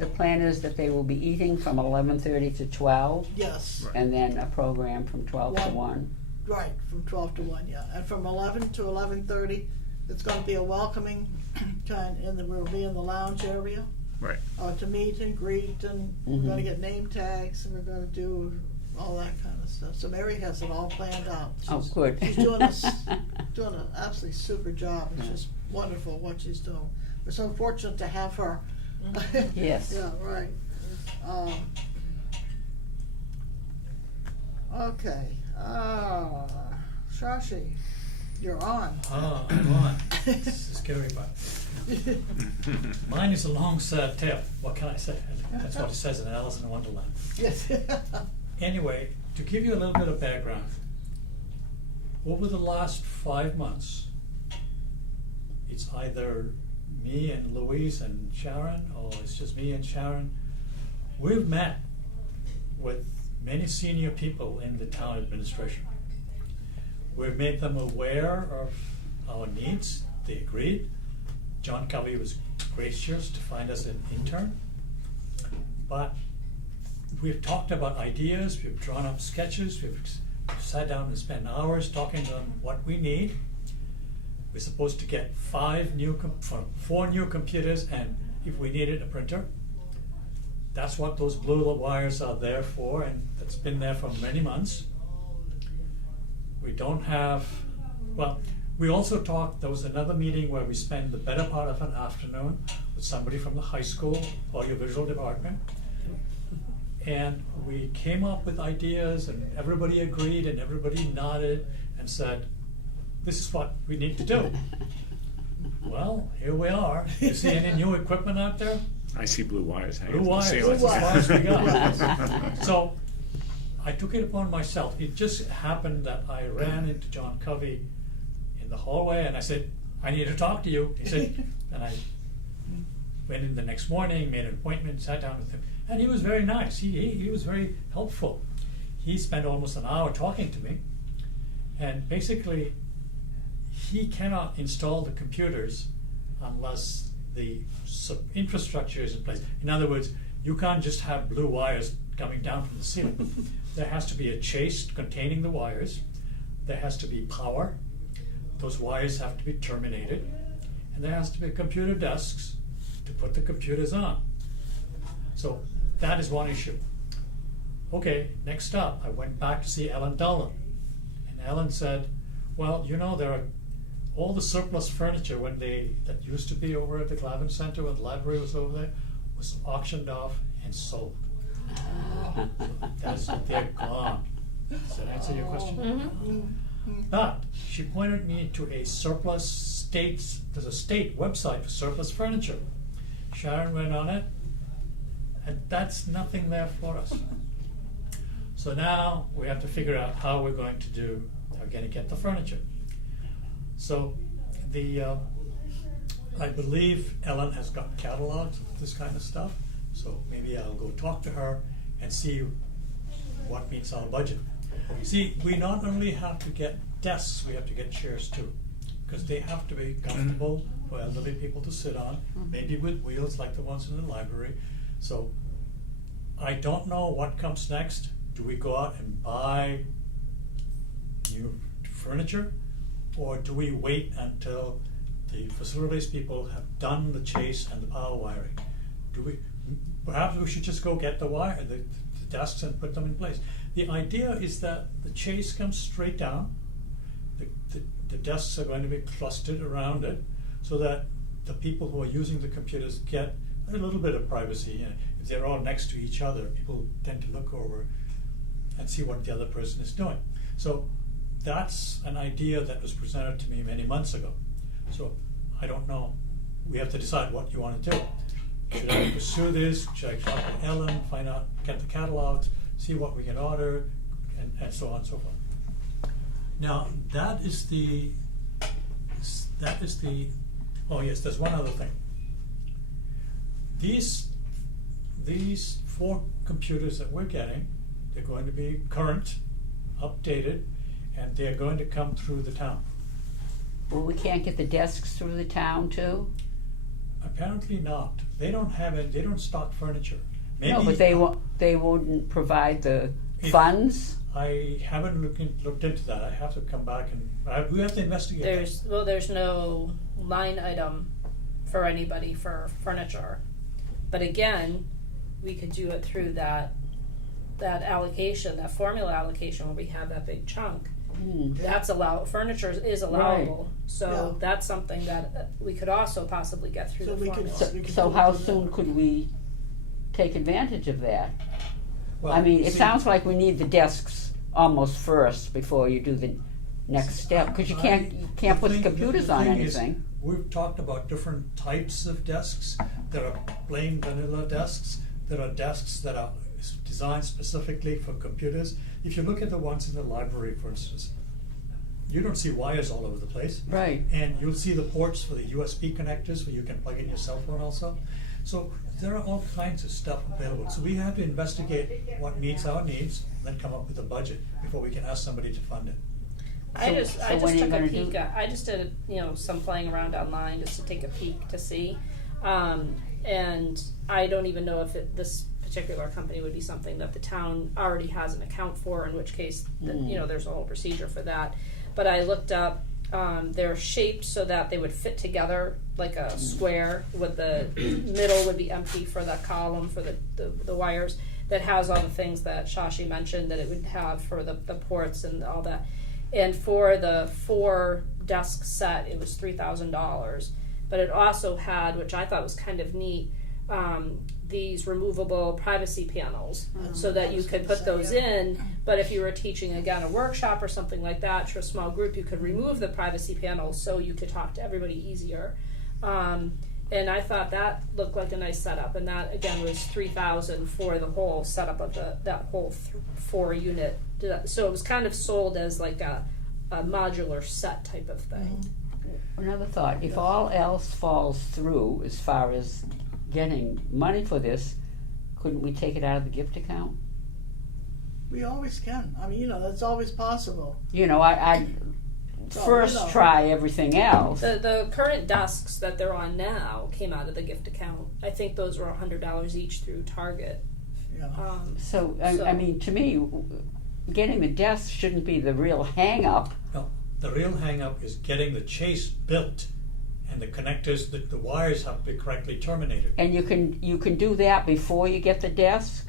the plan is that they will be eating from 11:30 to 12, Yes, and then a program from 12 to 1. right, from 12 to 1, yeah. And from 11 to 11:30, it's going to be a welcoming kind, and then we'll be in the lounge area Right. to meet and greet, and we're going to get name tags, and we're going to do all that kind of stuff. So Mary has it all planned out. Oh, good. She's doing an absolutely super job. It's just wonderful what she's doing. We're so fortunate to have her. Yes. Yeah, right. Okay. Shashi, you're on. I'm on. This is the scary part. Mine is a long, sad tale. What can I say? That's what it says in Alice in Wonderland. Yes. Anyway, to give you a little bit of background, over the last 5 months, it's either me and Louise and Sharon, or it's just me and Sharon. We've met with many senior people in the town administration. We've made them aware of our needs. They agreed. John Covey was gracious to find us an intern. But we've talked about ideas, we've drawn up sketches, we've sat down and spent hours talking on what we need. We're supposed to get 4 new computers, and if we needed a printer. That's what those blue wires are there for, and it's been there for many months. We don't have, well, we also talked, there was another meeting where we spent the better part of an afternoon with somebody from the high school audiovisual department. And we came up with ideas, and everybody agreed, and everybody nodded and said, this is what we need to do. Well, here we are. You see any new equipment out there? I see blue wires hanging Blue from the wires, ceiling. that's as far as we got. So I took it upon myself. It just happened that I ran into John Covey in the hallway, and I said, I need to talk to you. He said, and I went in the next morning, made an appointment, sat down with him, and he was very nice. He was very helpful. He spent almost an hour talking to me, and basically he cannot install the computers unless the infrastructure is in place. In other words, you can't just have blue wires coming down from the ceiling. There has to be a chase containing the wires. There has to be power. Those wires have to be terminated. And there has to be computer desks to put the computers on. So that is one issue. Okay, next up, I went back to see Ellen Dolan. And Ellen said, well, there are all the surplus furniture that used to be over at the Glavin Center when the library was over there was auctioned off and sold. So they're gone. Does that answer your question? But she pointed me to a surplus states, there's a state website for surplus furniture. Sharon went on it, and that's nothing there for us. So now we have to figure out how we're going to get the furniture. So the I believe Ellen has got catalogs of this kind of stuff, so maybe I'll go talk to her and see what meets our budget. See, we not only have to get desks, we have to get chairs too, because they have to be comfortable for elderly people to sit on, maybe with wheels like the ones in the library. So I don't know what comes next. Do we go out and buy new furniture, or do we wait until the facilities people have done the chase and the power wiring? Perhaps we should just go get the desks and put them in place. The idea is that the chase comes straight down, the desks are going to be clustered around it, so that the people who are using the computers get a little bit of privacy. If they're all next to each other, people tend to look over and see what the other person is doing. So that's an idea that was presented to me many months ago. So I don't know, we have to decide what you want to do. Should I pursue this? Should I talk to Ellen, find out, get the catalogs, see what we can order, and so on and so forth. Now, that is the, oh yes, there's one other thing. These 4 computers that we're getting, they're going to be current, updated, and they're going to come through the town. Well, we can't get the desks through the town too? Apparently not. They don't have it, they don't stock furniture. Maybe, No, but they wouldn't provide the If- funds? I haven't looked into that. I have to come back and, we have to investigate that. There's no line item for anybody for furniture. But again, we could do it through that allocation, that formula allocation where we have that big chunk. That's furniture is allowable. So Yeah. that's something that we could also possibly get through So the we could- formula. So how soon could we take advantage of that? Well, I mean, it see, sounds like we need the desks almost first before you do the next step, because you can't put the computers on thing is, anything. We've talked about different types of desks. There are plain vanilla desks. There are desks that are designed specifically for computers. If you look at the ones in the library, for instance, you don't see wires all over the place. Right. And you'll see the ports for the USB connectors where you can plug in your cell phone also. So there are all kinds of stuff available. So we have to investigate what meets our needs, and then come up with a budget before we can ask somebody to fund it. I So just when are you took a gonna peek. do- I just did some playing around online just to take a peek to see, and I don't even know if this particular company would be something that the town already has an account for. In which case, there's a whole procedure for that. But I looked up. They're shaped so that they would fit together like a square, with the middle would be empty for the column for the wires. That has all the things that Shashi mentioned that it would have for the ports and all that. And for the 4 desk set, it was $3,000. But it also had, which I thought was kind of neat, these removable privacy panels, so that you could put those in. But if you were teaching again a workshop or something like that to a small group, you could remove the privacy panels so you could talk to everybody easier. And I thought that looked like a nice setup, and that again was $3,000 for the whole setup of that whole 4 unit. So it was kind of sold as like a modular set type of thing. Another thought, if all else falls through as far as getting money for this, couldn't we take it out of the gift account? We always can. I mean, that's always possible. I'd So, first try everything else. The current desks that they're on now came out of the gift account. I think those were $100 each through Target. Yeah. So, I mean, to me, getting the desks shouldn't be the real hang-up. No, the real hang-up is getting the chase built, and the connectors, the wires have to be correctly terminated. And you can do that before you get the desk?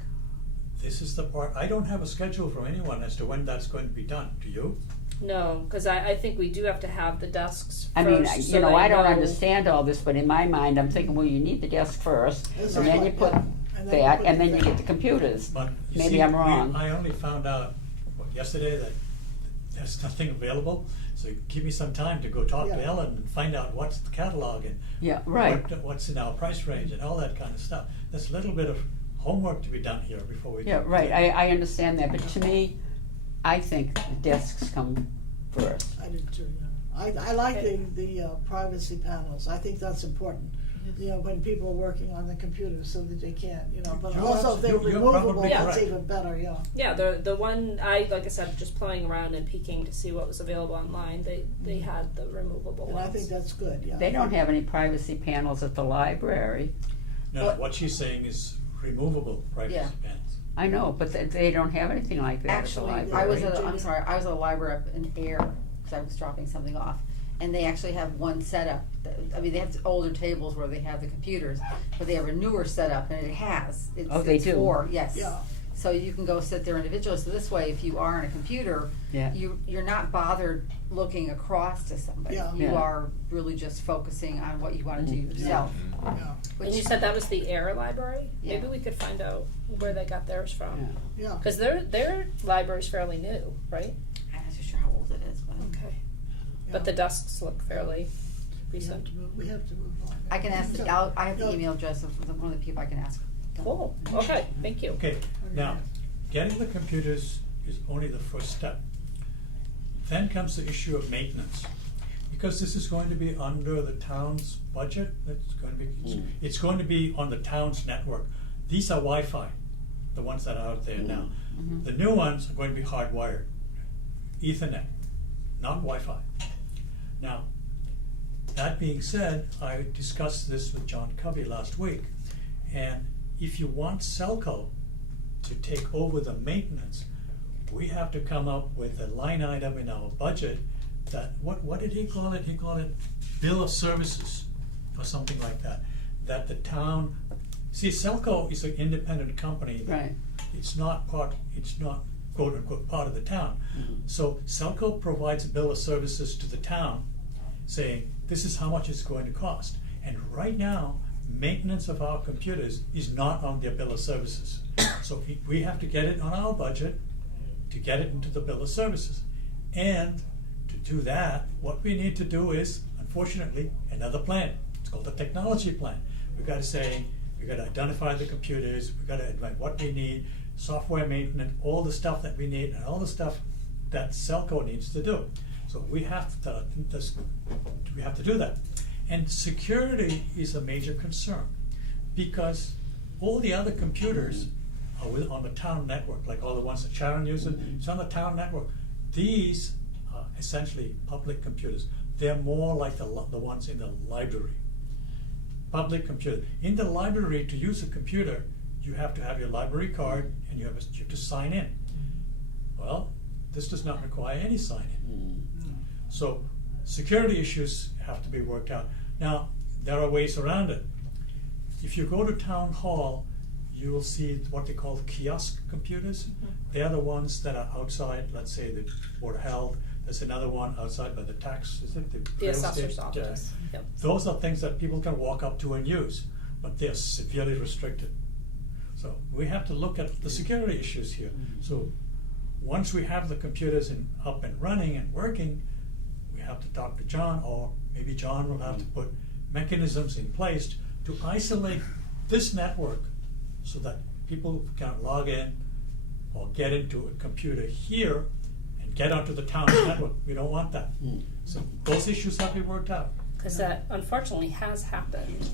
This is the part, I don't have a schedule from anyone as to when that's going to be done. Do you? No, because I think we do have to have the desks first. I mean, so I don't know- understand all this, but in my mind, I'm thinking, well, you need the desk first, This and is then what- you put yeah. And then you that, put and the then you thing. get the computers. But you Maybe see, I'm wrong. I only found out yesterday that there's nothing available. So give me some time to go talk to Yeah. Ellen and find out what's the catalog and Yeah, right. what's in our price range and all that kind of stuff. There's a little bit of homework to be done here before we. Yeah, right, I understand that, but to me, I think the desks come first. I did too. too, yeah. I like the privacy panels, I think that's important. You know, when people are working on the computer so that they can't, you know, but You're also if they're you're removable, probably that's correct. even better, yeah. Yeah, the one like I said, just playing around and peeking to see what was available online. They had the removable And ones. I think that's good, yeah. They don't have any privacy panels at the library. No, what she's saying is removable privacy Yeah. panels. I know, but they don't have anything like that Actually, at the I was library. at, I'm sorry, I was at a library up in Air, cause I was dropping something off, and they actually have one setup, I mean, they have older tables where they have the computers, but they have a newer setup, and it's Oh, they it's do? for, yes. Yeah. So you can go sit there individually, so this way, if you are on a computer, Yeah. you're not bothered looking across to somebody. Yeah. You Yeah. are really just focusing on what you wanna do yourself. Yeah. And you said that was the Air Library? Yeah. Maybe we could find out where they got theirs from. Yeah. Yeah. Because their library's fairly new, right? I'm not so sure how old it is, but Okay. Yeah. But the desks look fairly We have recent. to move, we have to move on. I can ask, So, I have the yeah. email address of one of the people I can ask. Cool. Okay, thank you. Okay, now, getting the computers is only the first step. Then comes the issue of maintenance. Because this is going to be under the town's budget, it's going to be on the town's network. These are Wi-Fi, the ones that are out there now. The new ones are going to be hardwired, Ethernet, not Wi-Fi. Now, that being said, I discussed this with John Covey last week, and if you want Selco to take over the maintenance, we have to come up with a line item in our budget that, what did he call it? He called it bill of services, or something like that. That the town, see, Selco is an independent company. Right. It's not quote unquote part of the town. So Selco provides a bill of services to the town saying, this is how much it's going to cost. And right now, maintenance of our computers is not on their bill of services. So we have to get it on our budget to get it into the bill of services. And to do that, what we need to do is, unfortunately, another plan. It's called the technology plan. We've got to say, we've got to identify the computers, we've got to identify what we need, software maintenance, all the stuff that we need, and all the stuff that Selco needs to do. So we have to do that. And security is a major concern, because all the other computers are on the town network, like all the ones that Sharon uses, it's on the town network. These are essentially public computers. They're more like the ones in the library. Public computer. In the library, to use a computer, you have to have your library card and you have to sign in. Well, this does not require any sign-in. So security issues have to be worked out. Now, there are ways around it. If you go to town hall, you will see what they call kiosk computers. They're the ones that are outside, let's say the Board of Health. There's another one outside by the tax, is it? The real assessor's estate? office. Yeah. Yep. Those are things that people can walk up to and use, but they're severely restricted. So we have to look at the security issues here. So once we have the computers up and running and working, we have to talk to John, or maybe John will have to put mechanisms in place to isolate this network so that people can log in or get into a computer here and get onto the town's network. We don't want that. So those issues have to be worked out. Because that unfortunately has happened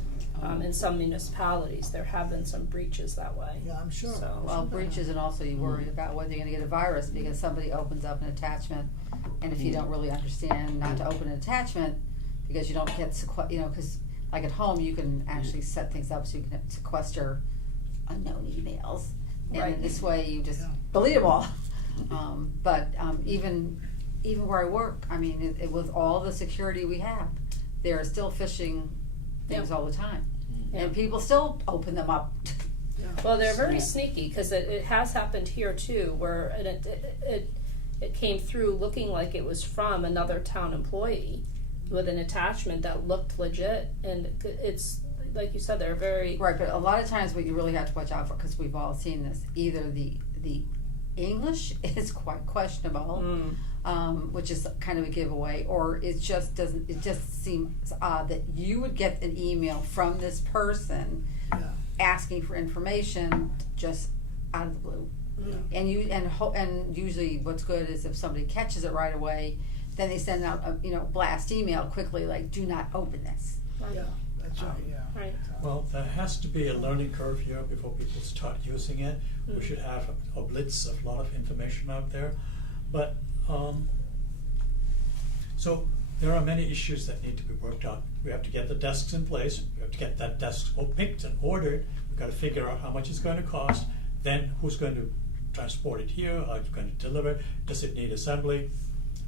in some municipalities. There have been some breaches that way. Yeah, I'm sure. So- Well, breaches, and also you worry about whether you're gonna get a virus, because somebody opens up an attachment, and if you don't really understand not to open an attachment, because you don't get because like at home, you can actually set things up so you can sequester unknown emails. And Right. in this way, you just Yeah. delete them all. But even where I work, I mean, with all the security we have, there are still phishing things all the time. And people still open them up. Well, they're very Yeah. sneaky, because it has happened here too, where it came through looking like it was from another town employee with an attachment that looked legit, and it's like you said, they're very Right, but a lot of times what you really have to watch out for, because we've all seen this, either the English is quite questionable, which is kind of a giveaway, or it just seems odd that you would get an email from this person Yeah. asking for information just out of the blue. And usually what's good is if somebody catches it right away, then they send out a, blast email quickly, like, do not open this. Yeah, that's right, yeah. Right. Well, there has to be a learning curve here before people start using it. We should have a blitz of a lot of information out there. But, so there are many issues that need to be worked out. We have to get the desks in place. We have to get that desk picked and ordered. We've got to figure out how much it's going to cost. Then who's going to transport it here? How it's going to deliver it? Does it need assembly?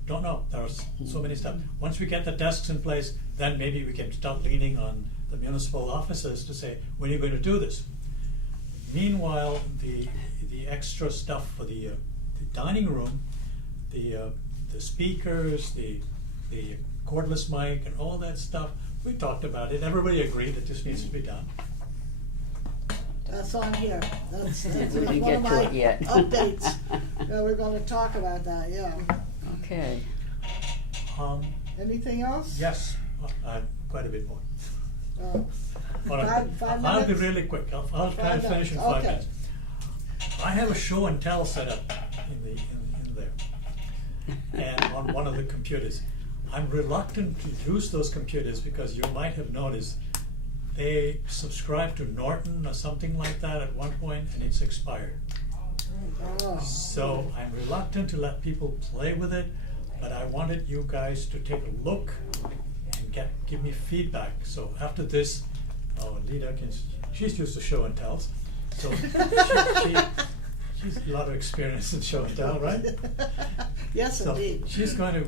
Don't know. There are so many steps. Once we get the desks in place, then maybe we can start leaning on the municipal offices to say, when are you going to do this? Meanwhile, the extra stuff for the dining room, the speakers, the cordless mic, and all that stuff, we talked about it. Everybody agreed that this needs to be done. That's on here. That's We one didn't of get to my it yet. updates. Yeah, we're gonna talk about that, yeah. Okay. Anything else? Yes, quite a bit more. All right. Five I'll be minutes? really quick. I'll try to 5 finish in minutes, 5 okay. minutes. I have a show and tell set up in there, and on one of the computers. I'm reluctant to use those computers because you might have noticed they subscribed to Norton or something like that at one point, and it's expired. Oh. So I'm reluctant to let people play with it, but I wanted you guys to take a look and give me feedback. So after this, Lita she's used to show and tells, so she's a lot of experience in show and tell, right? Yes, So indeed.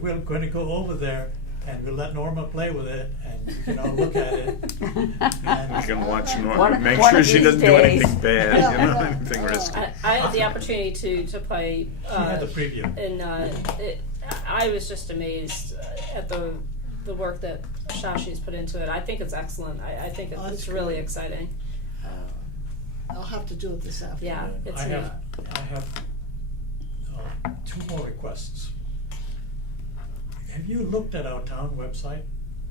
we're going to go over there, and we'll let Norma play with it, and you can all look at it. You can watch Norma, One- make one sure of she these doesn't do days. anything bad, Yeah. anything risky. I had the opportunity to play. She had the preview. And I was just amazed at the work that Shashi's put into it. I think it's excellent. I think Oh, it's that's really great. exciting. I'll have to do it this afternoon. Yeah, it's I neat. have 2 more requests. Have you looked at our town website?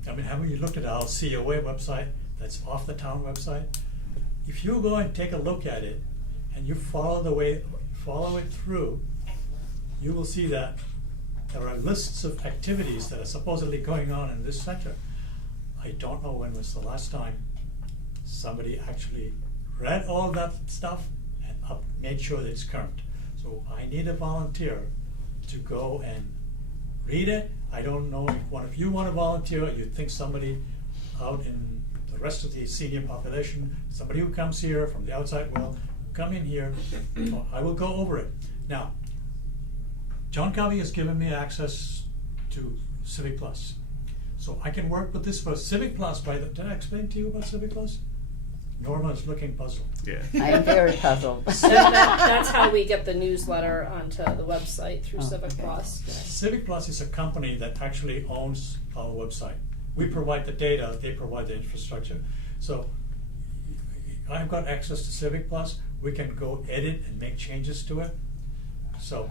I mean, have you looked at our COA website that's off the town website? If you go and take a look at it and you follow it through, you will see that there are lists of activities that are supposedly going on in this center. I don't know when was the last time somebody actually read all that stuff and made sure that it's current. So I need a volunteer to go and read it. I don't know if one of you want to volunteer, or you think somebody out in the rest of the senior population, somebody who comes here from the outside world, come in here. I will go over it. Now, John Covey has given me access to Civic Plus. So I can work with this for Civic Plus. Did I explain to you about Civic Plus? Norma is looking puzzled. Yeah. I am very puzzled. So that's how we get the newsletter onto the website through Oh, Civic okay. Plus. Civic Plus is a company that actually owns our website. We provide the data, they provide the infrastructure. So I've got access to Civic Plus. We can go edit and make changes to it. So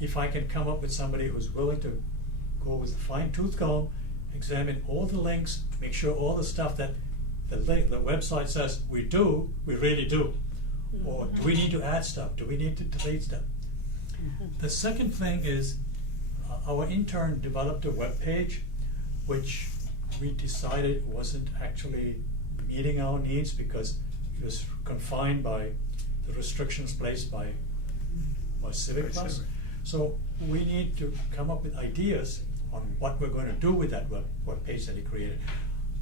if I can come up with somebody who's willing to go with a fine-tooth comb, examine all the links, make sure all the stuff that the website says we really do. Or do we need to add stuff? Do we need to delete stuff? The second thing is our intern developed a web page which we decided wasn't actually meeting our needs because it was confined by the restrictions placed by Civic By Plus. Civic. So we need to come up with ideas on what we're going to do with that web page that he created.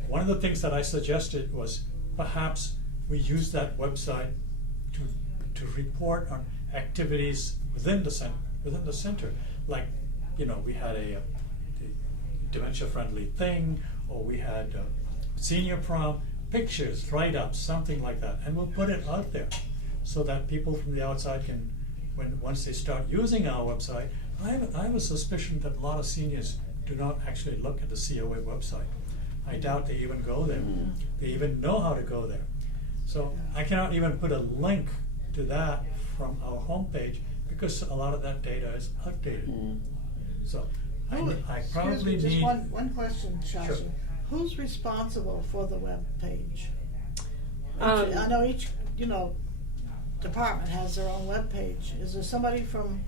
One of the things that I suggested was perhaps we use that website to report on activities within the center. Like, we had a dementia-friendly thing, or we had senior prom, pictures, write-ups, something like that. And we'll put it out there so that people from the outside can, once they start using our website, I have a suspicion that a lot of seniors do not actually look at the COA website. I doubt they even go there. They even know how to go there. So I cannot even put a link to that from our homepage because a lot of that data is outdated. So I probably Excuse me, just need. one question, Shashi. Sure. Who's responsible for the web page? Um, I know each, department has their own web page. Is there somebody from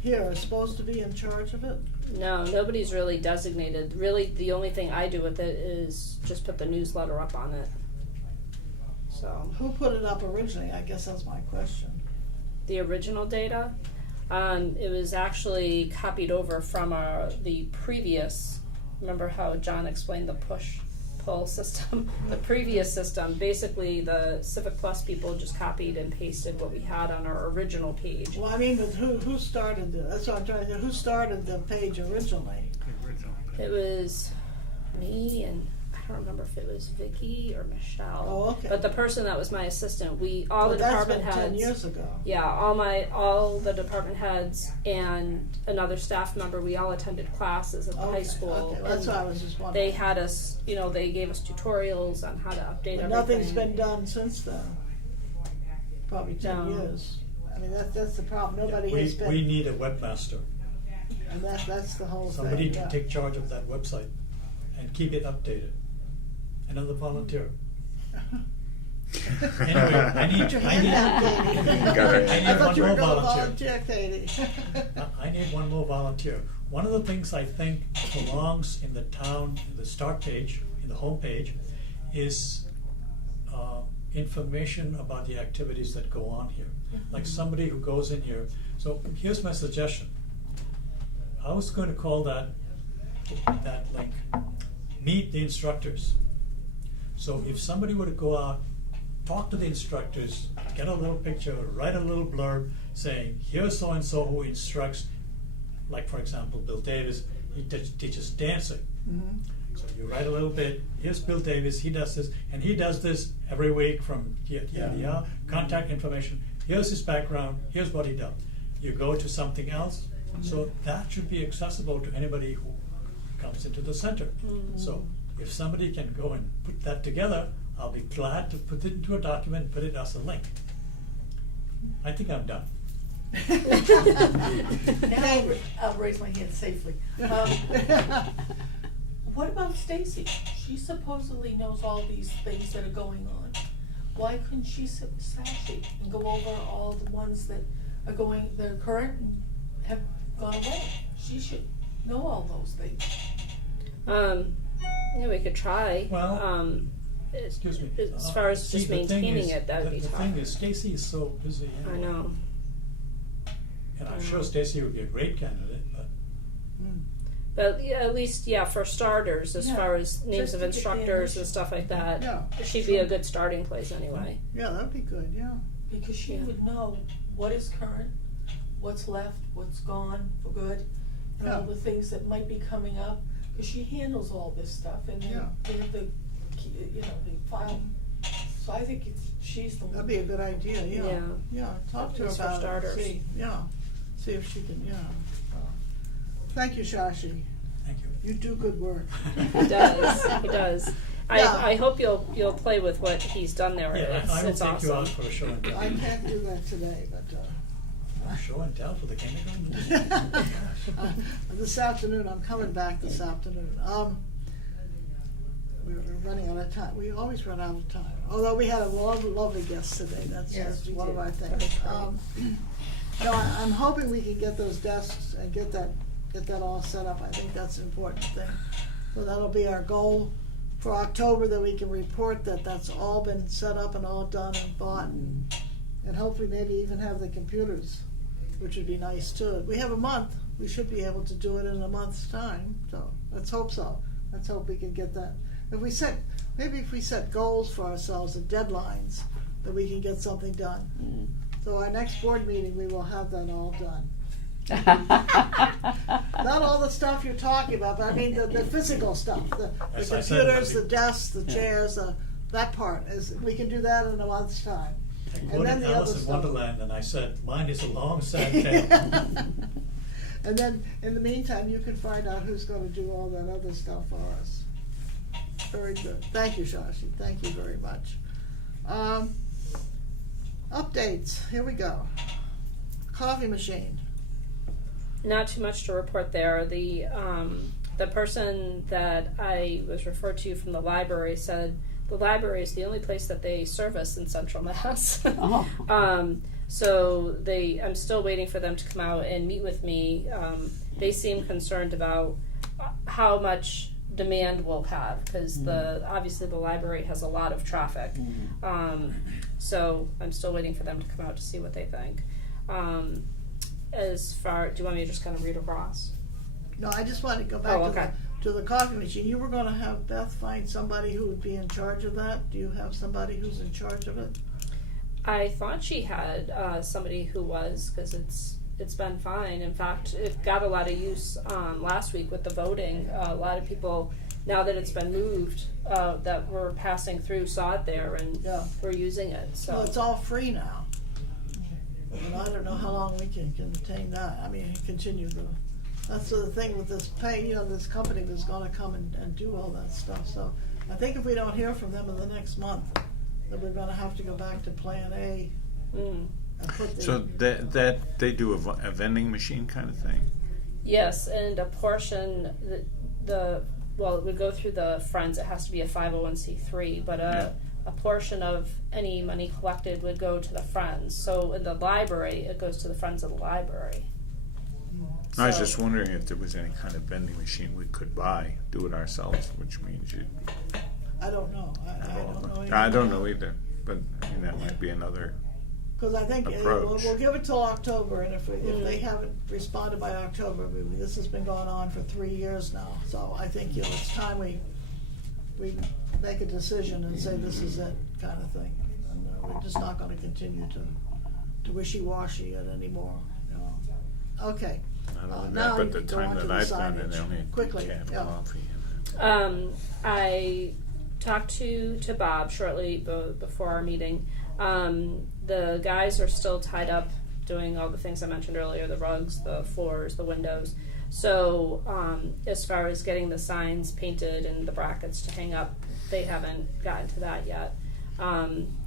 here are supposed to be in charge of it? No, nobody's really designated. Really, the only thing I do with it is just put the newsletter up on it. So, Who put it up originally? I guess that's my question. the original data, it was actually copied over from the previous, remember how John explained the push-pull system? The previous system, basically the Civic Plus people just copied and pasted what we had on our original page. Well, I mean, but who started that's what I'm trying to say. Who started the page originally? It was me, and I don't remember if it was Vicky or Michelle. Oh, okay. But the person that was my assistant, all the Well, that's department been heads. 10 years ago. Yeah, all the department heads and another staff member, we all attended classes at the high Okay, school. okay, that's and what I was just wondering. they had us, they gave us tutorials on how to update But everything. nothing's been done since then. Probably 10 No. years. I mean, that's the problem. Nobody has been. We need a webmaster, And that's the whole somebody thing. to Yeah. take charge of that website and keep it updated. Another volunteer. Anyway, I need Put your hand out, Katie. Got it. I need I thought one you were more going to volunteer. volunteer, Katie. I need one more volunteer. One of the things I think belongs in the town, in the start page, in the home page, is information about the activities that go on here. Like somebody who goes in here. So here's my suggestion. I was going to call that link, Meet the Instructors. So if somebody were to go out, talk to the instructors, get a little picture, write a little blurb saying, here's so-and-so who instructs, like for example, Bill Davis, he teaches dancing. Mhm. So you write a little bit, here's Bill Davis, he does this, and he does this every week from contact information, here's his background, here's what he does. You go to something else, so that should be accessible to anybody who comes into the center. So if somebody can go and put that together, I'll be glad to put it into a document and put it as a link. I think I'm done. Now I'll raise my hand safely. What about Stacy? She supposedly knows all these things that are going on. Why couldn't she sit with Sashi and go over all the ones that are current and have gone away? She should know all those things. Yeah, we could try. Well, Excuse me. As far as See, just the thing maintaining is- it, that'd be The tough. thing is, Stacy is so busy I anyway. know. And I'm sure Stacy would be a great candidate, but But yeah, at least, for starters, as Yeah, far as names just of to get the instructors initial. and stuff like that, Yeah, she'd be a good starting place anyway. Yeah, that'd be good, yeah. Because she Yeah. would know what is current, what's left, what's gone for good, and all Yeah. the things that might be coming up. Because she handles all this stuff, and Yeah. they have the file. So I think she's the one. That'd be a good idea, yeah. Yeah. Yeah, talk to her Just for about it, starters. see, see if she can, Thank you, Shashi. thank you. You do good work. He does. He does. Yeah. I hope you'll play with what he's done there. Yeah, I will It's take you out awesome. for a show and tell. I can't do that today, but, Show and tell for the kindergarten? this afternoon, I'm coming back this afternoon. We're running out of time. We always run out of time. Although we had a lovely guest today. That's Yes, we one of did. our things. No, I'm hoping we can get those desks and get that all set up. I think that's an important thing. So that'll be our goal for October, that we can report that that's all been set up and all done and bought, and hopefully maybe even have the computers, which would be nice too. We have a month. We should be able to do it in a month's time. So let's hope so. Let's hope we can get that. If we set goals for ourselves and deadlines, that we can get something done. So our next board meeting, we will have that all done. Not all the stuff you're talking about, but I mean the physical stuff, the As I said, computers, the desks, the chairs, that part is, we can do that in a month's time. I And quoted then the Alice other in stuff. Wonderland, and I said, mine is a long, sad tale. And then, in the meantime, you can find out who's gonna do all that other stuff for us. Very good. Thank you, Shashi. Thank you very much. Updates. Here we go. Coffee machine. Not too much to report there. The person that I was referred to from the library said the library is the only place that they service in Central Mass. Oh. So I'm still waiting for them to come out and meet with me. They seem concerned about how much demand we'll have, because obviously the library has a lot of traffic. So I'm still waiting for them to come out to see what they think. Do you want me to just kind of read across? No, I just wanted to go back okay. to the coffee machine. You were gonna have Beth find somebody who would be in charge of that. Do you have somebody who's in charge of it? I thought she had somebody who was, because it's been fine. In fact, it got a lot of use last week with the voting. A lot of people, now that it's been moved, that were passing through saw it there and were using it. So Well, it's all free now. And I don't know how long we can contain that. I mean, continue that's the thing with this pay, this company was gonna come and do all that stuff. So I think if we don't hear from them in the next month, then we're gonna have to go back to Plan A. And put So that they do a vending machine kind of thing? Yes, and a portion, well, it would go through the Friends. It has to be a 501c3, but a portion of any money collected would go to the Friends. So in the library, it goes to the Friends of the Library. I was just wondering if there was any kind of vending machine we could buy, do it ourselves, which means I don't know. I don't know either, but I mean, that might be another. Because I think Approach. we'll give it till October, and if they haven't responded by October, this has been going on for 3 years now. So I think it's time we make a decision and say this is it, kind of thing. And we're just not going to continue to wishy-washy it anymore. Okay. Not only now that, you but the can go time on to that the I've done it, signage. they only had Quickly, cab yeah. coffee. I talked to Bob shortly before our meeting. The guys are still tied up doing all the things I mentioned earlier, the rugs, the floors, the windows. So as far as getting the signs painted and the brackets to hang up, they haven't gotten to that yet.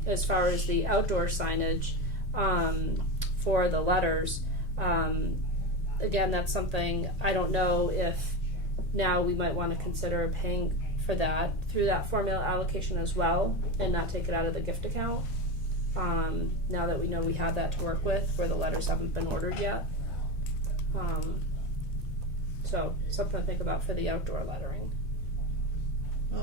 As far as the outdoor signage for the letters, again, that's something I don't know if now we might want to consider paying for that through that formula allocation as well and not take it out of the gift account. Now that we know we have that to work with where the letters haven't been ordered yet. So something to think about for the outdoor lettering. I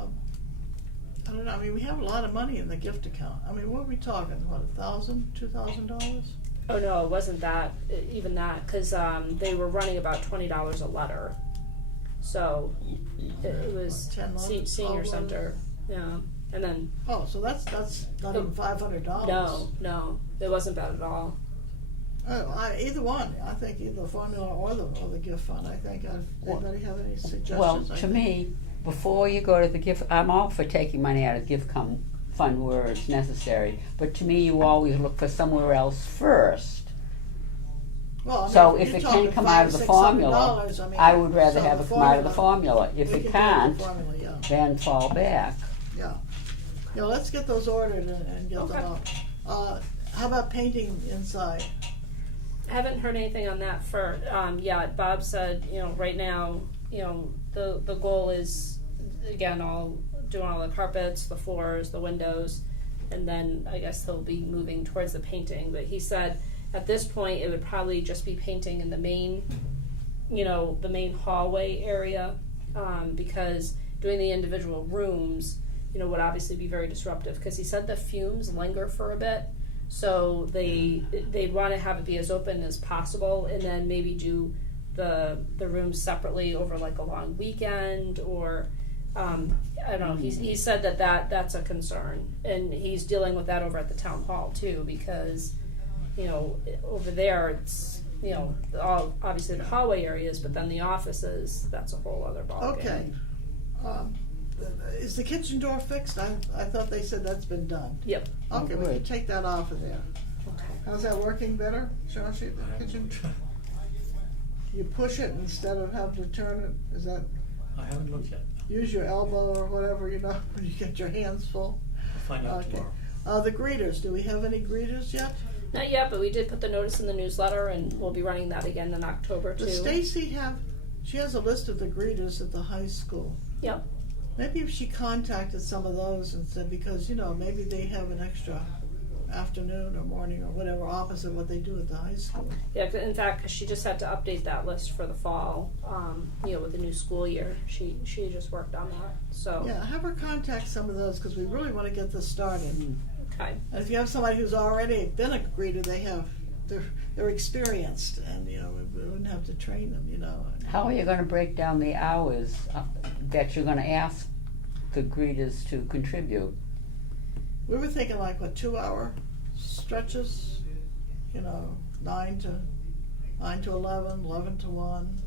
don't know. I mean, we have a lot of money in the gift account. I mean, what are we talking? What, $1,000, $2,000? Oh no, it wasn't that, even that, because they were running about $20 a letter. So it was 10 letters, senior 12 center, yeah, and then Oh, so that's not even $500. no, it wasn't bad at all. Oh, either one. I think either the formula or the gift fund. I think. Anybody have any suggestions? Well, to me, before you go to the gift, I'm all for taking money out of gift fund where it's necessary. But to me, you always look for somewhere else first. Well, I mean, So if if you're it talking can come out of the $500, formula, $600, I would rather so have the it come out of the formula. If we it can do can't, the formula, yeah. then fall back. Yeah. Let's get those ordered and get them up. How about painting inside? I haven't heard anything on that yet. Bob said, right now, the goal is, again, doing all the carpets, the floors, the windows, and then I guess they'll be moving towards the painting. But he said at this point it would probably just be painting in the main, the main hallway area, because doing the individual rooms, would obviously be very disruptive. Because he said the fumes linger for a bit. So they want to have it be as open as possible, and then maybe do the rooms separately over like a long weekend, or I don't know. He said that's a concern, and he's dealing with that over at the town hall too, because over there it's all obviously the hallway areas, but then the offices, that's a whole other ballgame. Okay. Is the kitchen door fixed? I thought they said that's been done. Yep. Okay, we can Good. take that off of there. Okay. How's that working better? Shashi, the kitchen? You push it instead of having to turn it? Is that, I haven't looked yet. use your elbow or whatever, when you get your hands full? I'll find out Okay. tomorrow. The greeters, do we have any greeters yet? Not yet, but we did put the notice in the newsletter, and we'll be running that again in October too. Does Stacy she has a list of the greeters at the high school. Yep. Maybe if she contacted some of those and said, because, maybe they have an extra afternoon or morning or whatever, opposite what they do at the high school. Yeah, in fact, 'cause she just had to update that list for the fall, with the new school year. She just worked on that, so. Yeah, have her contact some of those, because we really want to get this started. Okay. And if you have somebody who's already been a greeter, they're experienced, and, we wouldn't have to train them, How are you gonna break down the hours that you're gonna ask the greeters to contribute? We were thinking like, 2-hour stretches, 9 to 11, 11 to 1,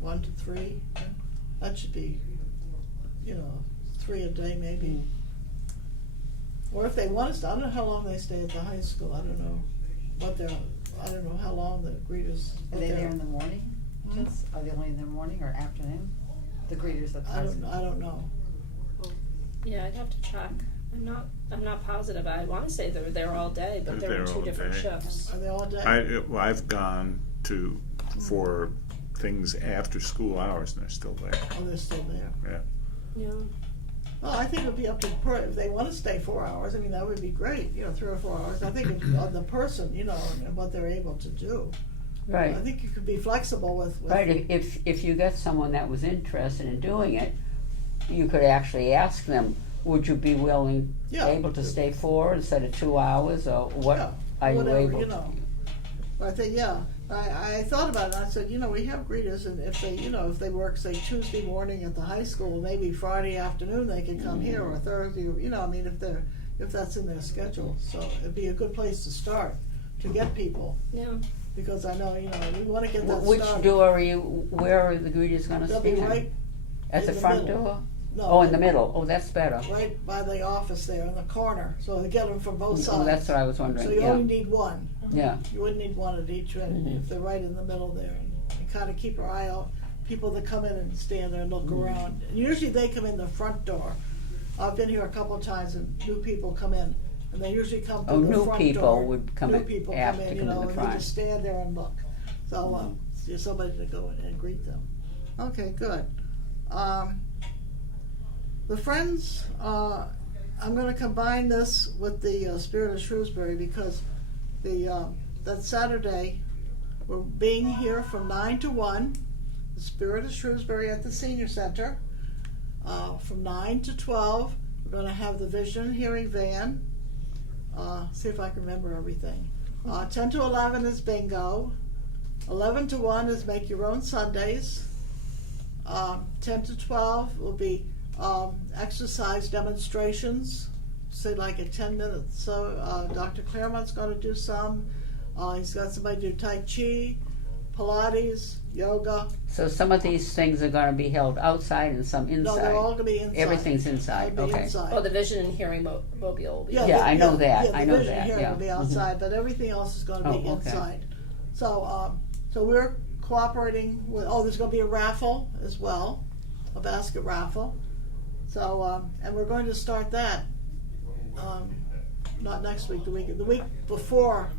1 to 3. That should be, 3 a day maybe. Or if they want us to, I don't know how long they stay at the high school. I don't know how long the greeters. Are they there in the morning? Just, are they only in the morning or afternoon? The greeters at the high school? I don't know. Yeah, I'd have to check. I'm not positive. I want to say they were there all day, but there were They're 2 all different day. shifts. Are they all day? I've gone for things after school hours and they're still there. Oh, they're still there. Yeah. Well, I think it would be up to if they want to stay 4 hours. I mean, that would be great. 3 or 4 hours. I think it's on the person, and what they're able to do. Right. I think you could be flexible with. Right, if you got someone that was interested in doing it, you could actually ask them, would you be willing, Yeah. able to stay 4 instead of 2 hours, or what Yeah, are you whatever, able you to? know. I think, I thought about it, and I said, we have greeters, and if they, if they work, say, Tuesday morning at the high school, maybe Friday afternoon they can come here, or Thursday, if that's in their schedule. So it'd be a good place to start, to get people, Yeah. because I know, we wanna get that Which started. door where are the greeters gonna They'll stand? be right At in the the front middle. door? No, Oh, in the middle, oh, that's better. right by the office there in the corner, so they get them from both sides. Oh, that's what I was wondering, So you yeah. only need one. Yeah, You wouldn't need one at each end Mhm. if they're right in the middle there. And kind of keep our eye out, people that come in and stand there and look around. And usually they come in the front door. I've been here a couple of times and new people come in, and they usually come Oh, through the new front people door. would come New in- people have come to in, come in the and they front. just stand there and look. So, there's somebody to go in and greet them. Okay, good. The Friends, I'm gonna combine this with the Spirit of Shrewsbury, because that Saturday, we're being here from 9 to 1, the Spirit of Shrewsbury at the Senior Center. From 9 to 12, we're gonna have the Vision and Hearing Van. See if I can remember everything. 10 to 11 is bingo. 11 to 1 is Make Your Own Sundays. 10 to 12 will be exercise demonstrations, say like a 10 minutes. So Dr. Claremont's going to do some. He's got somebody do Tai Chi, Pilates, yoga. so some of these things are gonna be held outside and some inside? No, they're all going to be inside. Everything's inside, They'll be okay. inside. Oh, the vision and hearing mobile will be. Yeah, I know that. the I know vision that, here yeah. will be Mhm. outside, but everything else is going to be Oh, okay. inside. So, so we're cooperating with. Oh, there's going to be a raffle as well, a basket raffle. So, and we're going to start that. Not next week, the week before,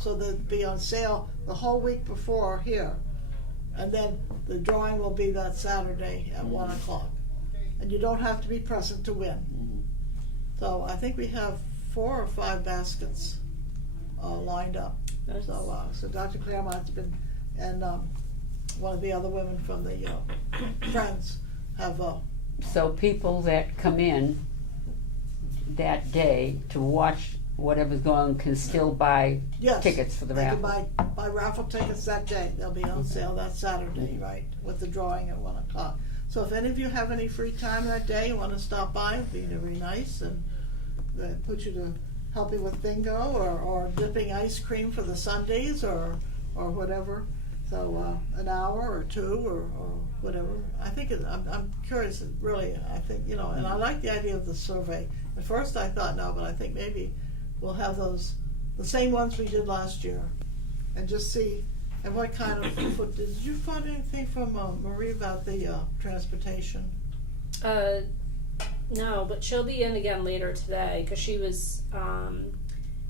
so they'll be on sale the whole week before here, and then the drawing will be that Saturday at 1 o'clock. And you don't have to be present to win. So I think we have 4 or 5 baskets lined up. Nice. So Dr. Claremont's been, and one of the other women from the Friends have. So people that come in that day to watch whatever's going on can still buy Yes, tickets for the they raffle? can buy raffle tickets that day. They'll be on sale that Saturday, right, with the drawing at 1 o'clock. So if any of you have any free time that day, you want to stop by, it'd be very nice, and put you to help you with bingo or dipping ice cream for the Sundays or whatever. So an hour or 2 or whatever. I think I'm curious, really. I think, and I like the idea of the survey. At first I thought no, but I think maybe we'll have those, the same ones we did last year, and just see, and what kind of food. Did you find anything from Marie about the transportation? No, but she'll be in again later today because she was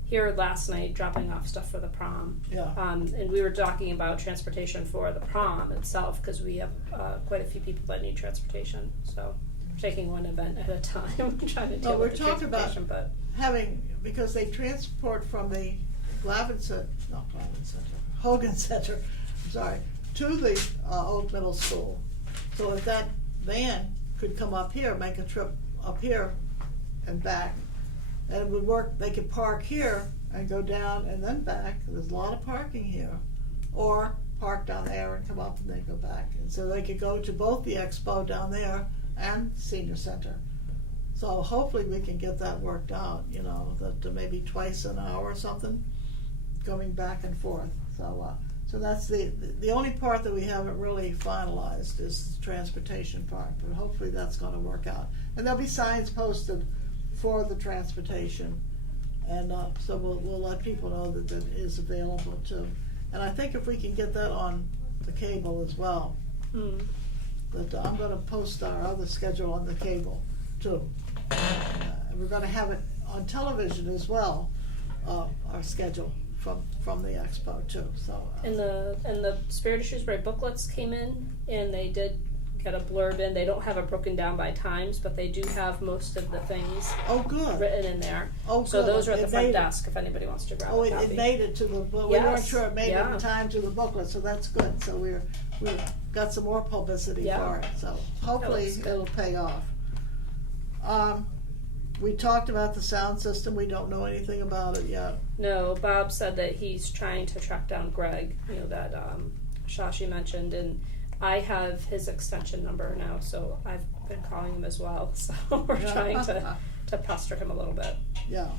here last night dropping off stuff for the prom. Yeah. And we were talking about transportation for the prom itself because we have quite a few people that need transportation. So taking one event at a time, trying to No, deal we're with the talking about transportation, but. having, because they transport from the Hogan Center, I'm sorry, to the old middle school. So if that van could come up here, make a trip up here and back, and it would work, they could park here and go down and then back, there's a lot of parking here. Or park down there and come up and then go back. And so they could go to both the expo down there and senior center. So hopefully we can get that worked out, you know, that maybe twice an hour or something, going back and forth. So that's the only part that we haven't really finalized is the transportation part, but hopefully that's gonna work out. And there'll be signs posted for the transportation, and so we'll let people know that that is available too. And I think if we can get that on the cable as well, that I'm gonna post our other schedule on the cable too. We're gonna have it on television as well, our schedule from the expo too, so. And the Spirit of Shrewsbury booklets came in, and they did get a blurb in. They don't have it broken down by times, but they do have most of the things Oh, good. written in there. Oh, So good. those are at the It front made it. desk if anybody wants to grab Oh, a it copy. made it to the, well, we weren't Yes, sure it made it yeah. in time to the booklet, so that's good. So we've got some more publicity Yeah. for it, so hopefully looks good. it'll pay off. We talked about the sound system, we don't know anything about it yet. No, Bob said that he's trying to track down Greg, you know, that Shashi mentioned, and I have his extension number now, so I've been calling him as well. So we're trying to pester him a little bit. Yeah.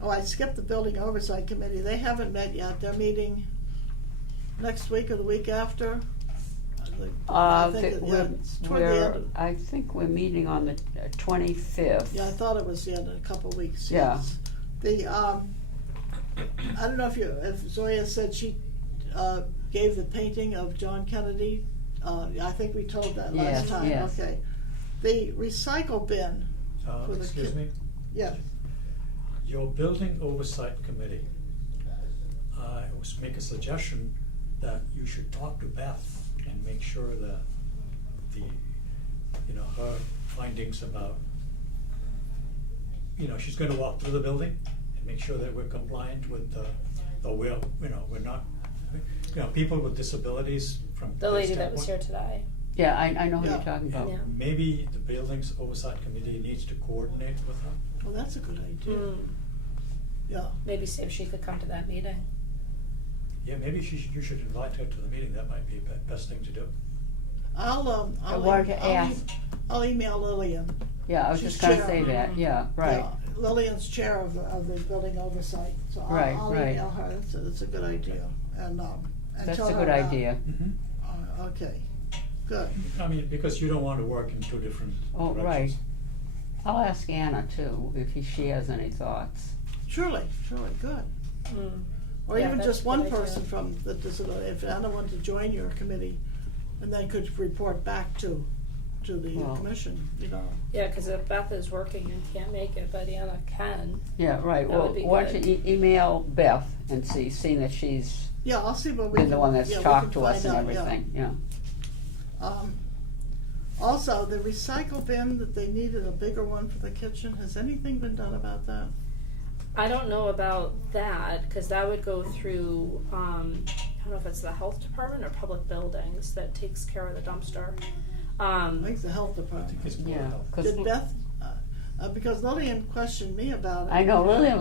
Oh, I skipped the building oversight committee, they haven't met yet, they're meeting next week or the week after. I think it's toward the end of- I think we're meeting on the 25th. Yeah, I thought it was in a couple of weeks. Yeah. Yes. The I don't know if Zoya said she gave the painting of John Kennedy. I think we told that last Yes, time. yes. Okay. The recycle bin. For the Excuse kid- me, Yeah. your building oversight committee, I was make a suggestion that you should talk to Beth and make sure that her findings about, she's gonna walk through the building and make sure that we're compliant with we're not, people with disabilities from The their lady that was standpoint. here today. Yeah, I know who Yeah. you're talking about. Yeah. Maybe the buildings oversight committee needs to coordinate with her. Well, that's a good idea. Yeah. Maybe see if she could come to that meeting. Yeah, maybe you should invite her to the meeting, that might be the best thing to do. I wanted to ask. I'll email Lillian. Yeah, I was She's just gonna chair. say that, yeah, right. Yeah, Lillian's chair of the building oversight, so Right, I'll right. email her. That's a good idea, and That's tell a her good about- idea. Okay, good. I mean, because you don't want to work in two different Oh, directions. right. I'll ask Anna too, if she has any thoughts. Surely, good. Or Yeah, even that's just a one good idea. person from the disability, if Anna wanted to join your committee, and then could report back to the Well. commission, Yeah, because if Beth is working and can't make it, but Anna can. Yeah, right, That well, would be why don't good. you email Beth and see, seeing that she's Yeah, I'll see what we been can. the one that's yeah, we talked can to us find and out, yeah. everything, yeah. Also, the recycle bin that they needed a bigger one for the kitchen, has anything been done about that? I don't know about that, because that would go through, I don't know if it's the health department or public buildings that takes care of the dumpster. I think it's the health I department. think it's Board of Yeah, Health. 'cause Did Beth, because Lillian questioned me about it. I know Lillian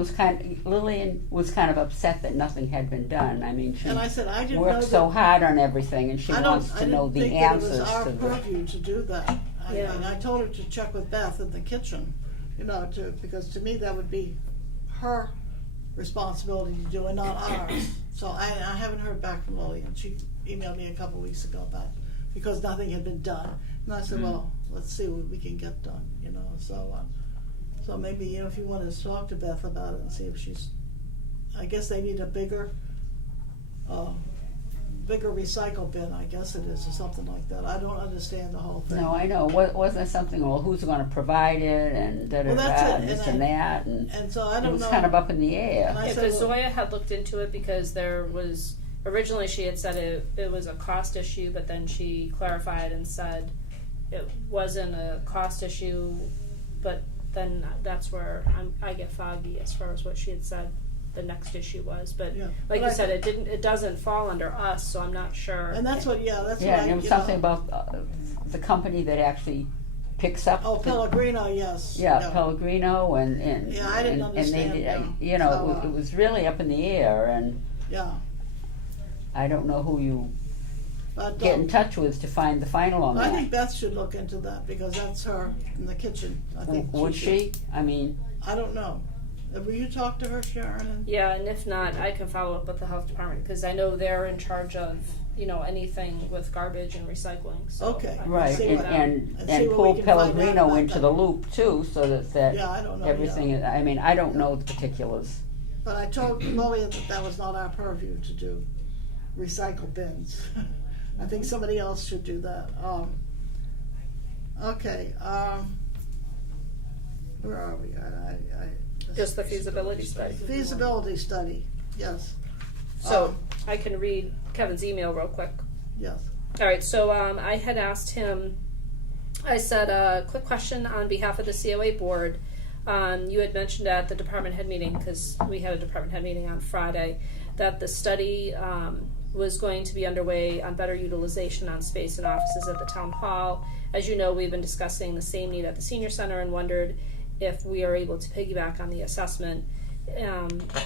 was kind of upset that nothing had been done. I mean, she And I said, I didn't know worked so that- hard on everything, and she I wants to know the didn't answers think that it was our to the. purview to do that. Yeah. And I told her to check with Beth in the kitchen, because to me that would be her responsibility to do and not ours. So I haven't heard back from Lillian. She emailed me a couple weeks ago about, because nothing had been done. And I said, well, let's see what we can get done, so maybe, if you wanted to talk to Beth about it and see if she's, I guess they need a bigger recycle bin, I guess it is, or something like that. I don't understand the whole thing. No, I know. Wasn't there something? Well, who's going to provide it, and da da Well, da, that's it, and this and and that, and And so I it don't was know. kind of up in the air. And I Yeah, said, because well- Zoya had looked into it because there was, originally she had said it was a cost issue, but then she clarified and said it wasn't a cost issue, but then that's where I get foggy as far as what she had said the next issue was. But Yeah. like But you said, it doesn't fall under us, so I'm not sure. And that's what, Yeah, I, and it was something about the company that actually picks up. Oh, the- Pellegrino, yes. Yeah, Pellegrino and. Yeah, I didn't and they understand, did- yeah. You know, So, it was really up in the air, and Yeah, I don't know who you but, get in touch with to find the final on I that. think Beth should look into that, because that's her in the kitchen, I think. Would she? I mean, I don't know. Will you talk to her, Sharon? And- Yeah, and if not, I can follow up with the health department, because I know they're in charge of, anything with garbage and recycling, so. Okay. I can right, see see and, what- that. and, and see and what pull we can find out Pellegrino about into that. the loop too, so that Yeah, I don't know, everything, yeah. I mean, I don't know the particulars. But I told Lillian that was not our purview to do recycle bins. I think somebody else should do that. Okay, where are we? Just the feasibility study. Feasibility study, yes. So I can read Kevin's email real quick. Yes. All right, so I had asked him, I said, a quick question on behalf of the COA board. You had mentioned at the department head meeting, because we had a department head meeting on Friday, that the study was going to be underway on better utilization on space and offices at the town hall. As you know, we've been discussing the same need at the senior center and wondered if we are able to piggyback on the assessment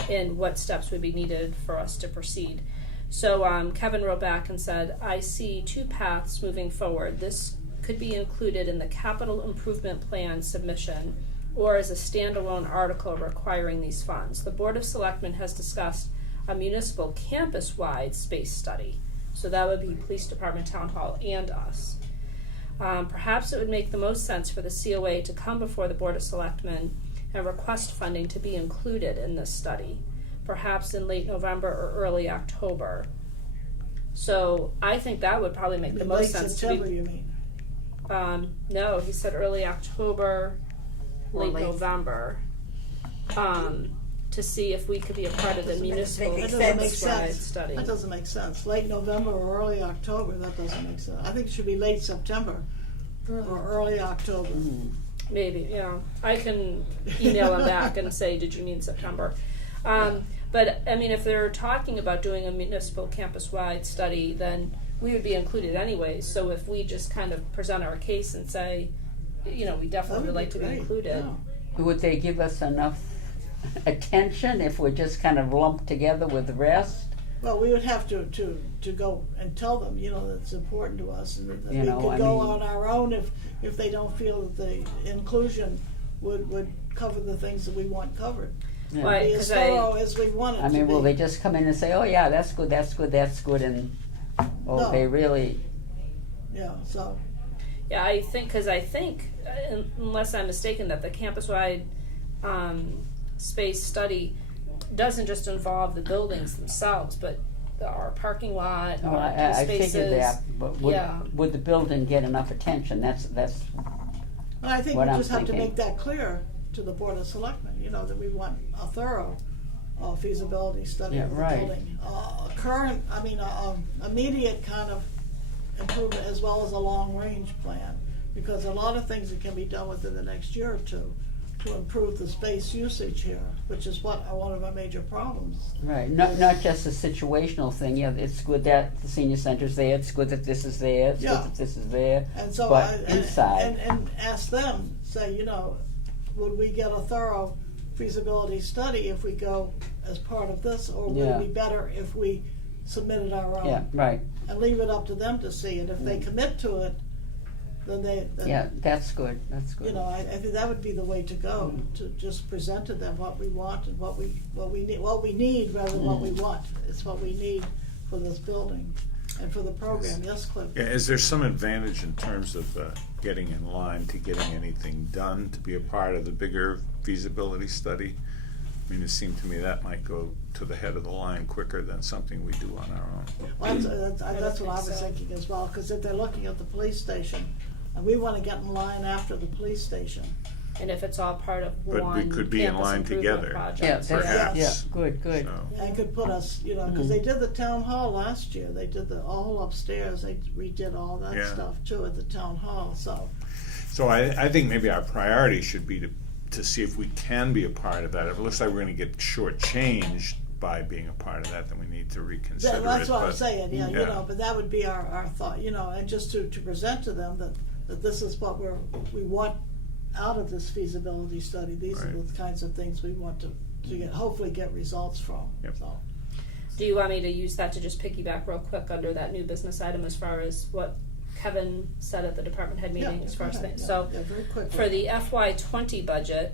and what steps would be needed for us to proceed. So Kevin wrote back and said, I see two paths moving forward. This could be included in the capital improvement plan submission or as a standalone article requiring these funds. The Board of Selectmen has discussed a municipal campus-wide space study. So that would be police department, town hall, and us. Perhaps it would make the most sense for the COA to come before the Board of Selectmen and request funding to be included in this study, perhaps in late November or early October. So I think that would probably make the most Late sense September, to be. you mean? No, he said early October, Or late late. November, to see if we could be a part of the Doesn't make municipal any That doesn't make campus-wide sense. study. That doesn't make sense. Late November or early October, that doesn't make sense. I think it should be late September or early October. Maybe, yeah. I can email him back and say, did you mean September? But, I mean, if they're talking about doing a municipal campus-wide study, then we would be included anyways. So if we just kind of present our case and say, we That definitely would like to be great, included. yeah. Would they give us enough attention if we're just kind of lumped together with the rest? Well, we would have to go and tell them, that it's important to us, and that we You know, could I go mean- on our own if they don't feel that the inclusion would cover the things that we want covered. Yeah. Right. Be as 'cause I- thorough as we want it I to mean, be. will they just come in and say, oh yeah, that's good, that's good, that's good, and, No. they really, Yeah, so, Yeah, I think, unless I'm mistaken, that the campus-wide space study doesn't just involve the buildings themselves, but our parking lot, oh, our I spaces. figured that, but Yeah. would the building get enough attention? That's, but I think What we I'm just have to thinking. make that clear to the Board of Selectmen, that we want a thorough feasibility study Yeah, of the right. building. Immediate kind of improvement as well as a long-range plan, because a lot of things that can be done within the next year or two to improve the space usage here, which is one of our major problems. right, not just a situational thing, it's good that the senior center's there, it's good that this is there, it's good Yeah. that this is there, And so, but inside. and ask them, say, would we get a thorough feasibility study if we go as part of this, or would Yeah. it be better if we submitted our own? Yeah, right, And leave it up to them to see, and if they commit to it, then yeah, that's good, that's good. I think that would be the way to go, to just present to them what we want and what we need rather than what we want. It's what we need for this building and for the program. Yes, Cliff? Yeah, is there some advantage in terms of getting in line to getting anything done to be a part of the bigger feasibility study? I mean, it seemed to me that might go to the head of the line quicker than something we do on our own. Well, that's what I was think so. thinking as well, because if they're looking at the police station, and we want to get in line after the police station, and if it's all part of But we one could be in campus line improvement together. project. Yeah, that's, Perhaps. yeah, good, good. So, And could put us, you know, because they did the town hall last year, they did the all upstairs, they redid all that Yeah. stuff too at the town hall, so. So I think maybe our priority should be to see if we can be a part of that. If it looks like we're gonna get shortchanged by being a part of that, then we need to reconsider it. That's what I'm but- saying, yeah, you Yeah. know, but that would be our thought, you know, and just to present to them that this is what we want out of this feasibility study. These are Right. the kinds of things we want to get, hopefully get results from, Yep. so. Do you want me to use that to just piggyback real quick under that new business item as far as what Kevin said at the department head meeting Yeah, as far as go ahead, things? yeah, So yeah, very quickly. for the FY20 budget,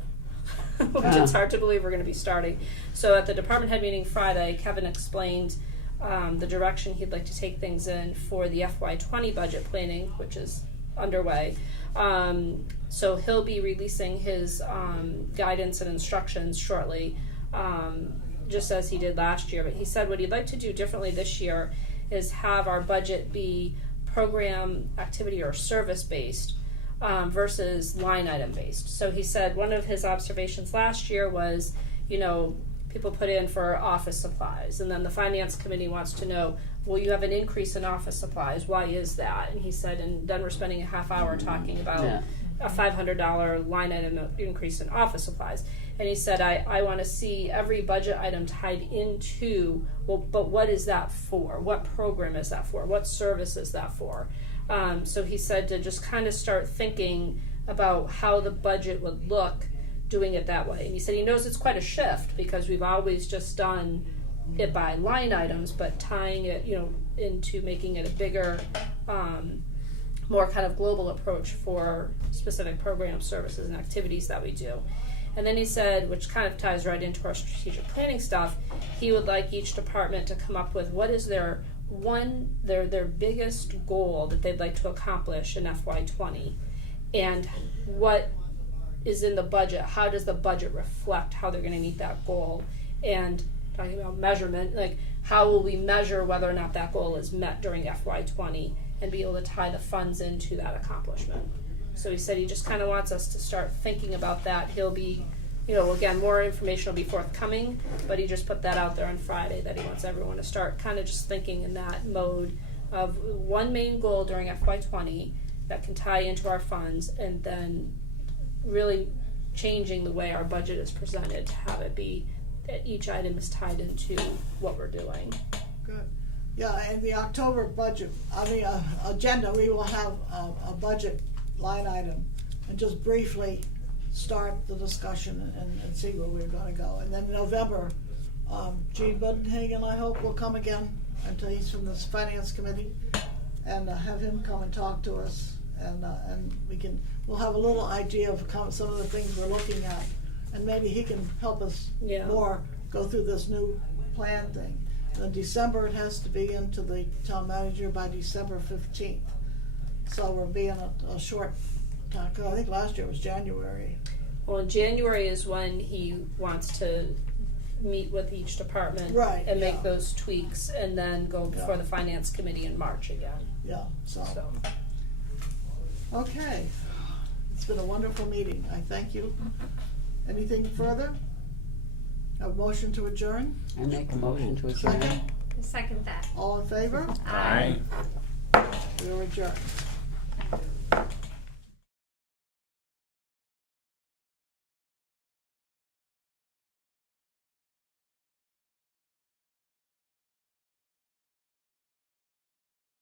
which it's hard to believe we're going to be starting. So at the department head meeting Friday, Kevin explained the direction he'd like to take things in for the FY20 budget planning, which is underway. So he'll be releasing his guidance and instructions shortly, just as he did last year. But he said what he'd like to do differently this year is have our budget be program, activity, or service based versus line item based. So he said one of his observations last year was, you know, people put in for office supplies, and then the finance committee wants to know, well, you have an increase in office supplies, why is that? And he said, and then we're spending a half hour talking about Yeah. a $500 line item increase in office supplies. And he said, I want to see every budget item tied into, well, but what is that for? What program is that for? What service is that for? So he said to just kind of start thinking about how the budget would look doing it that way. And he said he knows it's quite a shift because we've always just done it by line items, but tying it, you know, into making it a bigger, more kind of global approach for specific programs, services, and activities that we do. And then he said, which kind of ties right into our strategic planning stuff, he would like each department to come up with what is their biggest goal that they'd like to accomplish in FY20, and what is in the budget. How does the budget reflect how they're going to meet that goal? And talking about measurement, like how will we measure whether or not that goal is met during FY20 and be able to tie the funds into that accomplishment. So he said he just kind of wants us to start thinking about that. He'll be, you know, again, more information will be forthcoming, but he just put that out there on Friday that he wants everyone to start kind of just thinking in that mode of one main goal during FY20 that can tie into our funds, and then really changing the way our budget is presented to have it be that each item is tied into what we're doing. Good. Yeah, and the October budget, agenda, we will have a budget line item and just briefly start the discussion and see where we're gonna go. And then in November, Gene Budenhagen, I hope, will come again until he's from this finance committee, and have him come and talk to us, and we'll have a little idea of some of the things we're looking at, and maybe he can help us more go through this new plan thing. And in December, it has to be into the town manager by December 15th. So we're being a short time, because I think last year was January. Well, in January is when he wants to meet with each department and make those tweaks, and then go before the finance committee in March again. Yeah, so. So Okay, it's been a wonderful meeting, I thank you. Anything further? A motion to adjourn? I make a motion to adjourn. Second? Second that. All in favor? Aye. We are adjourned.